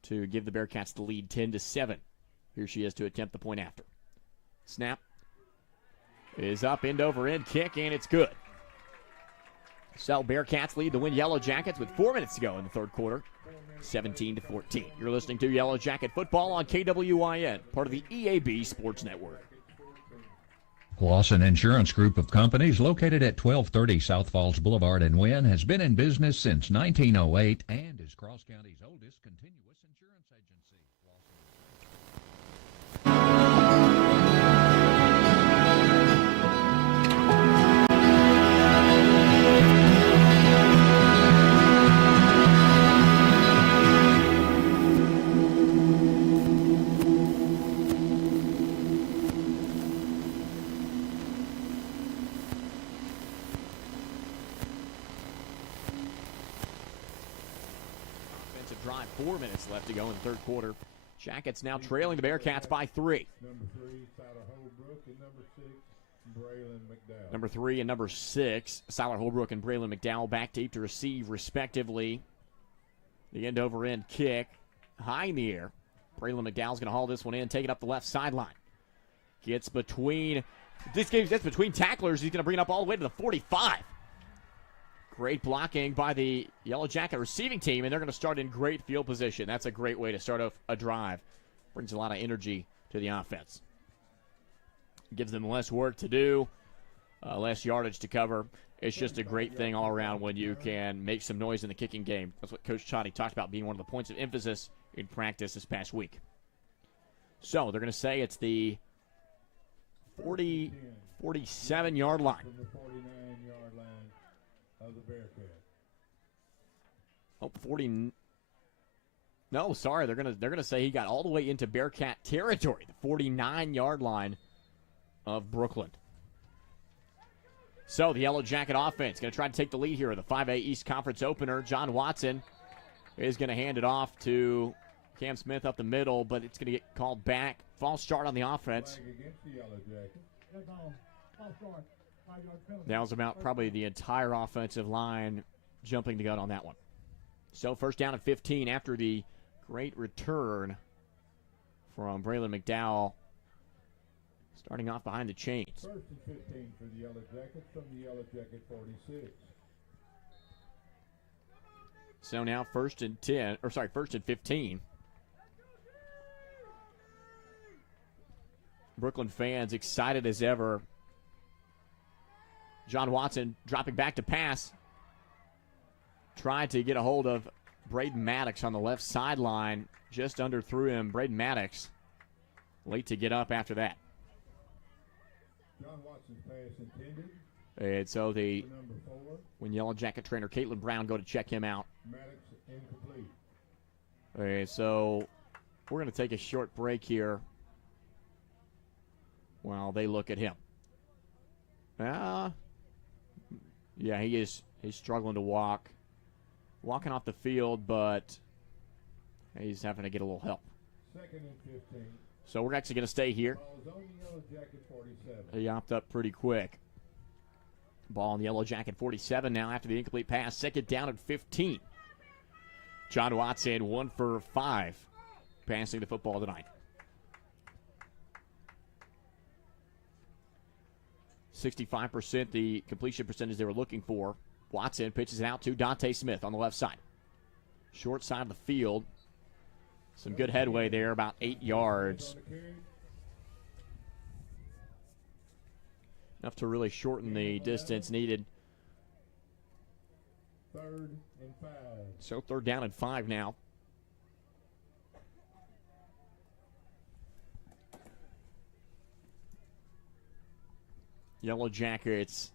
to give the Bearcats the lead 10-7. Here she is to attempt the point after. Snap is up, end over end kick, and it's good. So Bearcats lead the Wynne Yellow Jackets with 4 minutes to go in the third quarter, 17-14. You're listening to Yellow Jacket Football on KWYN, part of the EAB Sports Network. Clausen Insurance Group of Companies, located at 1230 South Falls Boulevard in Wynne, has been in business since 1908 and is Cross County's oldest continuous insurance agency. 4 minutes left to go in the third quarter. Jackets now trailing the Bearcats by 3. Number 3, Siler Holbrook, and number 6, Braylon McDowell. Number 3 and number 6, Siler Holbrook and Braylon McDowell back deep to receive, respectively. The end-over-end kick, high in the air. Braylon McDowell's going to haul this one in, take it up the left sideline. Gets between, gets between tacklers. He's going to bring it up all the way to the 45. Great blocking by the Yellow Jacket receiving team, and they're going to start in great field position. That's a great way to start off a drive. Brings a lot of energy to the offense. Gives them less work to do, less yardage to cover. It's just a great thing all around when you can make some noise in the kicking game. That's what Coach Chotty talked about being one of the points of emphasis in practice this past week. So they're going to say it's the 47-yard line. From the 49-yard line of the Bearcats. Oh, 40. No, sorry. They're gonna say he got all the way into Bearcat territory, the 49-yard line of Brookland. So the Yellow Jacket offense going to try to take the lead here in the 5A East Conference opener. John Watson is going to hand it off to Cam Smith up the middle, but it's going to get called back. False start on the offense. Flag against the Yellow Jackets. That was about probably the entire offensive line jumping the gun on that one. So first down at 15 after the great return from Braylon McDowell. Starting off behind the chains. First and 15 for the Yellow Jackets from the Yellow Jacket 46. So now first and 15. Brookland fans excited as ever. John Watson dropping back to pass. Tried to get a hold of Braden Maddox on the left sideline. Just underthrew him. Braden Maddox late to get up after that. John Watson's pass intended. And so the number 4. when Yellow Jacket trainer Caitlin Brown go to check him out. Maddox incomplete. Okay, so we're going to take a short break here while they look at him. Yeah, he's struggling to walk. Walking off the field, but he's having to get a little help. Second and 15. So we're actually going to stay here. Ball's on the Yellow Jacket 47. He hopped up pretty quick. Ball on the Yellow Jacket 47 now after the incomplete pass. Second down at 15. John Watson 1 for 5 passing the football tonight. 65% the completion percentage they were looking for. Watson pitches it out to Dante Smith on the left side. Short side of the field. Some good headway there, about 8 yards. Enough to really shorten the distance needed. Third and 5. So third down and 5 now. Yellow Jackets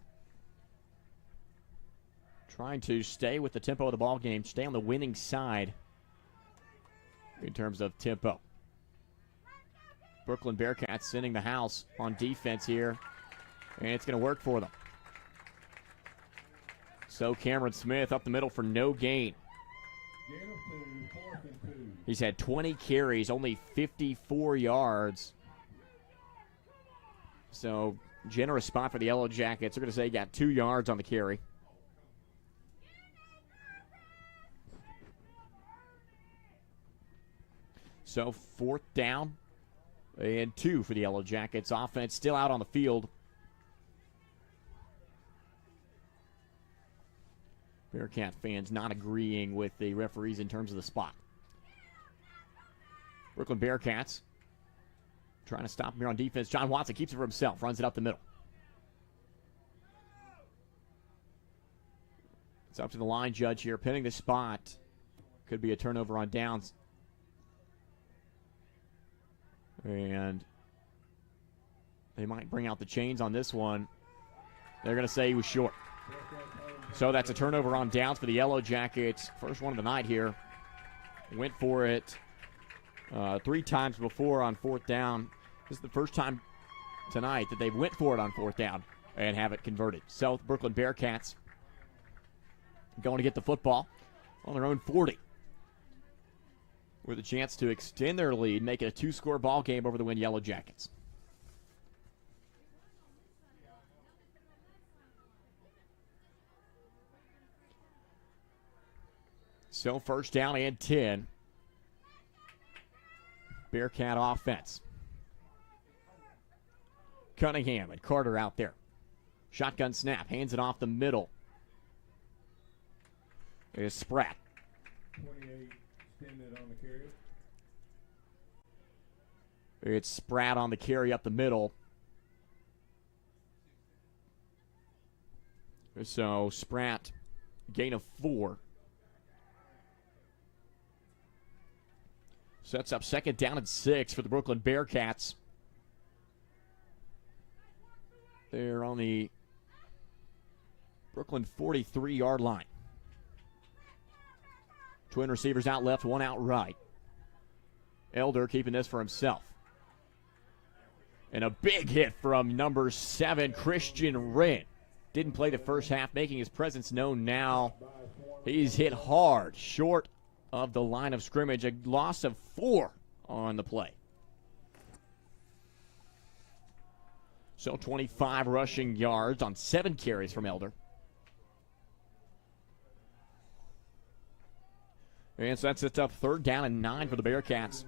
trying to stay with the tempo of the ball game, stay on the winning side in terms of tempo. Brookland Bearcats sending the house on defense here, and it's going to work for them. So Cameron Smith up the middle for no gain. He's had 20 carries, only 54 yards. So generous spot for the Yellow Jackets. They're going to say he got 2 yards on the carry. So fourth down and 2 for the Yellow Jackets. Offense still out on the field. Bearcat fans not agreeing with the referees in terms of the spot. Brookland Bearcats trying to stop him here on defense. John Watson keeps it for himself, runs it up the middle. It's up to the line judge here, pinning the spot. Could be a turnover on downs. And they might bring out the chains on this one. They're going to say he was short. So that's a turnover on downs for the Yellow Jackets. First one of the night here. Went for it 3 times before on fourth down. This is the first time tonight that they went for it on fourth down and have it converted. So the Brookland Bearcats going to get the football on their own 40. with a chance to extend their lead, make it a two-score ball game over the Wynne Yellow Jackets. So first down and 10. Bearcat offense. Cunningham and Carter out there. Shotgun snap, hands it off the middle. There's Spratt. 28 extended on the carry. It's Spratt on the carry up the middle. So Spratt, gain of 4. Sets up second down and 6 for the Brookland Bearcats. They're on the Brookland 43-yard line. Twin receivers out left, one out right. Elder keeping this for himself. And a big hit from number 7, Christian Wren. Didn't play the first half, making his presence known now. He's hit hard, short of the line of scrimmage. A loss of 4 on the play. So 25 rushing yards on 7 carries from Elder. And so that sets up third down and 9 for the Bearcats.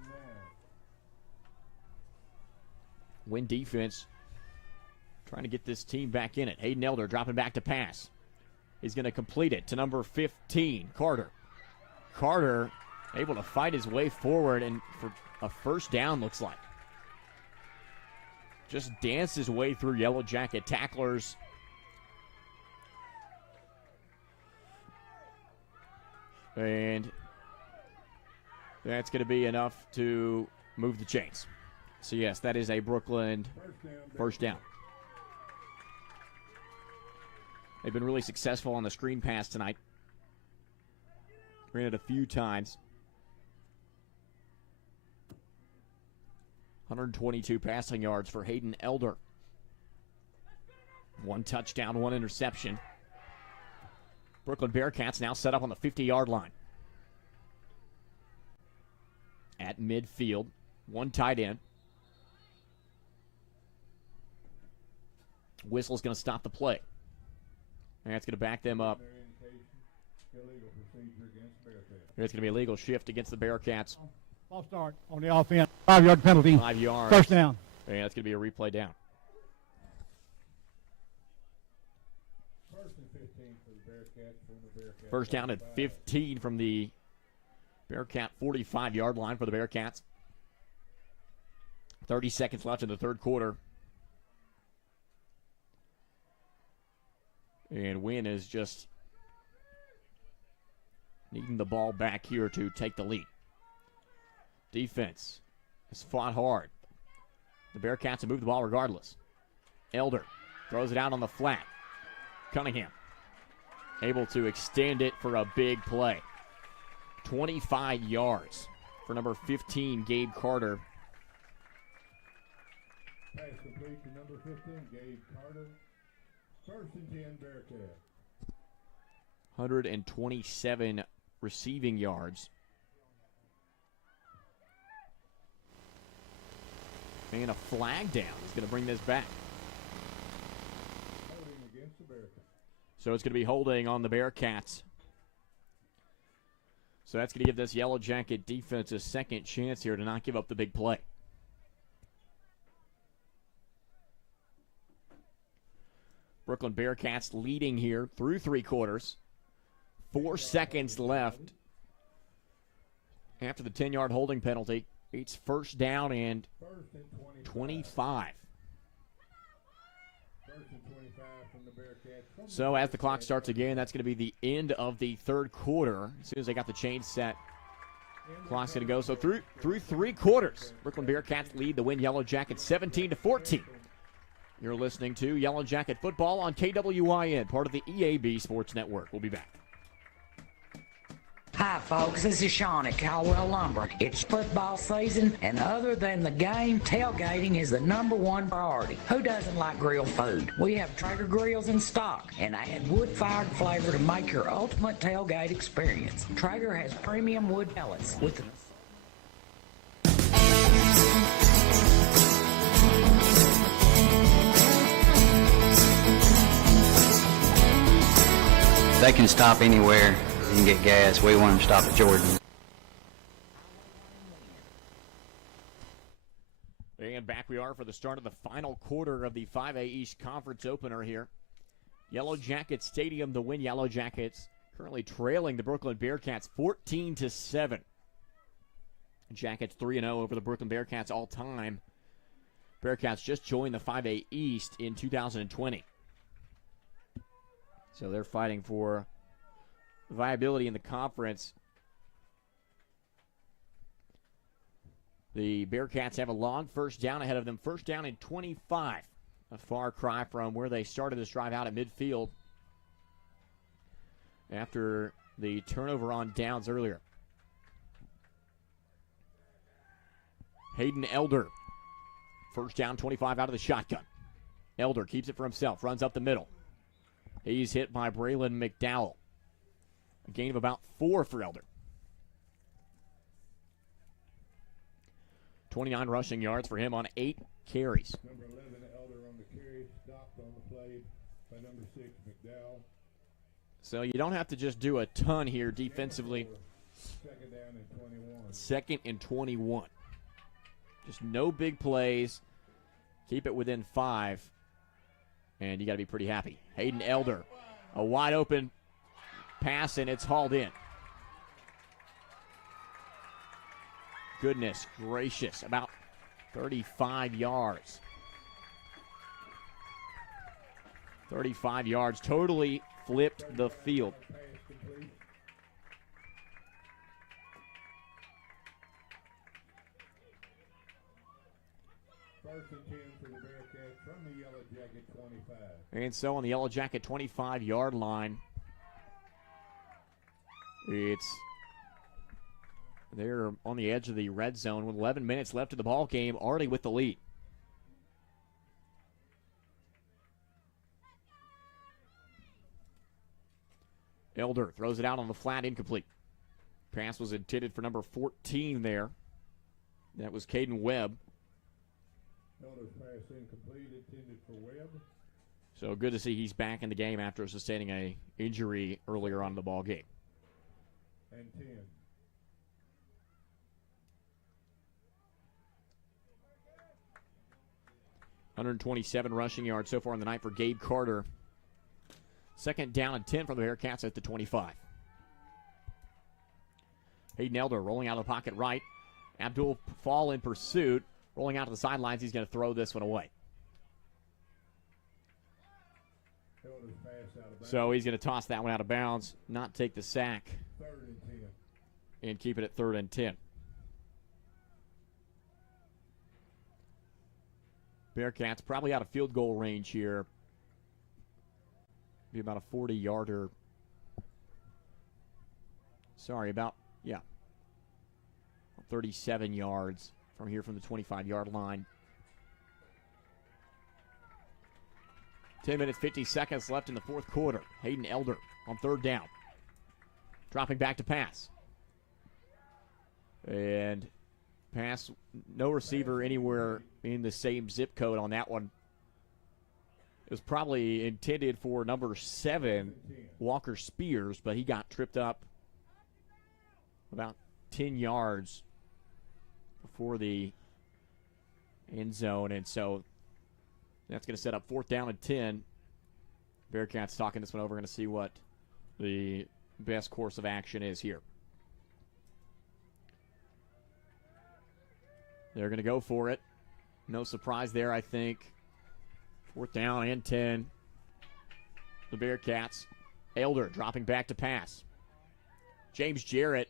Wynne defense trying to get this team back in it. Hayden Elder dropping back to pass. He's going to complete it to number 15, Carter. Carter able to fight his way forward and for a first down, looks like. Just danced his way through Yellow Jacket tacklers. And that's going to be enough to move the chains. So, yes, that is a Brookland first down. They've been really successful on the screen pass tonight. Ran it a few times. 122 passing yards for Hayden Elder. 1 touchdown, 1 interception. Brookland Bearcats now set up on the 50-yard line. At midfield, 1 tight end. Whistle's going to stop the play. And that's going to back them up. It's going to be a legal shift against the Bearcats. False start on the offense. 5-yard penalty. 5 yards. First down. And that's going to be a replay down. First down at 15 from the Bearcat 45-yard line for the Bearcats. 30 seconds left in the third quarter. And Wynne is just needing the ball back here to take the lead. Defense has fought hard. The Bearcats have moved the ball regardless. Elder throws it out on the flat. Cunningham able to extend it for a big play. 25 yards for number 15, Gabe Carter. Pass complete to number 15, Gabe Carter. First and 10, Bearcat. 127 receiving yards. And a flag down. He's going to bring this back. Holding against the Bearcats. So it's going to be holding on the Bearcats. So that's going to give this Yellow Jacket defense a second chance here to not give up the big play. Brookland Bearcats leading here through 3 quarters. 4 seconds left after the 10-yard holding penalty. It's first down and 25. So as the clock starts again, that's going to be the end of the third quarter. As soon as they got the chains set, clock's going to go. So through 3 quarters, Brookland Bearcats lead the Wynne Yellow Jackets 17-14. You're listening to Yellow Jacket Football on KWYN, part of the EAB Sports Network. We'll be back. Hi, folks. This is Sean at Caldwell Lumber. It's football season, and other than the game, tailgating is the #1 priority. Who doesn't like grilled food? We have Traeger grills in stock and add wood-fired flavor to make your ultimate tailgate experience. Traeger has premium wood pellets with They can stop anywhere and get gas. We want them to stop at Jordan. And back we are for the start of the final quarter of the 5A East Conference opener here. Yellow Jackets Stadium, the Wynne Yellow Jackets currently trailing the Brookland Bearcats 14-7. Jackets 3-0 over the Brookland Bearcats all time. Bearcats just joined the 5A East in 2020. So they're fighting for viability in the conference. The Bearcats have a long first down ahead of them. First down and 25. A far cry from where they started this drive out at midfield after the turnover on downs earlier. Hayden Elder. First down, 25 out of the shotgun. Elder keeps it for himself, runs up the middle. He's hit by Braylon McDowell. A gain of about 4 for Elder. 29 rushing yards for him on 8 carries. Number 11, Elder on the carry, stopped on the play by number 6, McDowell. So you don't have to just do a ton here defensively. Second down and 21. Second and 21. Just no big plays. Keep it within 5. And you got to be pretty happy. Hayden Elder, a wide open pass, and it's hauled in. Goodness gracious, about 35 yards. 35 yards, totally flipped the field. First and 10 for the Bearcats from the Yellow Jacket 25. And so on the Yellow Jacket 25-yard line, they're on the edge of the red zone with 11 minutes left of the ball game, already with the lead. Elder throws it out on the flat, incomplete. Pass was intended for number 14 there. That was Caden Webb. Elder's pass incomplete, intended for Webb. So good to see he's back in the game after sustaining an injury earlier on in the ball game. And 10. .127 rushing yards so far in the night for Gabe Carter. Second down and 10 for the Bearcats at the 25. Hayden Elder rolling out of the pocket right. Abdul Fall in pursuit. Rolling out to the sidelines. He's going to throw this one away. So he's going to toss that one out of bounds, not take the sack, Third and 10. and keep it at 3rd and 10. Bearcats probably out of field goal range here. Be about a 40-yarder. Sorry, about 37 yards from here from the 25-yard line. 10 minutes, 50 seconds left in the fourth quarter. Hayden Elder on 3rd down. Dropping back to pass. And pass, no receiver anywhere in the same zip code on that one. It was probably intended for number 7, Walker Spears, but he got tripped up about 10 yards before the end zone, and so that's going to set up 4th down and 10. Bearcats talking this one over, going to see what the best course of action is here. They're going to go for it. No surprise there, I think. 4th down and 10. The Bearcats. Elder dropping back to pass. James Jarrett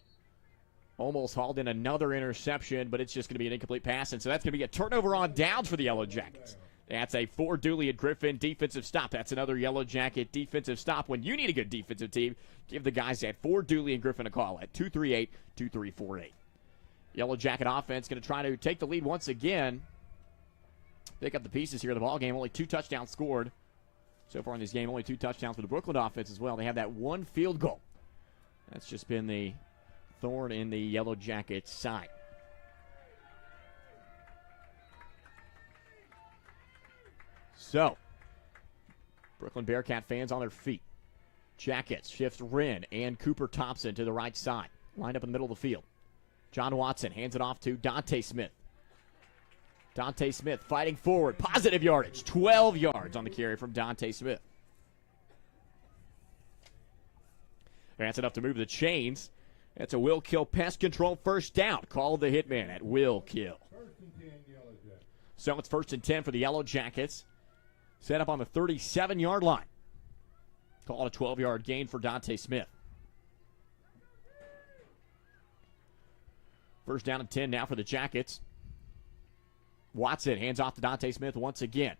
almost hauled in another interception, but it's just going to be an incomplete pass, and so that's going to be a turnover on downs for the Yellow Jackets. That's a for Dooley and Griffin defensive stop. That's another Yellow Jacket defensive stop. When you need a good defensive team, give the guys at for Dooley and Griffin a call at 238-2348. Yellow Jacket offense going to try to take the lead once again. Pick up the pieces here of the ball game. Only 2 touchdowns scored so far in this game. Only 2 touchdowns for the Brookland offense as well. They have that 1 field goal. That's just been the thorn in the Yellow Jackets' side. So, Brookland Bearcat fans on their feet. Jackets shifts Wynne and Cooper Thompson to the right side. Lined up in the middle of the field. John Watson hands it off to Dante Smith. Dante Smith fighting forward. Positive yardage. 12 yards on the carry from Dante Smith. That's enough to move the chains. That's a will kill pest control first down. Call the hitman at will kill. So it's 1st and 10 for the Yellow Jackets. Set up on the 37-yard line. Call it a 12-yard gain for Dante Smith. 1st down and 10 now for the Jackets. Watson hands off to Dante Smith once again.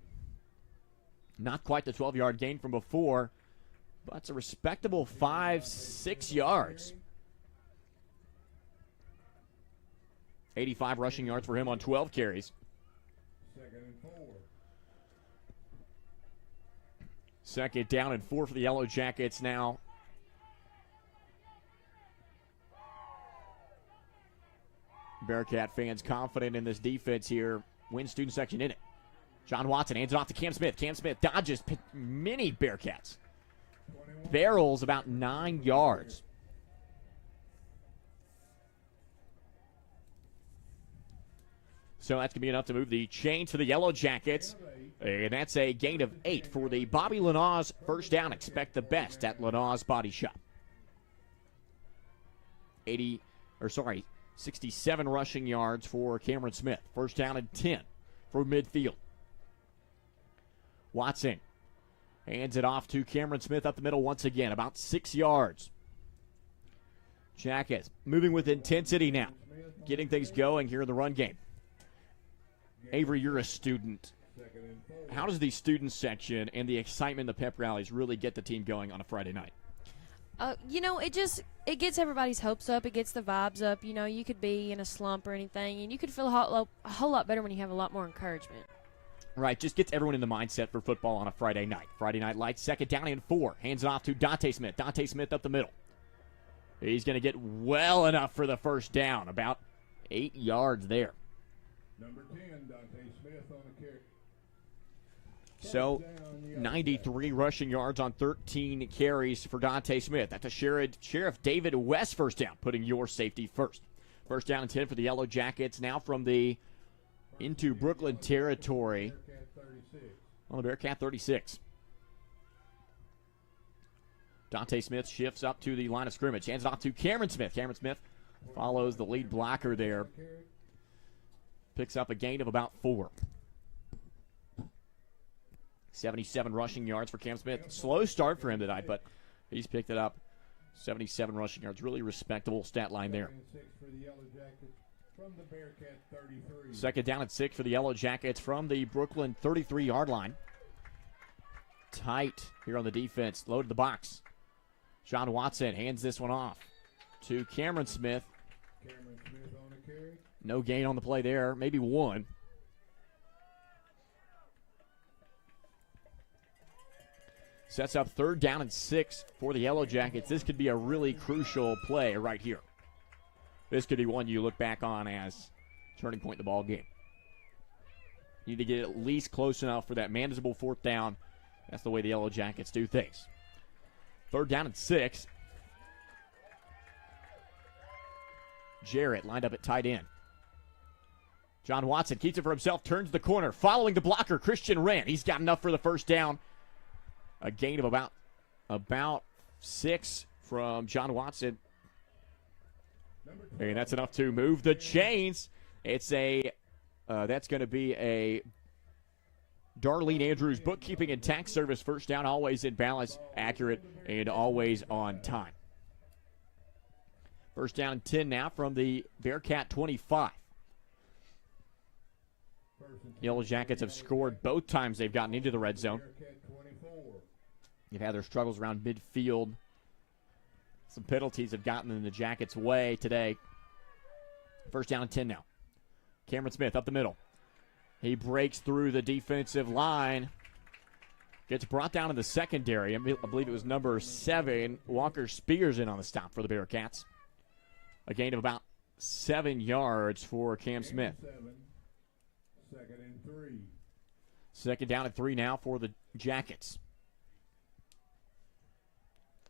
Not quite the 12-yard gain from before, but it's a respectable 5-6 yards. 85 rushing yards for him on 12 carries. 2nd down and 4 for the Yellow Jackets now. Bearcat fans confident in this defense here. Wynne student section in it. John Watson hands it off to Cam Smith. Cam Smith dodges many Bearcats. Barrels about 9 yards. So that's going to be enough to move the chains for the Yellow Jackets. And that's a gain of 8 for the Bobby Lanaz first down. Expect the best at Lanaz Body Shop. 67 rushing yards for Cameron Smith. 1st down and 10 for midfield. Watson hands it off to Cameron Smith up the middle once again. About 6 yards. Jackets moving with intensity now. Getting things going here in the run game. Avery, you're a student. How does the student section and the excitement of the pep rallies really get the team going on a Friday night? It gets everybody's hopes up. It gets the vibes up. You could be in a slump or anything, and you could feel a whole lot better when you have a lot more encouragement. Right, just gets everyone in the mindset for football on a Friday night. Friday Night Lights, 2nd down and 4. Hands it off to Dante Smith. Dante Smith up the middle. He's going to get well enough for the first down. About 8 yards there. Number 10, Dante Smith on the carry. So, 93 rushing yards on 13 carries for Dante Smith. That's a Sheriff David West first down, putting your safety first. 1st down and 10 for the Yellow Jackets. Now from the into Brookland territory on the Bearcat 36. Dante Smith shifts up to the line of scrimmage. Hands it off to Cameron Smith. Cameron Smith follows the lead blocker there. Picks up a gain of about 4. 77 rushing yards for Cam Smith. Slow start for him tonight, but he's picked it up. 77 rushing yards. Really respectable stat line there. 2nd down and 6 for the Yellow Jackets from the Brookland 33-yard line. Tight here on the defense. Loaded the box. John Watson hands this one off to Cameron Smith. Cameron Smith on the carry. No gain on the play there. Maybe 1. Sets up 3rd down and 6 for the Yellow Jackets. This could be a really crucial play right here. This could be one you look back on as turning point in the ball game. You need to get at least close enough for that manageable 4th down. That's the way the Yellow Jackets do things. 3rd down and 6. Jarrett lined up at tight end. John Watson keeps it for himself, turns the corner, following the blocker, Christian Wren. He's got enough for the first down. A gain of about 6 from John Watson. And that's enough to move the chains. It's that's going to be a Darlene Andrews bookkeeping and tax service first down, always in balance, accurate, and always on time. 1st down and 10 now from the Bearcat 25. Yellow Jackets have scored both times they've gotten into the red zone. They've had their struggles around midfield. Some penalties have gotten in the Jackets' way today. 1st down and 10 now. Cameron Smith up the middle. He breaks through the defensive line. Gets brought down in the secondary. I believe it was number 7. Walker Spears in on the stop for the Bearcats. A gain of about 7 yards for Cam Smith. 2nd and 3. 2nd down and 3 now for the Jackets.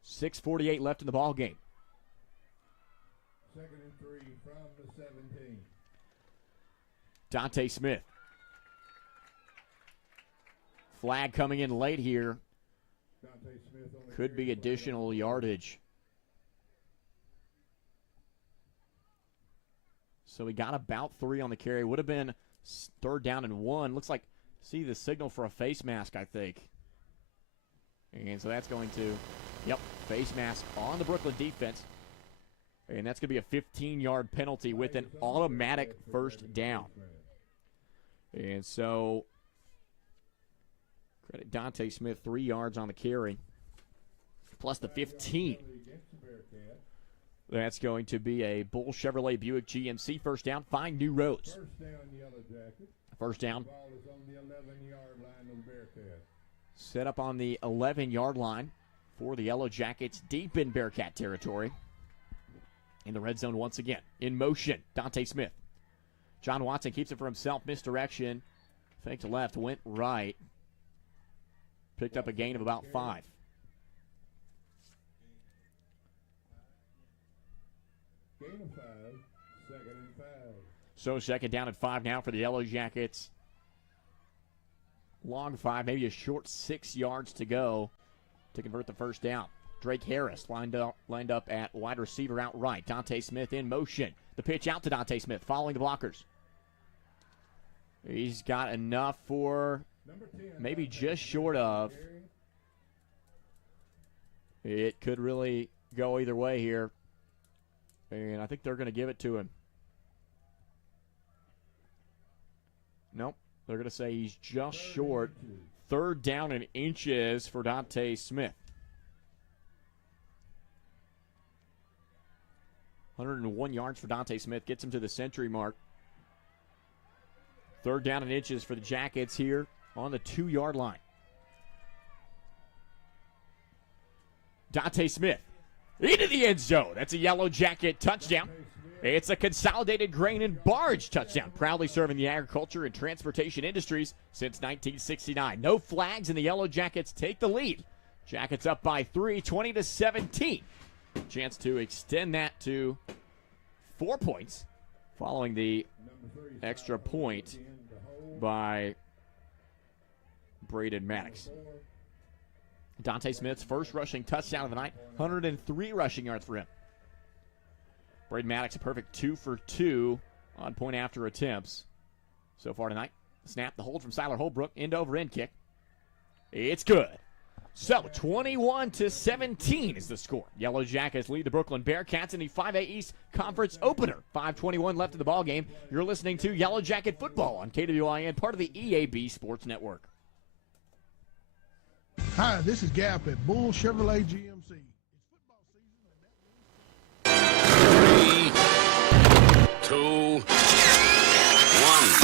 6:48 left in the ball game. 2nd and 3 from the 17. Dante Smith. Flag coming in late here. Dante Smith on the Could be additional yardage. So he got about 3 on the carry. Would have been 3rd down and 1. Looks like, see the signal for a face mask, I think. And so that's going to, face mask on the Brookland defense. And that's going to be a 15-yard penalty with an automatic 1st down. And so, credit Dante Smith, 3 yards on the carry, plus the 15. That's going to be a Bull Chevrolet Buick GMC 1st down. Find new roads. 1st down, Yellow Jacket. 1st down. The ball is on the 11-yard line of the Bearcat. Set up on the 11-yard line for the Yellow Jackets, deep in Bearcat territory. In the red zone once again. In motion, Dante Smith. John Watson keeps it for himself. Misdirection. Fake to left, went right. Picked up a gain of about 5. Gain of 5. 2nd and 5. So 2nd down and 5 now for the Yellow Jackets. Long 5, maybe a short 6 yards to go to convert the 1st down. Drake Harris lined up at wide receiver out right. Dante Smith in motion. The pitch out to Dante Smith, following the blockers. He's got enough for maybe just short of. It could really go either way here. And I think they're going to give it to him. Nope. They're going to say he's just short. 3rd down and inches for Dante Smith. 101 yards for Dante Smith. Gets him to the century mark. 3rd down and inches for the Jackets here on the 2-yard line. Dante Smith into the end zone. That's a Yellow Jacket touchdown. It's a Consolidated Grain and Barge touchdown, proudly serving the agriculture and transportation industries since 1969. No flags, and the Yellow Jackets take the lead. Jackets up by 3, 20-17. Chance to extend that to 4 points following the extra point by Braden Maddox. Dante Smith's first rushing touchdown of the night, 103 rushing yards for him. Braden Maddox a perfect 2 for 2 on point after attempts so far tonight. Snap, the hold from Siler Holbrook, end-over-end kick. It's good. So 21-17 is the score. Yellow Jackets lead the Brookland Bearcats in the 5A East Conference opener. 5:21 left in the ball game. You're listening to Yellow Jacket Football on KWIN, part of the EAB Sports Network. Hi, this is Gap at Bull Chevrolet GMC. It's football season. 3, 2, 1.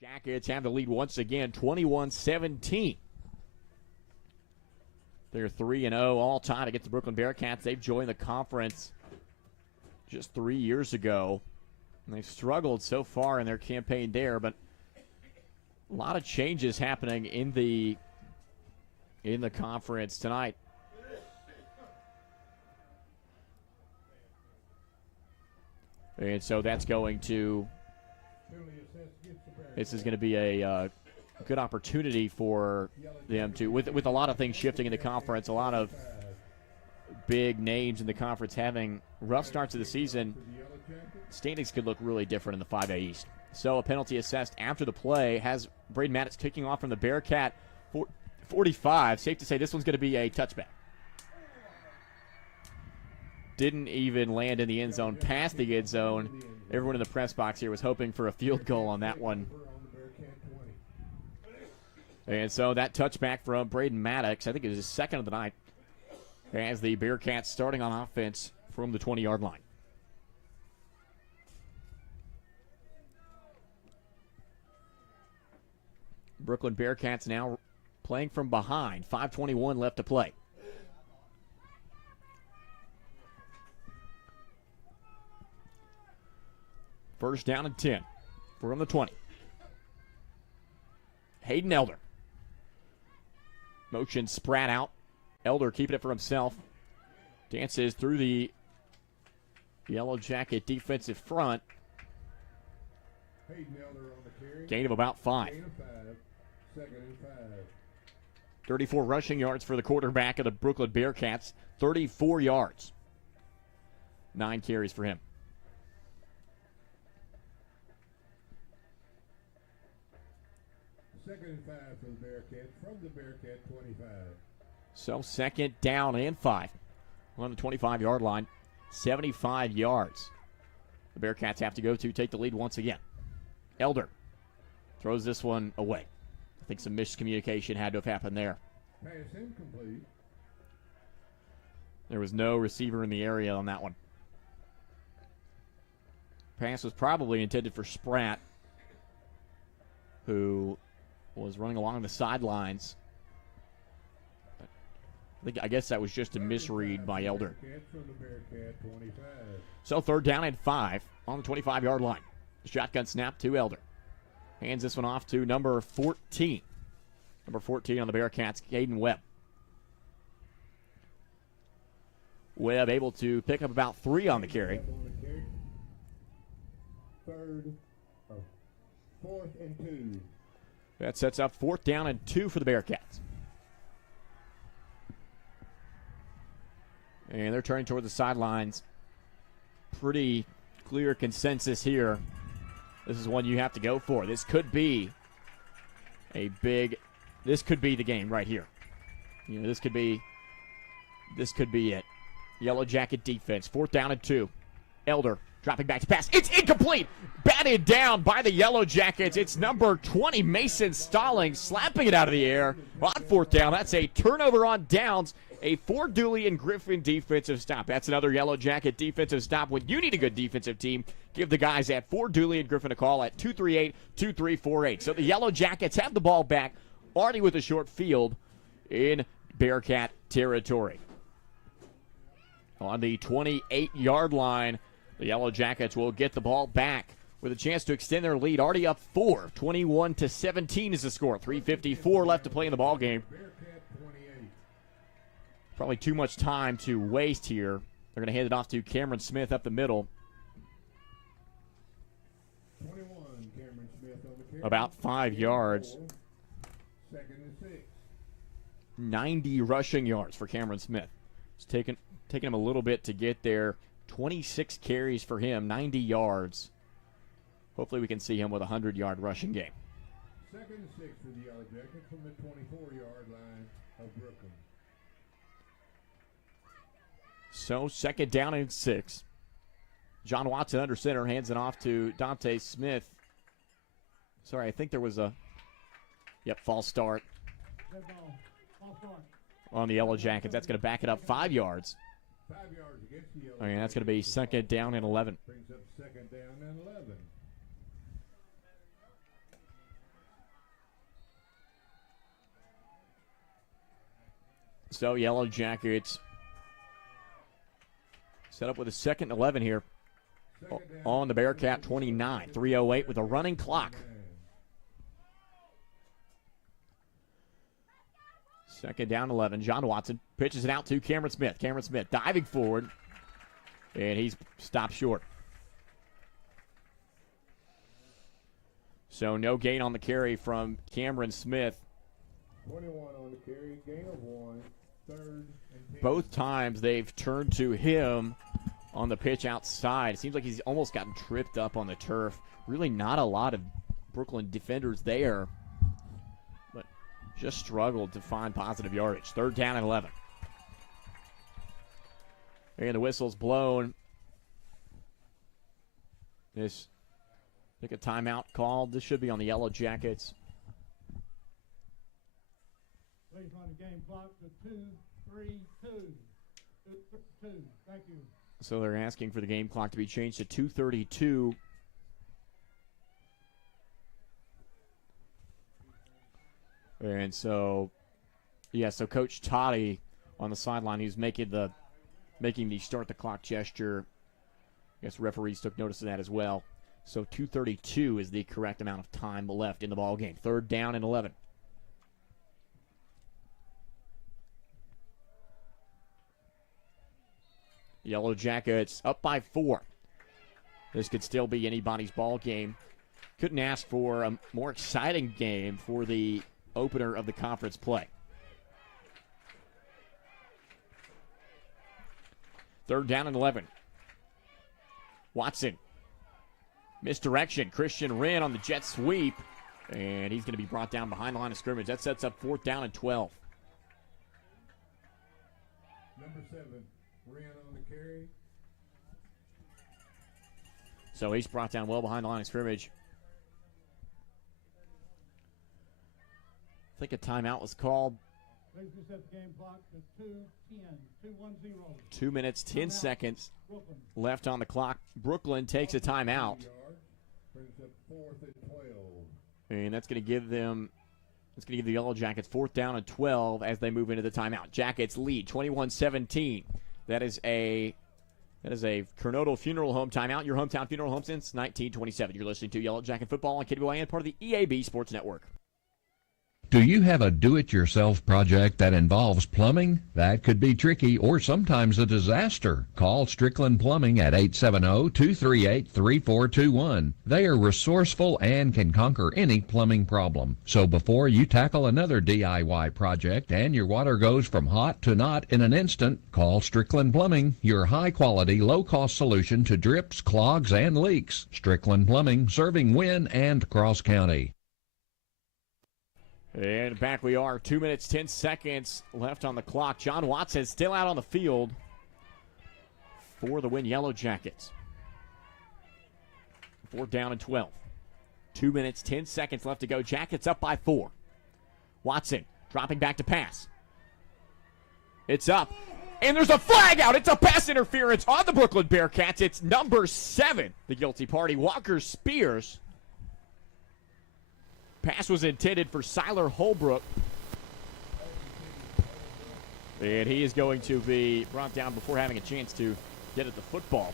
Jackets have the lead once again, 21-17. They're 3-0 all time against the Brookland Bearcats. They've joined the conference just 3 years ago. And they've struggled so far in their campaign there, but a lot of changes happening in the conference tonight. And so that's going to, this is going to be a good opportunity for them to, with a lot of things shifting in the conference, a lot of big names in the conference having rough starts of the season, standings could look really different in the 5A East. So a penalty assessed after the play has Braden Maddox kicking off from the Bearcat 45. Safe to say this one's going to be a touchback. Didn't even land in the end zone, past the end zone. Everyone in the press box here was hoping for a field goal on that one. And so that touchback from Braden Maddox, I think it was his second of the night, as the Bearcats starting on offense from the 20-yard line. Brookland Bearcats now playing from behind. 5:21 left to play. First down and 10. We're on the 20. Hayden Elder. Motion Spratt out. Elder keeping it for himself. Dances through the Yellow Jacket defensive front. Hayden Elder on the carry. Gain of about 5. Gain of 5. Second and 5. 34 rushing yards for the quarterback of the Brookland Bearcats. 34 yards. 9 carries for him. Second and 5 for the Bearcats from the Bearcat 25. So second down and 5 on the 25-yard line. 75 yards. The Bearcats have to go to take the lead once again. Elder throws this one away. I think some miscommunication had to have happened there. Pass incomplete. There was no receiver in the area on that one. Pass was probably intended for Spratt, who was running along the sidelines. I guess that was just a misread by Elder. So third down and 5 on the 25-yard line. Shotgun snap to Elder. Hands this one off to number 14. Number 14 on the Bearcats, Caden Webb. Webb able to pick up about 3 on the carry. Fourth and 2. That sets up 4th down and 2 for the Bearcats. And they're turning toward the sidelines. Pretty clear consensus here. This is one you have to go for. This could be this could be the game right here. You know, this could be it. Yellow Jacket defense. 4th down and 2. Elder dropping back to pass. It's incomplete. Batted down by the Yellow Jackets. It's number 20, Mason Stallings, slapping it out of the air. On 4th down, that's a turnover on downs. A Ford Dooley and Griffin defensive stop. That's another Yellow Jacket defensive stop. When you need a good defensive team, give the guys at Ford Dooley and Griffin a call at 238-2348. So the Yellow Jackets have the ball back, already with a short field in Bearcat territory. On the 28-yard line, the Yellow Jackets will get the ball back with a chance to extend their lead. Already up 4. 21-17 is the score. 3:54 left to play in the ball game. Probably too much time to waste here. They're going to hand it off to Cameron Smith up the middle. 21, Cameron Smith on the carry. About 5 yards. Second and 6. 90 rushing yards for Cameron Smith. It's taken him a little bit to get there. 26 carries for him, 90 yards. Hopefully we can see him with a 100-yard rushing game. Second and 6 for the Yellow Jackets from the 24-yard line of Brookland. So second down and 6. John Watson under center, hands it off to Dante Smith. Sorry, I think there was a false start on the Yellow Jackets. That's going to back it up 5 yards. 5 yards against the Yellow. I mean, that's going to be second down and 11. Brings up second down and 11. So Yellow Jackets set up with a second and 11 here on the Bearcat 29. 3:08 with a running clock. Second down 11. John Watson pitches it out to Cameron Smith. Cameron Smith diving forward, and he's stopped short. So no gain on the carry from Cameron Smith. 21 on the carry, gain of 1. Third and 10. Both times they've turned to him on the pitch outside. It seems like he's almost gotten tripped up on the turf. Really not a lot of Brookland defenders there, but just struggled to find positive yardage. Third down and 11. And the whistle's blown. I think a timeout called. This should be on the Yellow Jackets. Please run the game clock to 2:32. 2. Thank you. So they're asking for the game clock to be changed to 2:32. And so, so Coach Toddy on the sideline, he was making the start the clock gesture. I guess referees took notice of that as well. So 2:32 is the correct amount of time left in the ball game. 3rd down and 11. Yellow Jackets up by 4. This could still be anybody's ball game. Couldn't ask for a more exciting game for the opener of the conference play. 3rd down and 11. Watson. Misdirection. Christian Wynne on the jet sweep. And he's going to be brought down behind the line of scrimmage. That sets up 4th down and 12. Number 7, Wynne on the carry. So he's brought down well behind the line of scrimmage. I think a timeout was called. Please reset the game clock to 2:10, 2:10. 2 minutes, 10 seconds left on the clock. Brookland takes a timeout. Brings up 4th and 12. And that's going to give the Yellow Jackets 4th down and 12 as they move into the timeout. Jackets lead 21-17. That is a Coronado Funeral Home timeout. Your hometown funeral home since 1927. You're listening to Yellow Jacket Football on KWIN, part of the EAB Sports Network. Do you have a do-it-yourself project that involves plumbing? That could be tricky or sometimes a disaster. Call Strickland Plumbing at 870-238-3421. They are resourceful and can conquer any plumbing problem. So before you tackle another DIY project and your water goes from hot to not in an instant, call Strickland Plumbing, your high-quality, low-cost solution to drips, clogs, and leaks. Strickland Plumbing, serving Wynne and Cross County. And back we are. 2 minutes, 10 seconds left on the clock. John Watson still out on the field for the Wynne Yellow Jackets. 4th down and 12. 2 minutes, 10 seconds left to go. Jackets up by 4. Watson dropping back to pass. It's up. And there's a flag out. It's a pass interference on the Brookland Bearcats. It's number 7, the guilty party, Walker Spears. Pass was intended for Siler Holbrook. And he is going to be brought down before having a chance to get at the football.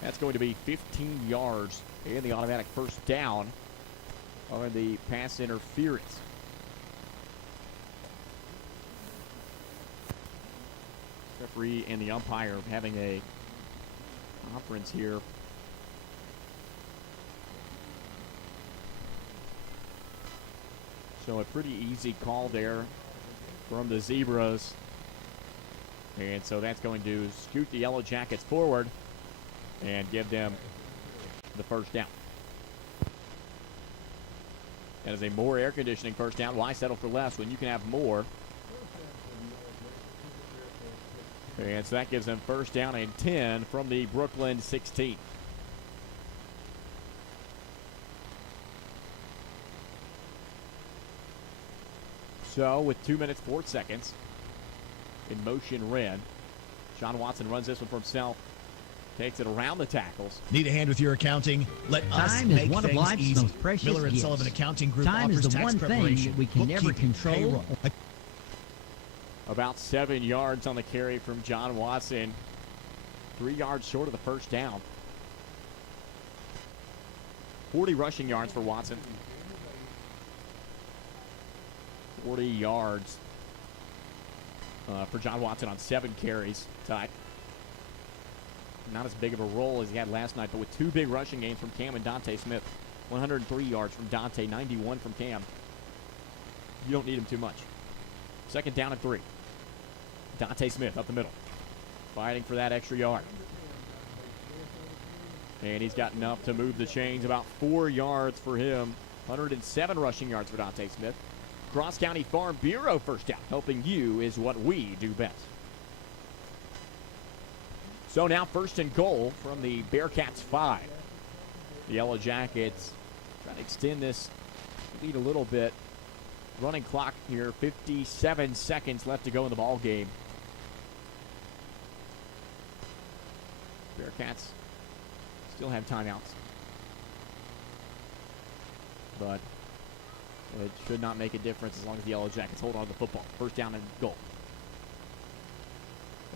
That's going to be 15 yards and the automatic 1st down on the pass interference. Referee and the umpire having a conference here. So a pretty easy call there from the Zebras. And so that's going to scoot the Yellow Jackets forward and give them the 1st down. That is a more air conditioning 1st down. Why settle for less when you can have more? And so that gives them 1st down and 10 from the Brookland 16. So with 2 minutes, 4 seconds, in motion red, John Watson runs this one for himself, takes it around the tackles. Need a hand with your accounting? Let us Time make is one of things life's easy. most precious Miller and gifts. Sullivan Accounting Group Time offers is the tax one thing preparation, that we can never bookkeeping, control. payroll. About 7 yards on the carry from John Watson. 3 yards short of the 1st down. 40 rushing yards for Watson. 40 yards for John Watson on 7 carries. Tied. Not as big of a role as he had last night, but with 2 big rushing games from Cam and Dante Smith. 103 yards from Dante, 91 from Cam. You don't need him too much. 2nd down and 3. Dante Smith up the middle, fighting for that extra yard. And he's got enough to move the chains, about 4 yards for him. 107 rushing yards for Dante Smith. Cross County Farm Bureau 1st down. Helping you is what we do best. So now 1st and goal from the Bearcats 5. The Yellow Jackets try to extend this lead a little bit. Running clock here, 57 seconds left to go in the ball game. Bearcats still have timeouts, but It should not make a difference as long as the Yellow Jackets hold on to the football. First down and goal.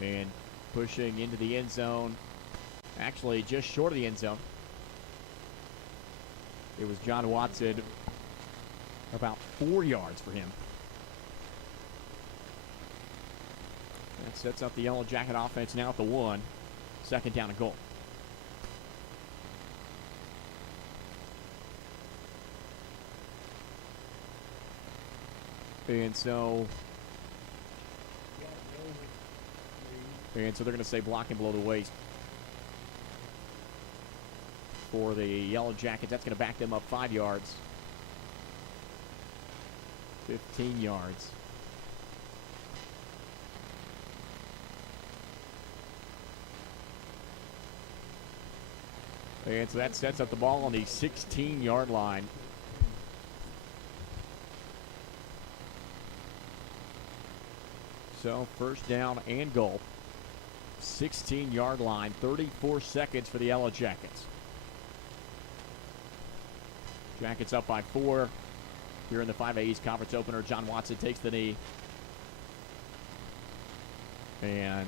And pushing into the end zone. Actually, just short of the end zone. It was John Watson. About 4 yards for him. That sets up the Yellow Jacket offense now at the 1. Second down and goal. And so they're going to say blocking below the waist for the Yellow Jackets. That's going to back them up 5 yards. 15 yards. And so that sets up the ball on the 16-yard line. So first down and goal. 16-yard line, 34 seconds for the Yellow Jackets. Jackets up by 4 here in the 5A East Conference opener. John Watson takes the knee. And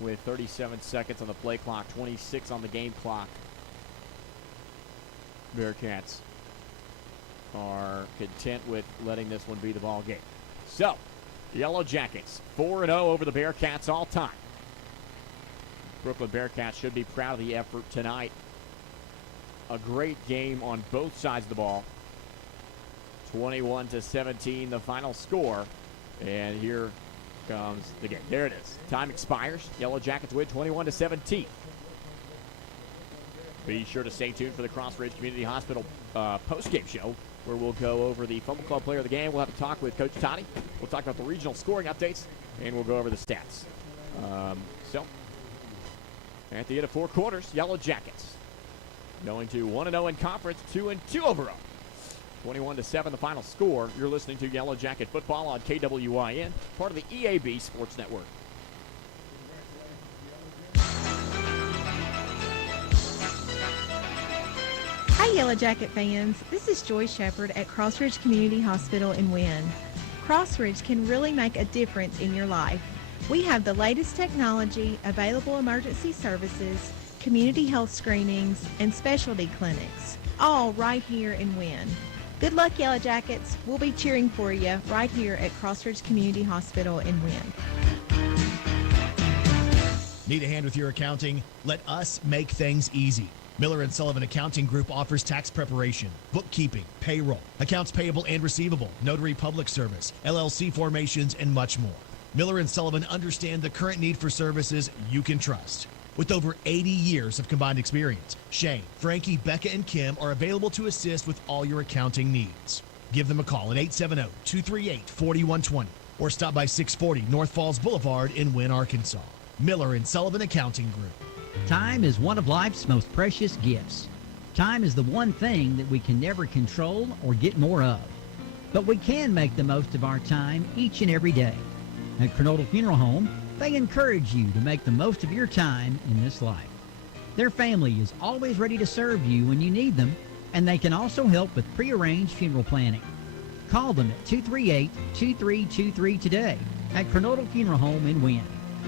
with 37 seconds on the play clock, 26 on the game clock, Bearcats are content with letting this one be the ball game. So, Yellow Jackets 4-0 over the Bearcats all time. Brookland Bearcats should be proud of the effort tonight. A great game on both sides of the ball. 21-17 the final score. And here comes the game. There it is. Time expires. Yellow Jackets win 21-17. Be sure to stay tuned for the Crossridge Community Hospital post-game show, where we'll go over the Football Club player of the game. We'll have a talk with Coach Toddy. We'll talk about the regional scoring updates, and we'll go over the stats. So, at the end of 4 quarters, Yellow Jackets going to 1-0 in conference, 2-2 overall. 21-7 the final score. You're listening to Yellow Jacket Football on KWYN, part of the EAB Sports Network. Hi, Yellow Jacket fans. This is Joy Shepard at Crossridge Community Hospital in Wynne. Crossridge can really make a difference in your life. We have the latest technology, available emergency services, community health screenings, and specialty clinics, all right here in Wynne. Good luck, Yellow Jackets. We'll be cheering for you right here at Crossridge Community Hospital in Wynne. Need a hand with your accounting? Let us make things easy. Miller & Sullivan Accounting Group offers tax preparation, bookkeeping, payroll, accounts payable and receivable, notary public service, LLC formations, and much more. Miller & Sullivan understand the current need for services you can trust. With over 80 years of combined experience, Shane, Frankie, Becca, and Kim are available to assist with all your accounting needs. Give them a call at 870-238-4120 or stop by 640 North Falls Boulevard in Wynne, Arkansas. Miller & Sullivan Accounting Group. Time is one of life's most precious gifts. Time is the one thing that we can never control or get more of. But we can make the most of our time each and every day. At Kernodle Funeral Home, they encourage you to make the most of your time in this life. Their family is always ready to serve you when you need them, and they can also help with prearranged funeral planning. Call them at 238-2323 today at Kernodle Funeral Home in Wynne.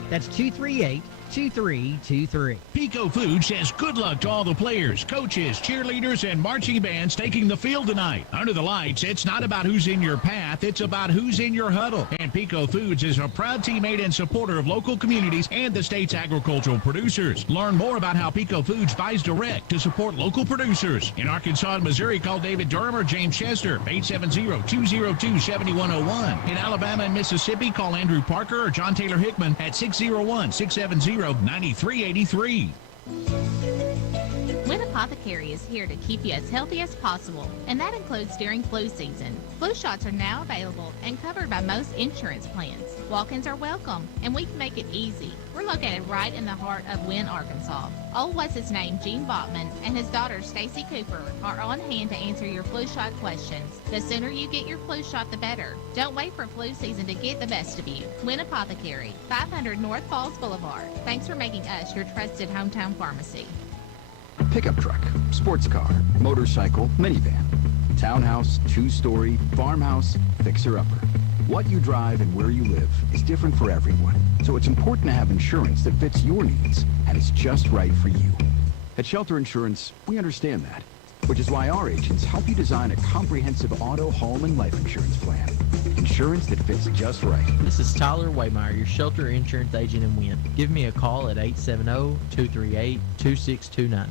That's 238-2323. Pico Food says good luck to all the players, coaches, cheerleaders, and marching bands taking the field tonight. Under the lights, it's not about who's in your path, it's about who's in your huddle. And Pico Foods is a proud teammate and supporter of local communities and the state's agricultural producers. Learn more about how Pico Foods buys direct to support local producers. In Arkansas and Missouri, call David Durham or James Chester, 870-202-7101. In Alabama and Mississippi, call Andrew Parker or John Taylor Hickman at 601-670-9383. Wynne Apothecary is here to keep you as healthy as possible, and that includes during flu season. Flu shots are now available and covered by most insurance plans. Walk-ins are welcome, and we can make it easy. We're located right in the heart of Wynne, Arkansas. Old what's his name, Gene Bachman, and his daughter, Stacy Cooper, are on hand to answer your flu shot questions. The sooner you get your flu shot, the better. Don't wait for flu season to get the best of you. Wynne Apothecary, 500 North Falls Boulevard. Thanks for making us your trusted hometown pharmacy. Pickup truck, sports car, motorcycle, minivan. Townhouse, two-story, farmhouse, fixer-upper. What you drive and where you live is different for everyone, so it's important to have insurance that fits your needs and is just right for you. At Shelter Insurance, we understand that, which is why our agents help you design a comprehensive auto, home, and life insurance plan. Insurance that fits just right. This is Tyler Waymeyer, your shelter insurance agent in Wynne. Give me a call at 870-238-2629.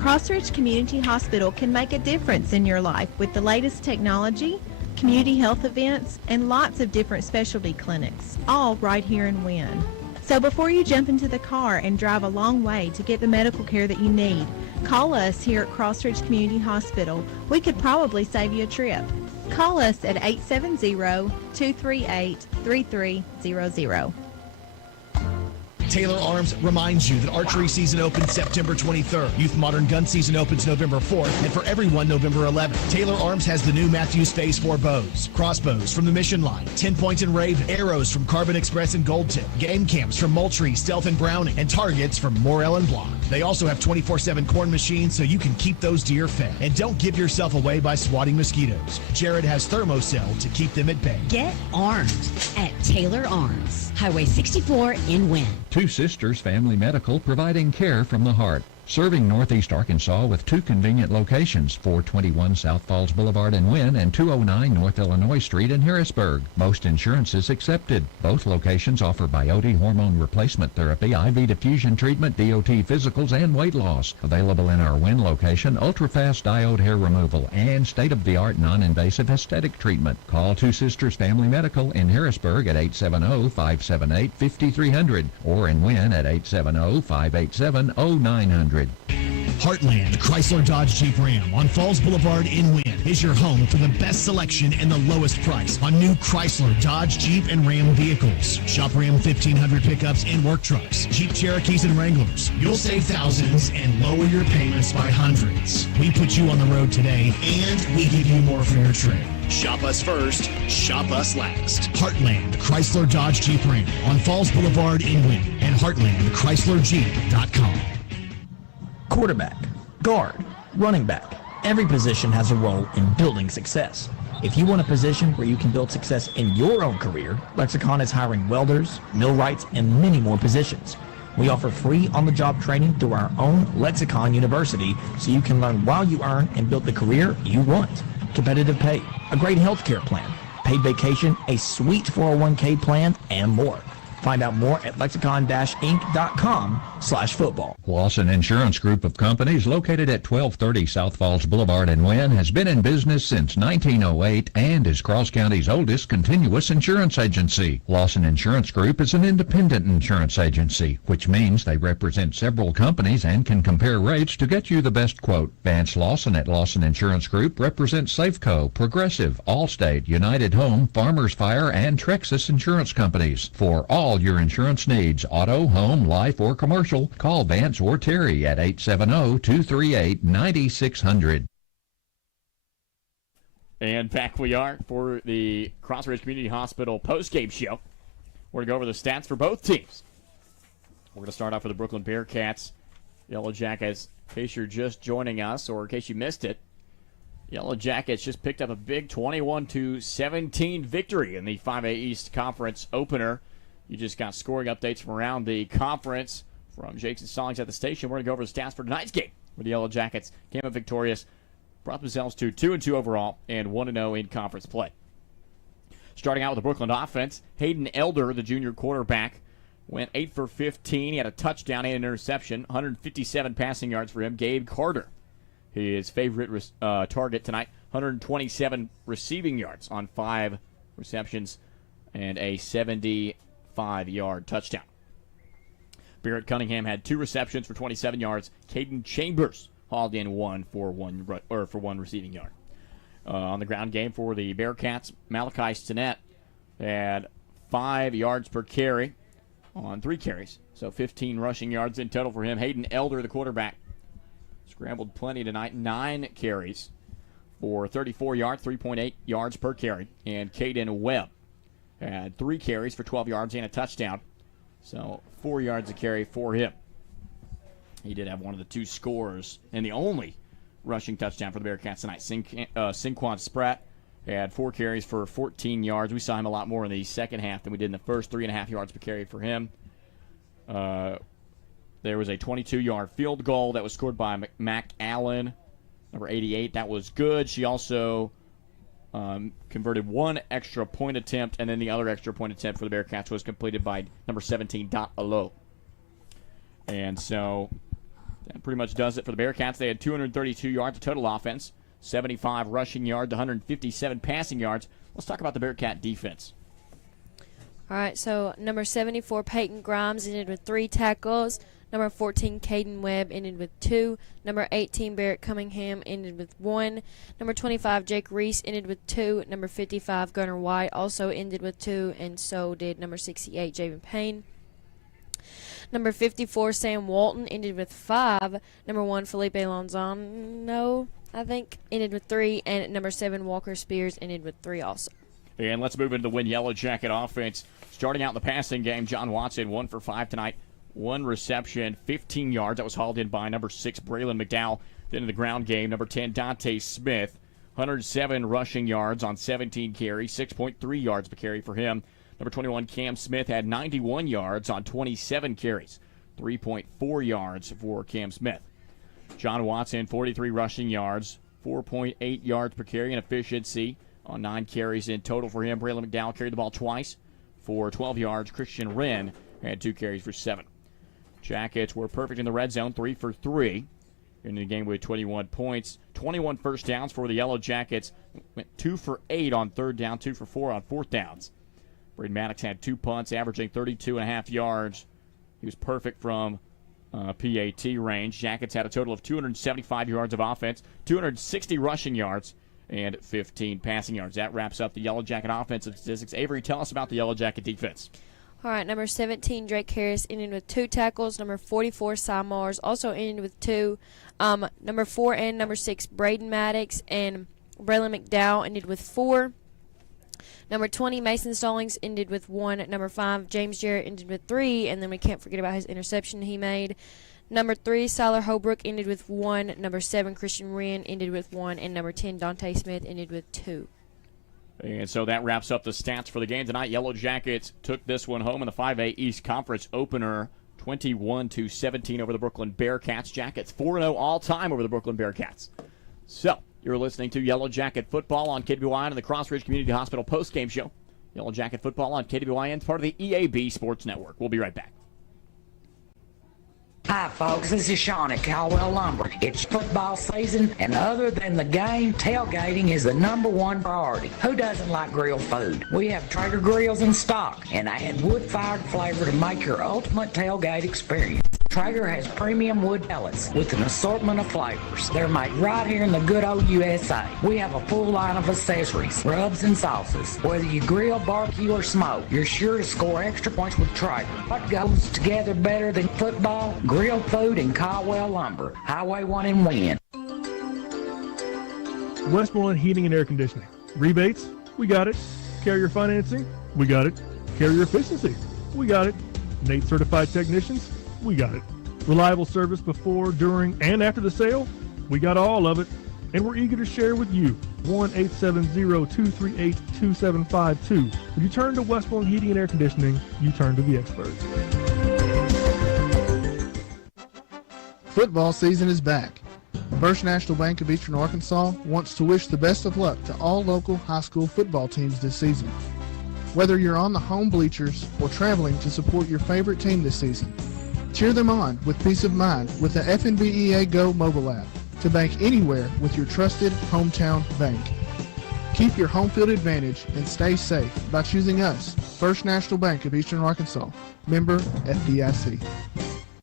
Crossridge Community Hospital can make a difference in your life with the latest technology, community health events, and lots of different specialty clinics, all right here in Wynne. So before you jump into the car and drive a long way to get the medical care that you need, call us here at Crossridge Community Hospital. We could probably save you a trip. Call us at 870-238-3300. Taylor Arms reminds you that archery season opens September 23rd. Youth Modern Gun season opens November 4th. And for everyone, November 11th. Taylor Arms has the new Matthews Phase 4 bows, crossbows from the Mission Line, 10-point and Raven, arrows from Carbon Express and Gold Tip, game cams from Moultrie, Stealth and Browning, and targets from Morel and Block. They also have 24/7 corn machines so you can keep those deer fed. And don't give yourself away by swatting mosquitoes. Jared has Thermocell to keep them at bay. Get armed at Taylor Arms, Highway 64 in Wynne. Two Sisters Family Medical, providing care from the heart. Serving Northeast Arkansas with two convenient locations, 421 South Falls Boulevard in Wynne and 209 North Illinois Street in Harrisburg. Most insurances accepted. Both locations offer Biote hormone replacement therapy, IV diffusion treatment, DOT physicals, and weight loss. Available in our Wynne location, ultra-fast diode hair removal and state-of-the-art non-invasive aesthetic treatment. Call Two Sisters Family Medical in Harrisburg at 870-578-5300 or in Wynne at 870-587-0900. Heartland Chrysler Dodge Jeep Ram on Falls Boulevard in Wynne is your home for the best selection and the lowest price on new Chrysler, Dodge, Jeep, and Ram vehicles. Shop Ram 1500 pickups and work trucks, Jeep Cherokees and Wranglers. You'll save thousands and lower your payments by hundreds. We put you on the road today, and we give you more for your trade. Shop us first, shop us last. Heartland Chrysler Dodge Jeep Ram on Falls Boulevard in Wynne and heartlandchryslerjeep.com. Quarterback, guard, running back. Every position has a role in building success. If you want a position where you can build success in your own career, Lexicon is hiring welders, millwrights, and many more positions. We offer free on-the-job training through our own Lexicon University so you can learn while you earn and build the career you want. Competitive pay, a great health care plan, paid vacation, a sweet 401k plan, and more. Find out more at lexicon-inc.com/football. Lawson Insurance Group of Companies, located at 1230 South Falls Boulevard in Wynne, has been in business since 1908 and is Cross County's oldest continuous insurance agency. Lawson Insurance Group is an independent insurance agency, which means they represent several companies and can compare rates to get you the best quote. Vance Lawson at Lawson Insurance Group represents Safeco, Progressive, Allstate, United Home, Farmers Fire, and Trexas Insurance Companies. For all your insurance needs, auto, home, life, or commercial, call Vance or Terry at 870-238-9600. And back we are for the Crossridge Community Hospital postgame show. We're going to go over the stats for both teams. We're going to start off with the Brookland Bearcats. Yellow Jackets, in case you're just joining us or in case you missed it, Yellow Jackets just picked up a big 21-17 victory in the 5A East Conference opener. You just got scoring updates from around the conference from Jakes and Stallings at the station. We're going to go over the stats for tonight's game, where the Yellow Jackets came up victorious, brought themselves to 2-2 overall and 1-0 in conference play. Starting out with the Brookland offense, Hayden Elder, the junior quarterback, went 8 for 15. He had a touchdown and an interception, 157 passing yards for him. Gabe Carter, his favorite target tonight, 127 receiving yards on 5 receptions and a 75-yard touchdown. Barrett Cunningham had 2 receptions for 27 yards. Caden Chambers hauled in one for one receiving yard. On the ground game for the Bearcats, Malachi Stinnett had 5 yards per carry on 3 carries, so 15 rushing yards in total for him. Hayden Elder, the quarterback, scrambled plenty tonight, 9 carries for 34 yards, 3.8 yards per carry. And Caden Webb had 3 carries for 12 yards and a touchdown, so 4 yards a carry for him. He did have one of the 2 scores and the only rushing touchdown for the Bearcats tonight. Sinquan Spratt had 4 carries for 14 yards. We saw him a lot more in the second half than we did in the first, 3.5 yards per carry for him. There was a 22-yard field goal that was scored by Mac Allen, number 88. That was good. She also converted 1 extra point attempt, and then the other extra point attempt for the Bearcats was completed by number 17, Dot Alo. And so That pretty much does it for the Bearcats. They had 232 yards of total offense, 75 rushing yards, 157 passing yards. Let's talk about the Bearcat defense. All right, so number 74, Peyton Grimes, ended with 3 tackles. Number 14, Caden Webb, ended with 2. Number 18, Barrett Cunningham, ended with 1. Number 25, Jake Reese, ended with 2. Number 55, Gunnar White, also ended with 2, and so did number 68, Javen Payne. Number 54, Sam Walton, ended with 5. Number 1, Felipe Lonzano, I think, ended with 3. And number 7, Walker Spears, ended with 3 also. And let's move into the Wynne Yellow Jacket offense. Starting out in the passing game, John Watson, 1 for 5 tonight. 1 reception, 15 yards. That was hauled in by number 6, Braylon McDowell. Then in the ground game, number 10, Dante Smith. 107 rushing yards on 17 carries, 6.3 yards per carry for him. Number 21, Cam Smith, had 91 yards on 27 carries, 3.4 yards for Cam Smith. John Watson, 43 rushing yards, 4.8 yards per carry, and efficiency on 9 carries in total for him. Braylon McDowell carried the ball twice for 12 yards. Christian Wren had 2 carries for 7. Jackets were perfect in the red zone, 3 for 3 in the game with 21 points. 21 first downs for the Yellow Jackets. Went 2 for 8 on 3rd down, 2 for 4 on 4th downs. Braden Maddox had 2 punts, averaging 32.5 yards. He was perfect from PAT range. Jackets had a total of 275 yards of offense, 260 rushing yards, and 15 passing yards. That wraps up the Yellow Jacket offensive statistics. Avery, tell us about the Yellow Jacket defense. All right, number 17, Drake Harris, ended with 2 tackles. Number 44, Cy Mars, also ended with 2. Number 4 and number 6, Braden Maddox and Braylon McDowell ended with 4. Number 20, Mason Stallings, ended with 1. Number 5, James Jarrett, ended with 3. And then we can't forget about his interception he made. Number 3, Siler Holbrook, ended with 1. Number 7, Christian Wren, ended with 1. And number 10, Dante Smith, ended with 2. And so that wraps up the stats for the game tonight. Yellow Jackets took this one home in the 5A East Conference opener, 21-17 over the Brookland Bearcats. Jackets 4-0 all-time over the Brookland Bearcats. So, you're listening to Yellow Jacket Football on KWYN and the Cross Ridge Community Hospital postgame show. Yellow Jacket Football on KWYN, part of the EAB Sports Network. We'll be right back. Hi, folks. This is Sean at Caldwell Lumber. It's football season, and other than the game, tailgating is the #1 priority. Who doesn't like grilled food? We have Traeger grills in stock, and I add wood-fired flavor to make your ultimate tailgate experience. Traeger has premium wood pellets with an assortment of flavors. They're made right here in the good old USA. We have a full line of accessories, rubs, and sauces. Whether you grill, barbecue, or smoke, you're sure to score extra points with Traeger. What goes together better than football, grilled food, and Caldwell Lumber? Highway 1 in Wynne. Westmoreland Heating and Air Conditioning. Rebates? We got it. Carrier financing? We got it. Carrier efficiency? We got it. Nate certified technicians? We got it. Reliable service before, during, and after the sale? We got all of it. And we're eager to share with you. 1-870-238-2752. When you turn to Westmoreland Heating and Air Conditioning, you turn to the experts. Football season is back. First National Bank of Eastern Arkansas wants to wish the best of luck to all local high school football teams this season. Whether you're on the home bleachers or traveling to support your favorite team this season, cheer them on with peace of mind with the FNBEA Go mobile app to bank anywhere with your trusted hometown bank. Keep your home field advantage and stay safe by choosing us, First National Bank of Eastern Arkansas, member FDIC.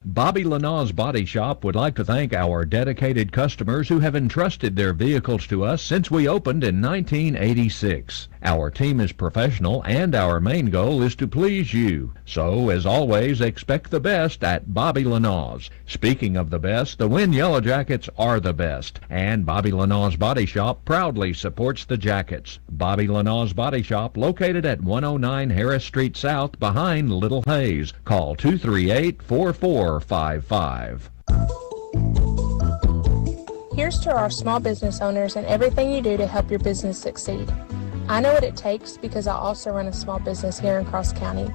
Bobby Lanaw's Body Shop would like to thank our dedicated customers who have entrusted their vehicles to us since we opened in 1986. Our team is professional and our main goal is to please you. So, as always, expect the best at Bobby Lanaw's. Speaking of the best, the Wynne Yellow Jackets are the best, and Bobby Lanaw's Body Shop proudly supports the Jackets. Bobby Lanaw's Body Shop, located at 109 Harris Street South behind Little Hayes. Call 238-4455. Here's to our small business owners and everything you do to help your business succeed. I know what it takes because I also run a small business here in Cross County.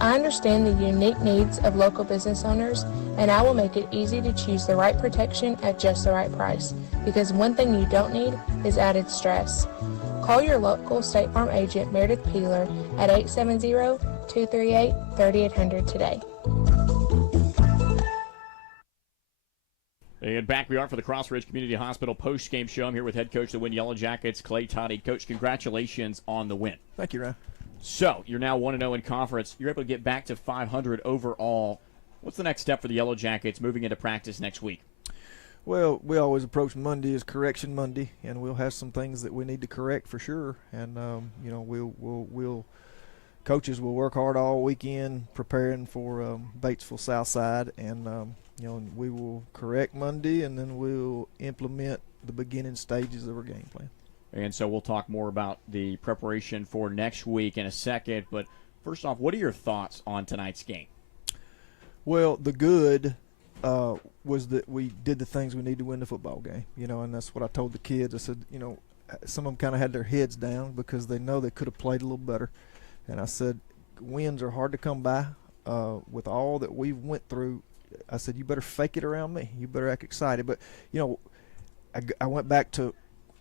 I understand the unique needs of local business owners, and I will make it easy to choose the right protection at just the right price, because one thing you don't need is added stress. Call your local State Farm agent, Meredith Peeler, at 870-238-3800 today. And back we are for the Cross Ridge Community Hospital post-game show. I'm here with head coach of the Wynne Yellow Jackets, Clay Toddy. Coach, congratulations on the win. Thank you, Ryan. So, you're now 1-0 in conference. You're able to get back to 500 overall. What's the next step for the Yellow Jackets moving into practice next week? Well, we always approach Monday as Correction Monday, and we'll have some things that we need to correct for sure. And we'll coaches will work hard all weekend preparing for Batesville Southside, and we will correct Monday, and then we'll implement the beginning stages of our game plan. And so we'll talk more about the preparation for next week in a second. But first off, what are your thoughts on tonight's game? Well, the good was that we did the things we need to win the football game, and that's what I told the kids. I said, some of them kind of had their heads down because they know they could have played a little better. And I said, wins are hard to come by. With all that we went through, I said, you better fake it around me. You better act excited. But, I went back to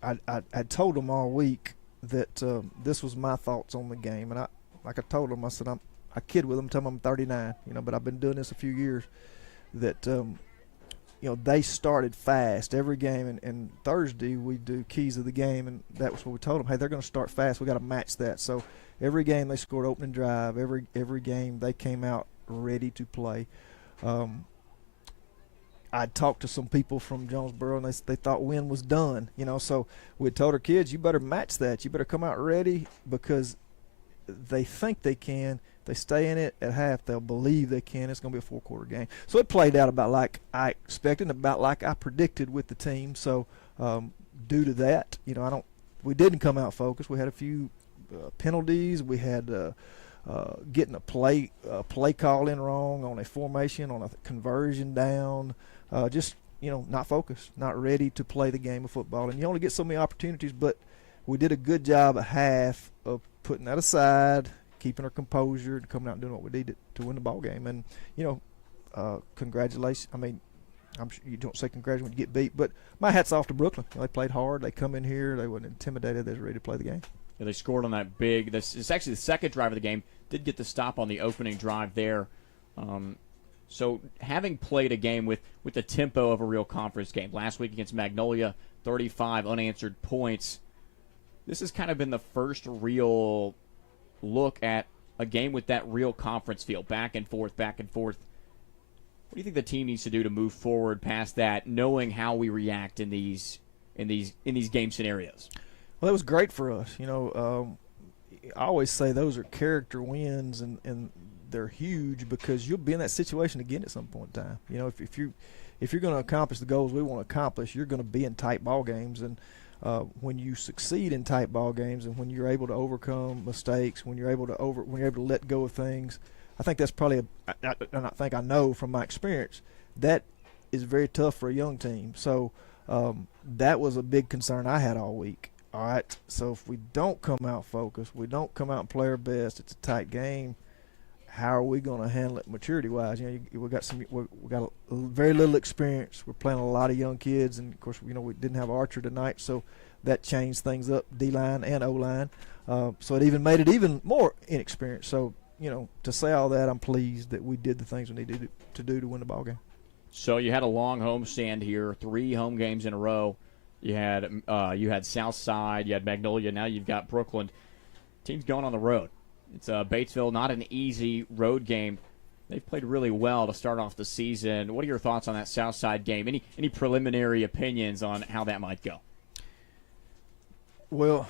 I told them all week that this was my thoughts on the game. And I told them, I said, I kid with them, tell them I'm 39, but I've been doing this a few years. That, they started fast every game. And Thursday we do keys of the game, and that was what we told them. Hey, they're going to start fast. We got to match that. So every game they scored opening drive. Every game they came out ready to play. I talked to some people from Jonesboro, and they thought Wynne was done. So we told our kids, you better match that. You better come out ready because they think they can. They stay in it at half. They'll believe they can. It's going to be a four-quarter game. So it played out about like I expected, about like I predicted with the team. So due to that, we didn't come out focused. We had a few penalties. We had getting a play call in wrong on a formation, on a conversion down. Not focused, not ready to play the game of football. And you only get so many opportunities, but we did a good job at half of putting that aside, keeping our composure, and coming out and doing what we needed to win the ball game. And congratulations. I mean, I'm sure you don't say congratulations when you get beat, but my hat's off to Brookland. They played hard. They come in here. They weren't intimidated. They were ready to play the game. Yeah, they scored on that big. It's actually the second drive of the game. Did get the stop on the opening drive there. So having played a game with the tempo of a real conference game, last week against Magnolia, 35 unanswered points, this has kind of been the first real look at a game with that real conference feel, back and forth. What do you think the team needs to do to move forward past that, knowing how we react in these game scenarios? Well, that was great for us. I always say those are character wins, and they're huge because you'll be in that situation again at some point in time. If you're going to accomplish the goals we want to accomplish, you're going to be in tight ball games. And when you succeed in tight ball games, and when you're able to overcome mistakes, when you're able to let go of things, I think that's probably I know from my experience that is very tough for a young team. So that was a big concern I had all week. All right, so if we don't come out focused, we don't come out and play our best, it's a tight game, how are we going to handle it maturity-wise? We got very little experience. We're playing a lot of young kids, and, of course, we didn't have Archer tonight, so that changed things up, D-line and O-line. So it even made it even more inexperienced. So, to say all that, I'm pleased that we did the things we needed to do to win the ball game. So you had a long homestand here, 3 home games in a row. You had Southside, you had Magnolia, now you've got Brookland. Team's going on the road. It's Batesville, not an easy road game. They've played really well to start off the season. What are your thoughts on that Southside game? Any preliminary opinions on how that might go? Well,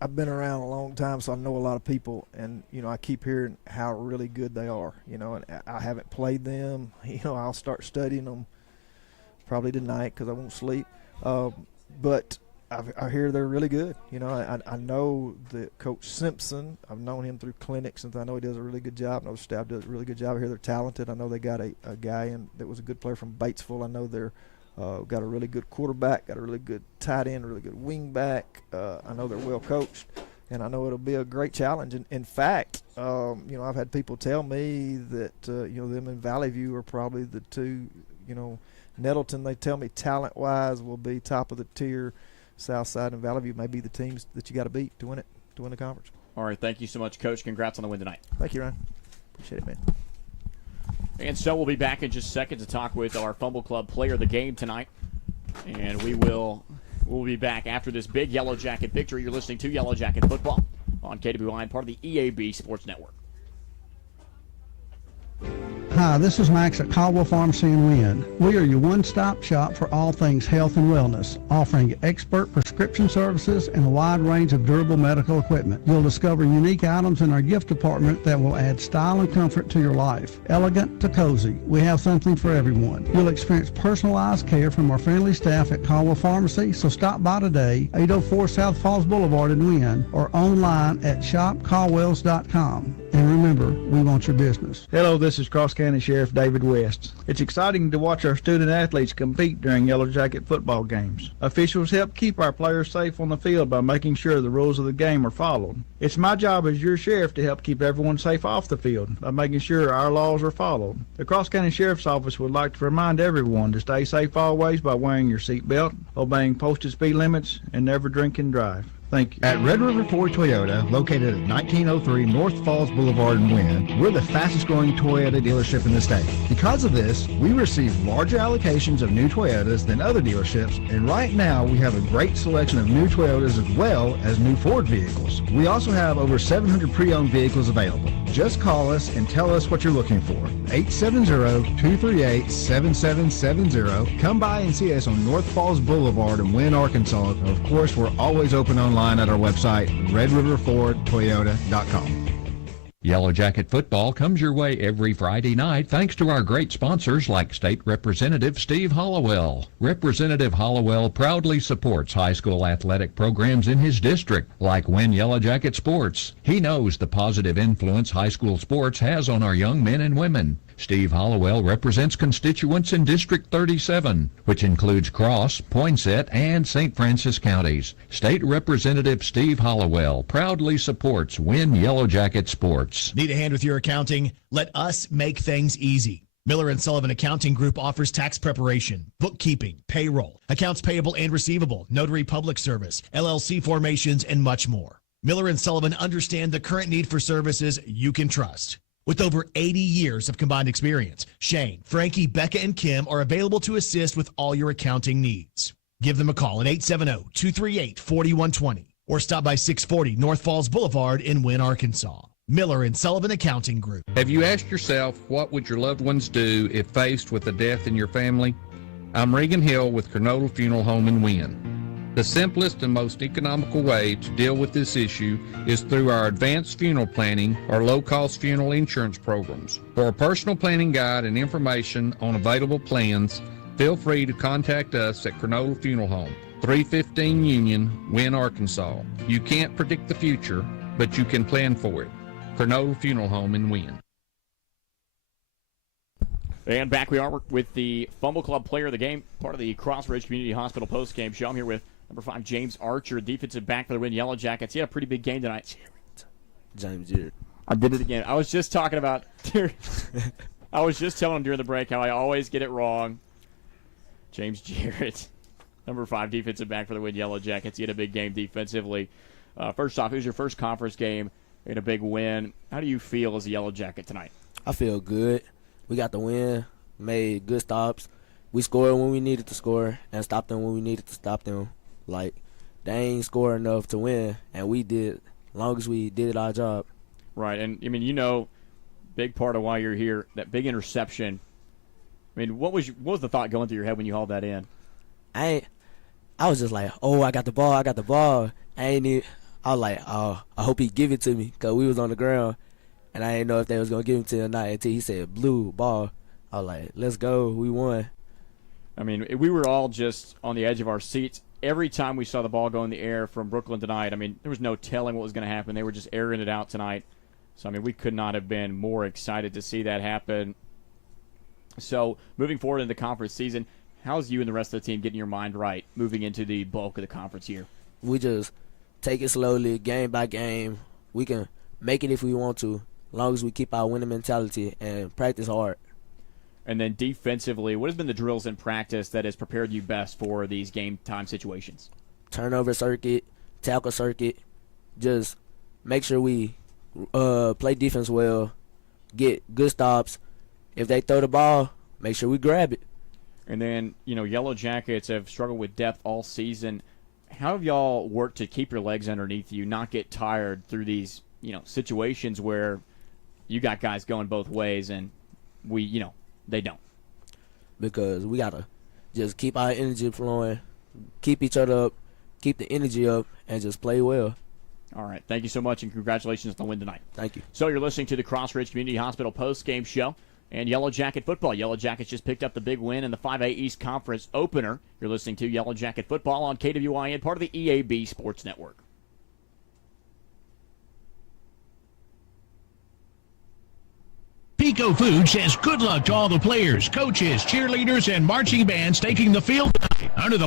I've been around a long time, so I know a lot of people, and I keep hearing how really good they are. And I haven't played them. I'll start studying them probably tonight because I won't sleep. But I hear they're really good. I know that Coach Simpson, I've known him through clinics, and I know he does a really good job. I know the staff does a really good job. I hear they're talented. I know they got a guy in that was a good player from Batesville. I know they're got a really good quarterback, got a really good tight end, a really good wing back. I know they're well coached, and I know it'll be a great challenge. And in fact, I've had people tell me that them in Valley View are probably the two. Nettleton, they tell me talent-wise will be top of the tier. Southside and Valley View may be the teams that you got to beat to win the conference. All right, thank you so much, Coach. Congrats on the win tonight. Thank you, Ryan. Appreciate it, man. And so we'll be back in just a second to talk with our Fumble Club player of the game tonight. And we'll be back after this big Yellow Jacket victory. You're listening to Yellow Jacket Football on KWI, part of the EAB Sports Network. Hi, this is Max at Caldwell Pharmacy in Wynne. We are your one-stop shop for all things health and wellness, offering expert prescription services and a wide range of durable medical equipment. You'll discover unique items in our gift department that will add style and comfort to your life. Elegant to cozy, we have something for everyone. You'll experience personalized care from our friendly staff at Caldwell Pharmacy, so stop by today, 804 South Falls Boulevard in Wynne, or online at shopcaldwells.com. And remember, we want your business. Hello, this is Cross County Sheriff David West. It's exciting to watch our student athletes compete during Yellow Jacket football games. Officials help keep our players safe on the field by making sure the rules of the game are followed. It's my job as your sheriff to help keep everyone safe off the field by making sure our laws are followed. The Cross County Sheriff's Office would like to remind everyone to stay safe always by wearing your seatbelt, obeying posted speed limits, and never drink and drive. Thank you. At Red River Ford Toyota, located at 1903 North Falls Boulevard in Wynne, we're the fastest growing Toyota dealership in the state. Because of this, we receive larger allocations of new Toyotas than other dealerships, and right now we have a great selection of new Toyotas as well as new Ford vehicles. We also have over 700 pre-owned vehicles available. Just call us and tell us what you're looking for. 870-238-7770. Come by and see us on North Falls Boulevard in Wynne, Arkansas. Of course, we're always open online at our website, redriverfordtoyota.com. Yellow Jacket football comes your way every Friday night thanks to our great sponsors like State Representative Steve Hollowell. Representative Hollowell proudly supports high school athletic programs in his district like Wynne Yellow Jacket Sports. He knows the positive influence high school sports has on our young men and women. Steve Hollowell represents constituents in District 37, which includes Cross, Poinsett, and St. Francis counties. State Representative Steve Hollowell proudly supports Wynne Yellow Jacket Sports. Need a hand with your accounting? Let us make things easy. Miller & Sullivan Accounting Group offers tax preparation, bookkeeping, payroll, accounts payable and receivable, notary public service, LLC formations, and much more. Miller & Sullivan understand the current need for services you can trust. With over 80 years of combined experience, Shane, Frankie, Becca, and Kim are available to assist with all your accounting needs. Give them a call at 870-238-4120 or stop by 640 North Falls Boulevard in Wynne, Arkansas. Miller & Sullivan Accounting Group. Have you asked yourself, what would your loved ones do if faced with a death in your family? I'm Regan Hill with Kernodle Funeral Home in Wynne. The simplest and most economical way to deal with this issue is through our advanced funeral planning or low-cost funeral insurance programs. For a personal planning guide and information on available plans, feel free to contact us at Kernodle Funeral Home, 315 Union, Wynne, Arkansas. You can't predict the future, but you can plan for it. Kernodle Funeral Home in Wynne. And back we are with the Fumble Club player of the game, part of the Crossridge Community Hospital postgame show. I'm here with number 5, James Archer, defensive back for the Wynne Yellow Jackets. He had a pretty big game tonight. James Jarrett. I did it again. I was just talking about I was just telling him during the break how I always get it wrong. James Jarrett, number 5, defensive back for the Wynne Yellow Jackets. He had a big game defensively. First off, it was your first conference game in a big win. How do you feel as a Yellow Jacket tonight? I feel good. We got the win, made good stops. We scored when we needed to score and stopped them when we needed to stop them. Like, they ain't score enough to win, and we did, as long as we did our job. Right, and, I mean, you know, big part of why you're here, that big interception. I mean, what was the thought going through your head when you hauled that in? I was just like, oh, I got the ball. I was like, oh, I hope he give it to me, because we was on the ground, and I didn't know if they was going to give it to me or not until he said blue ball. I was like, let's go, we won. I mean, we were all just on the edge of our seats. Every time we saw the ball go in the air from Brookland tonight, I mean, there was no telling what was going to happen. They were just airing it out tonight. So, I mean, we could not have been more excited to see that happen. So, moving forward in the conference season, how's you and the rest of the team getting your mind right moving into the bulk of the conference year? We just take it slowly, game by game. We can make it if we want to, as long as we keep our winning mentality and practice hard. And then defensively, what has been the drills in practice that has prepared you best for these game time situations? Turnover circuit, tackle circuit, just make sure we play defense well, get good stops, if they throw the ball, make sure we grab it. And then, Yellow Jackets have struggled with depth all season. How have y'all worked to keep your legs underneath you, not get tired through these, situations where you got guys going both ways and they don't? Because we got to just keep our energy flowing, keep each other up, keep the energy up, and just play well. All right. Thank you so much, and congratulations on the win tonight. Thank you. So you're listening to the Crossridge Community Hospital post-game show and Yellow Jacket football. Yellow Jackets just picked up the big win in the 5A East Conference opener. You're listening to Yellow Jacket football on KWIN, part of the EAB Sports Network. Pico Food says good luck to all the players, coaches, cheerleaders, and marching bands taking the field tonight under the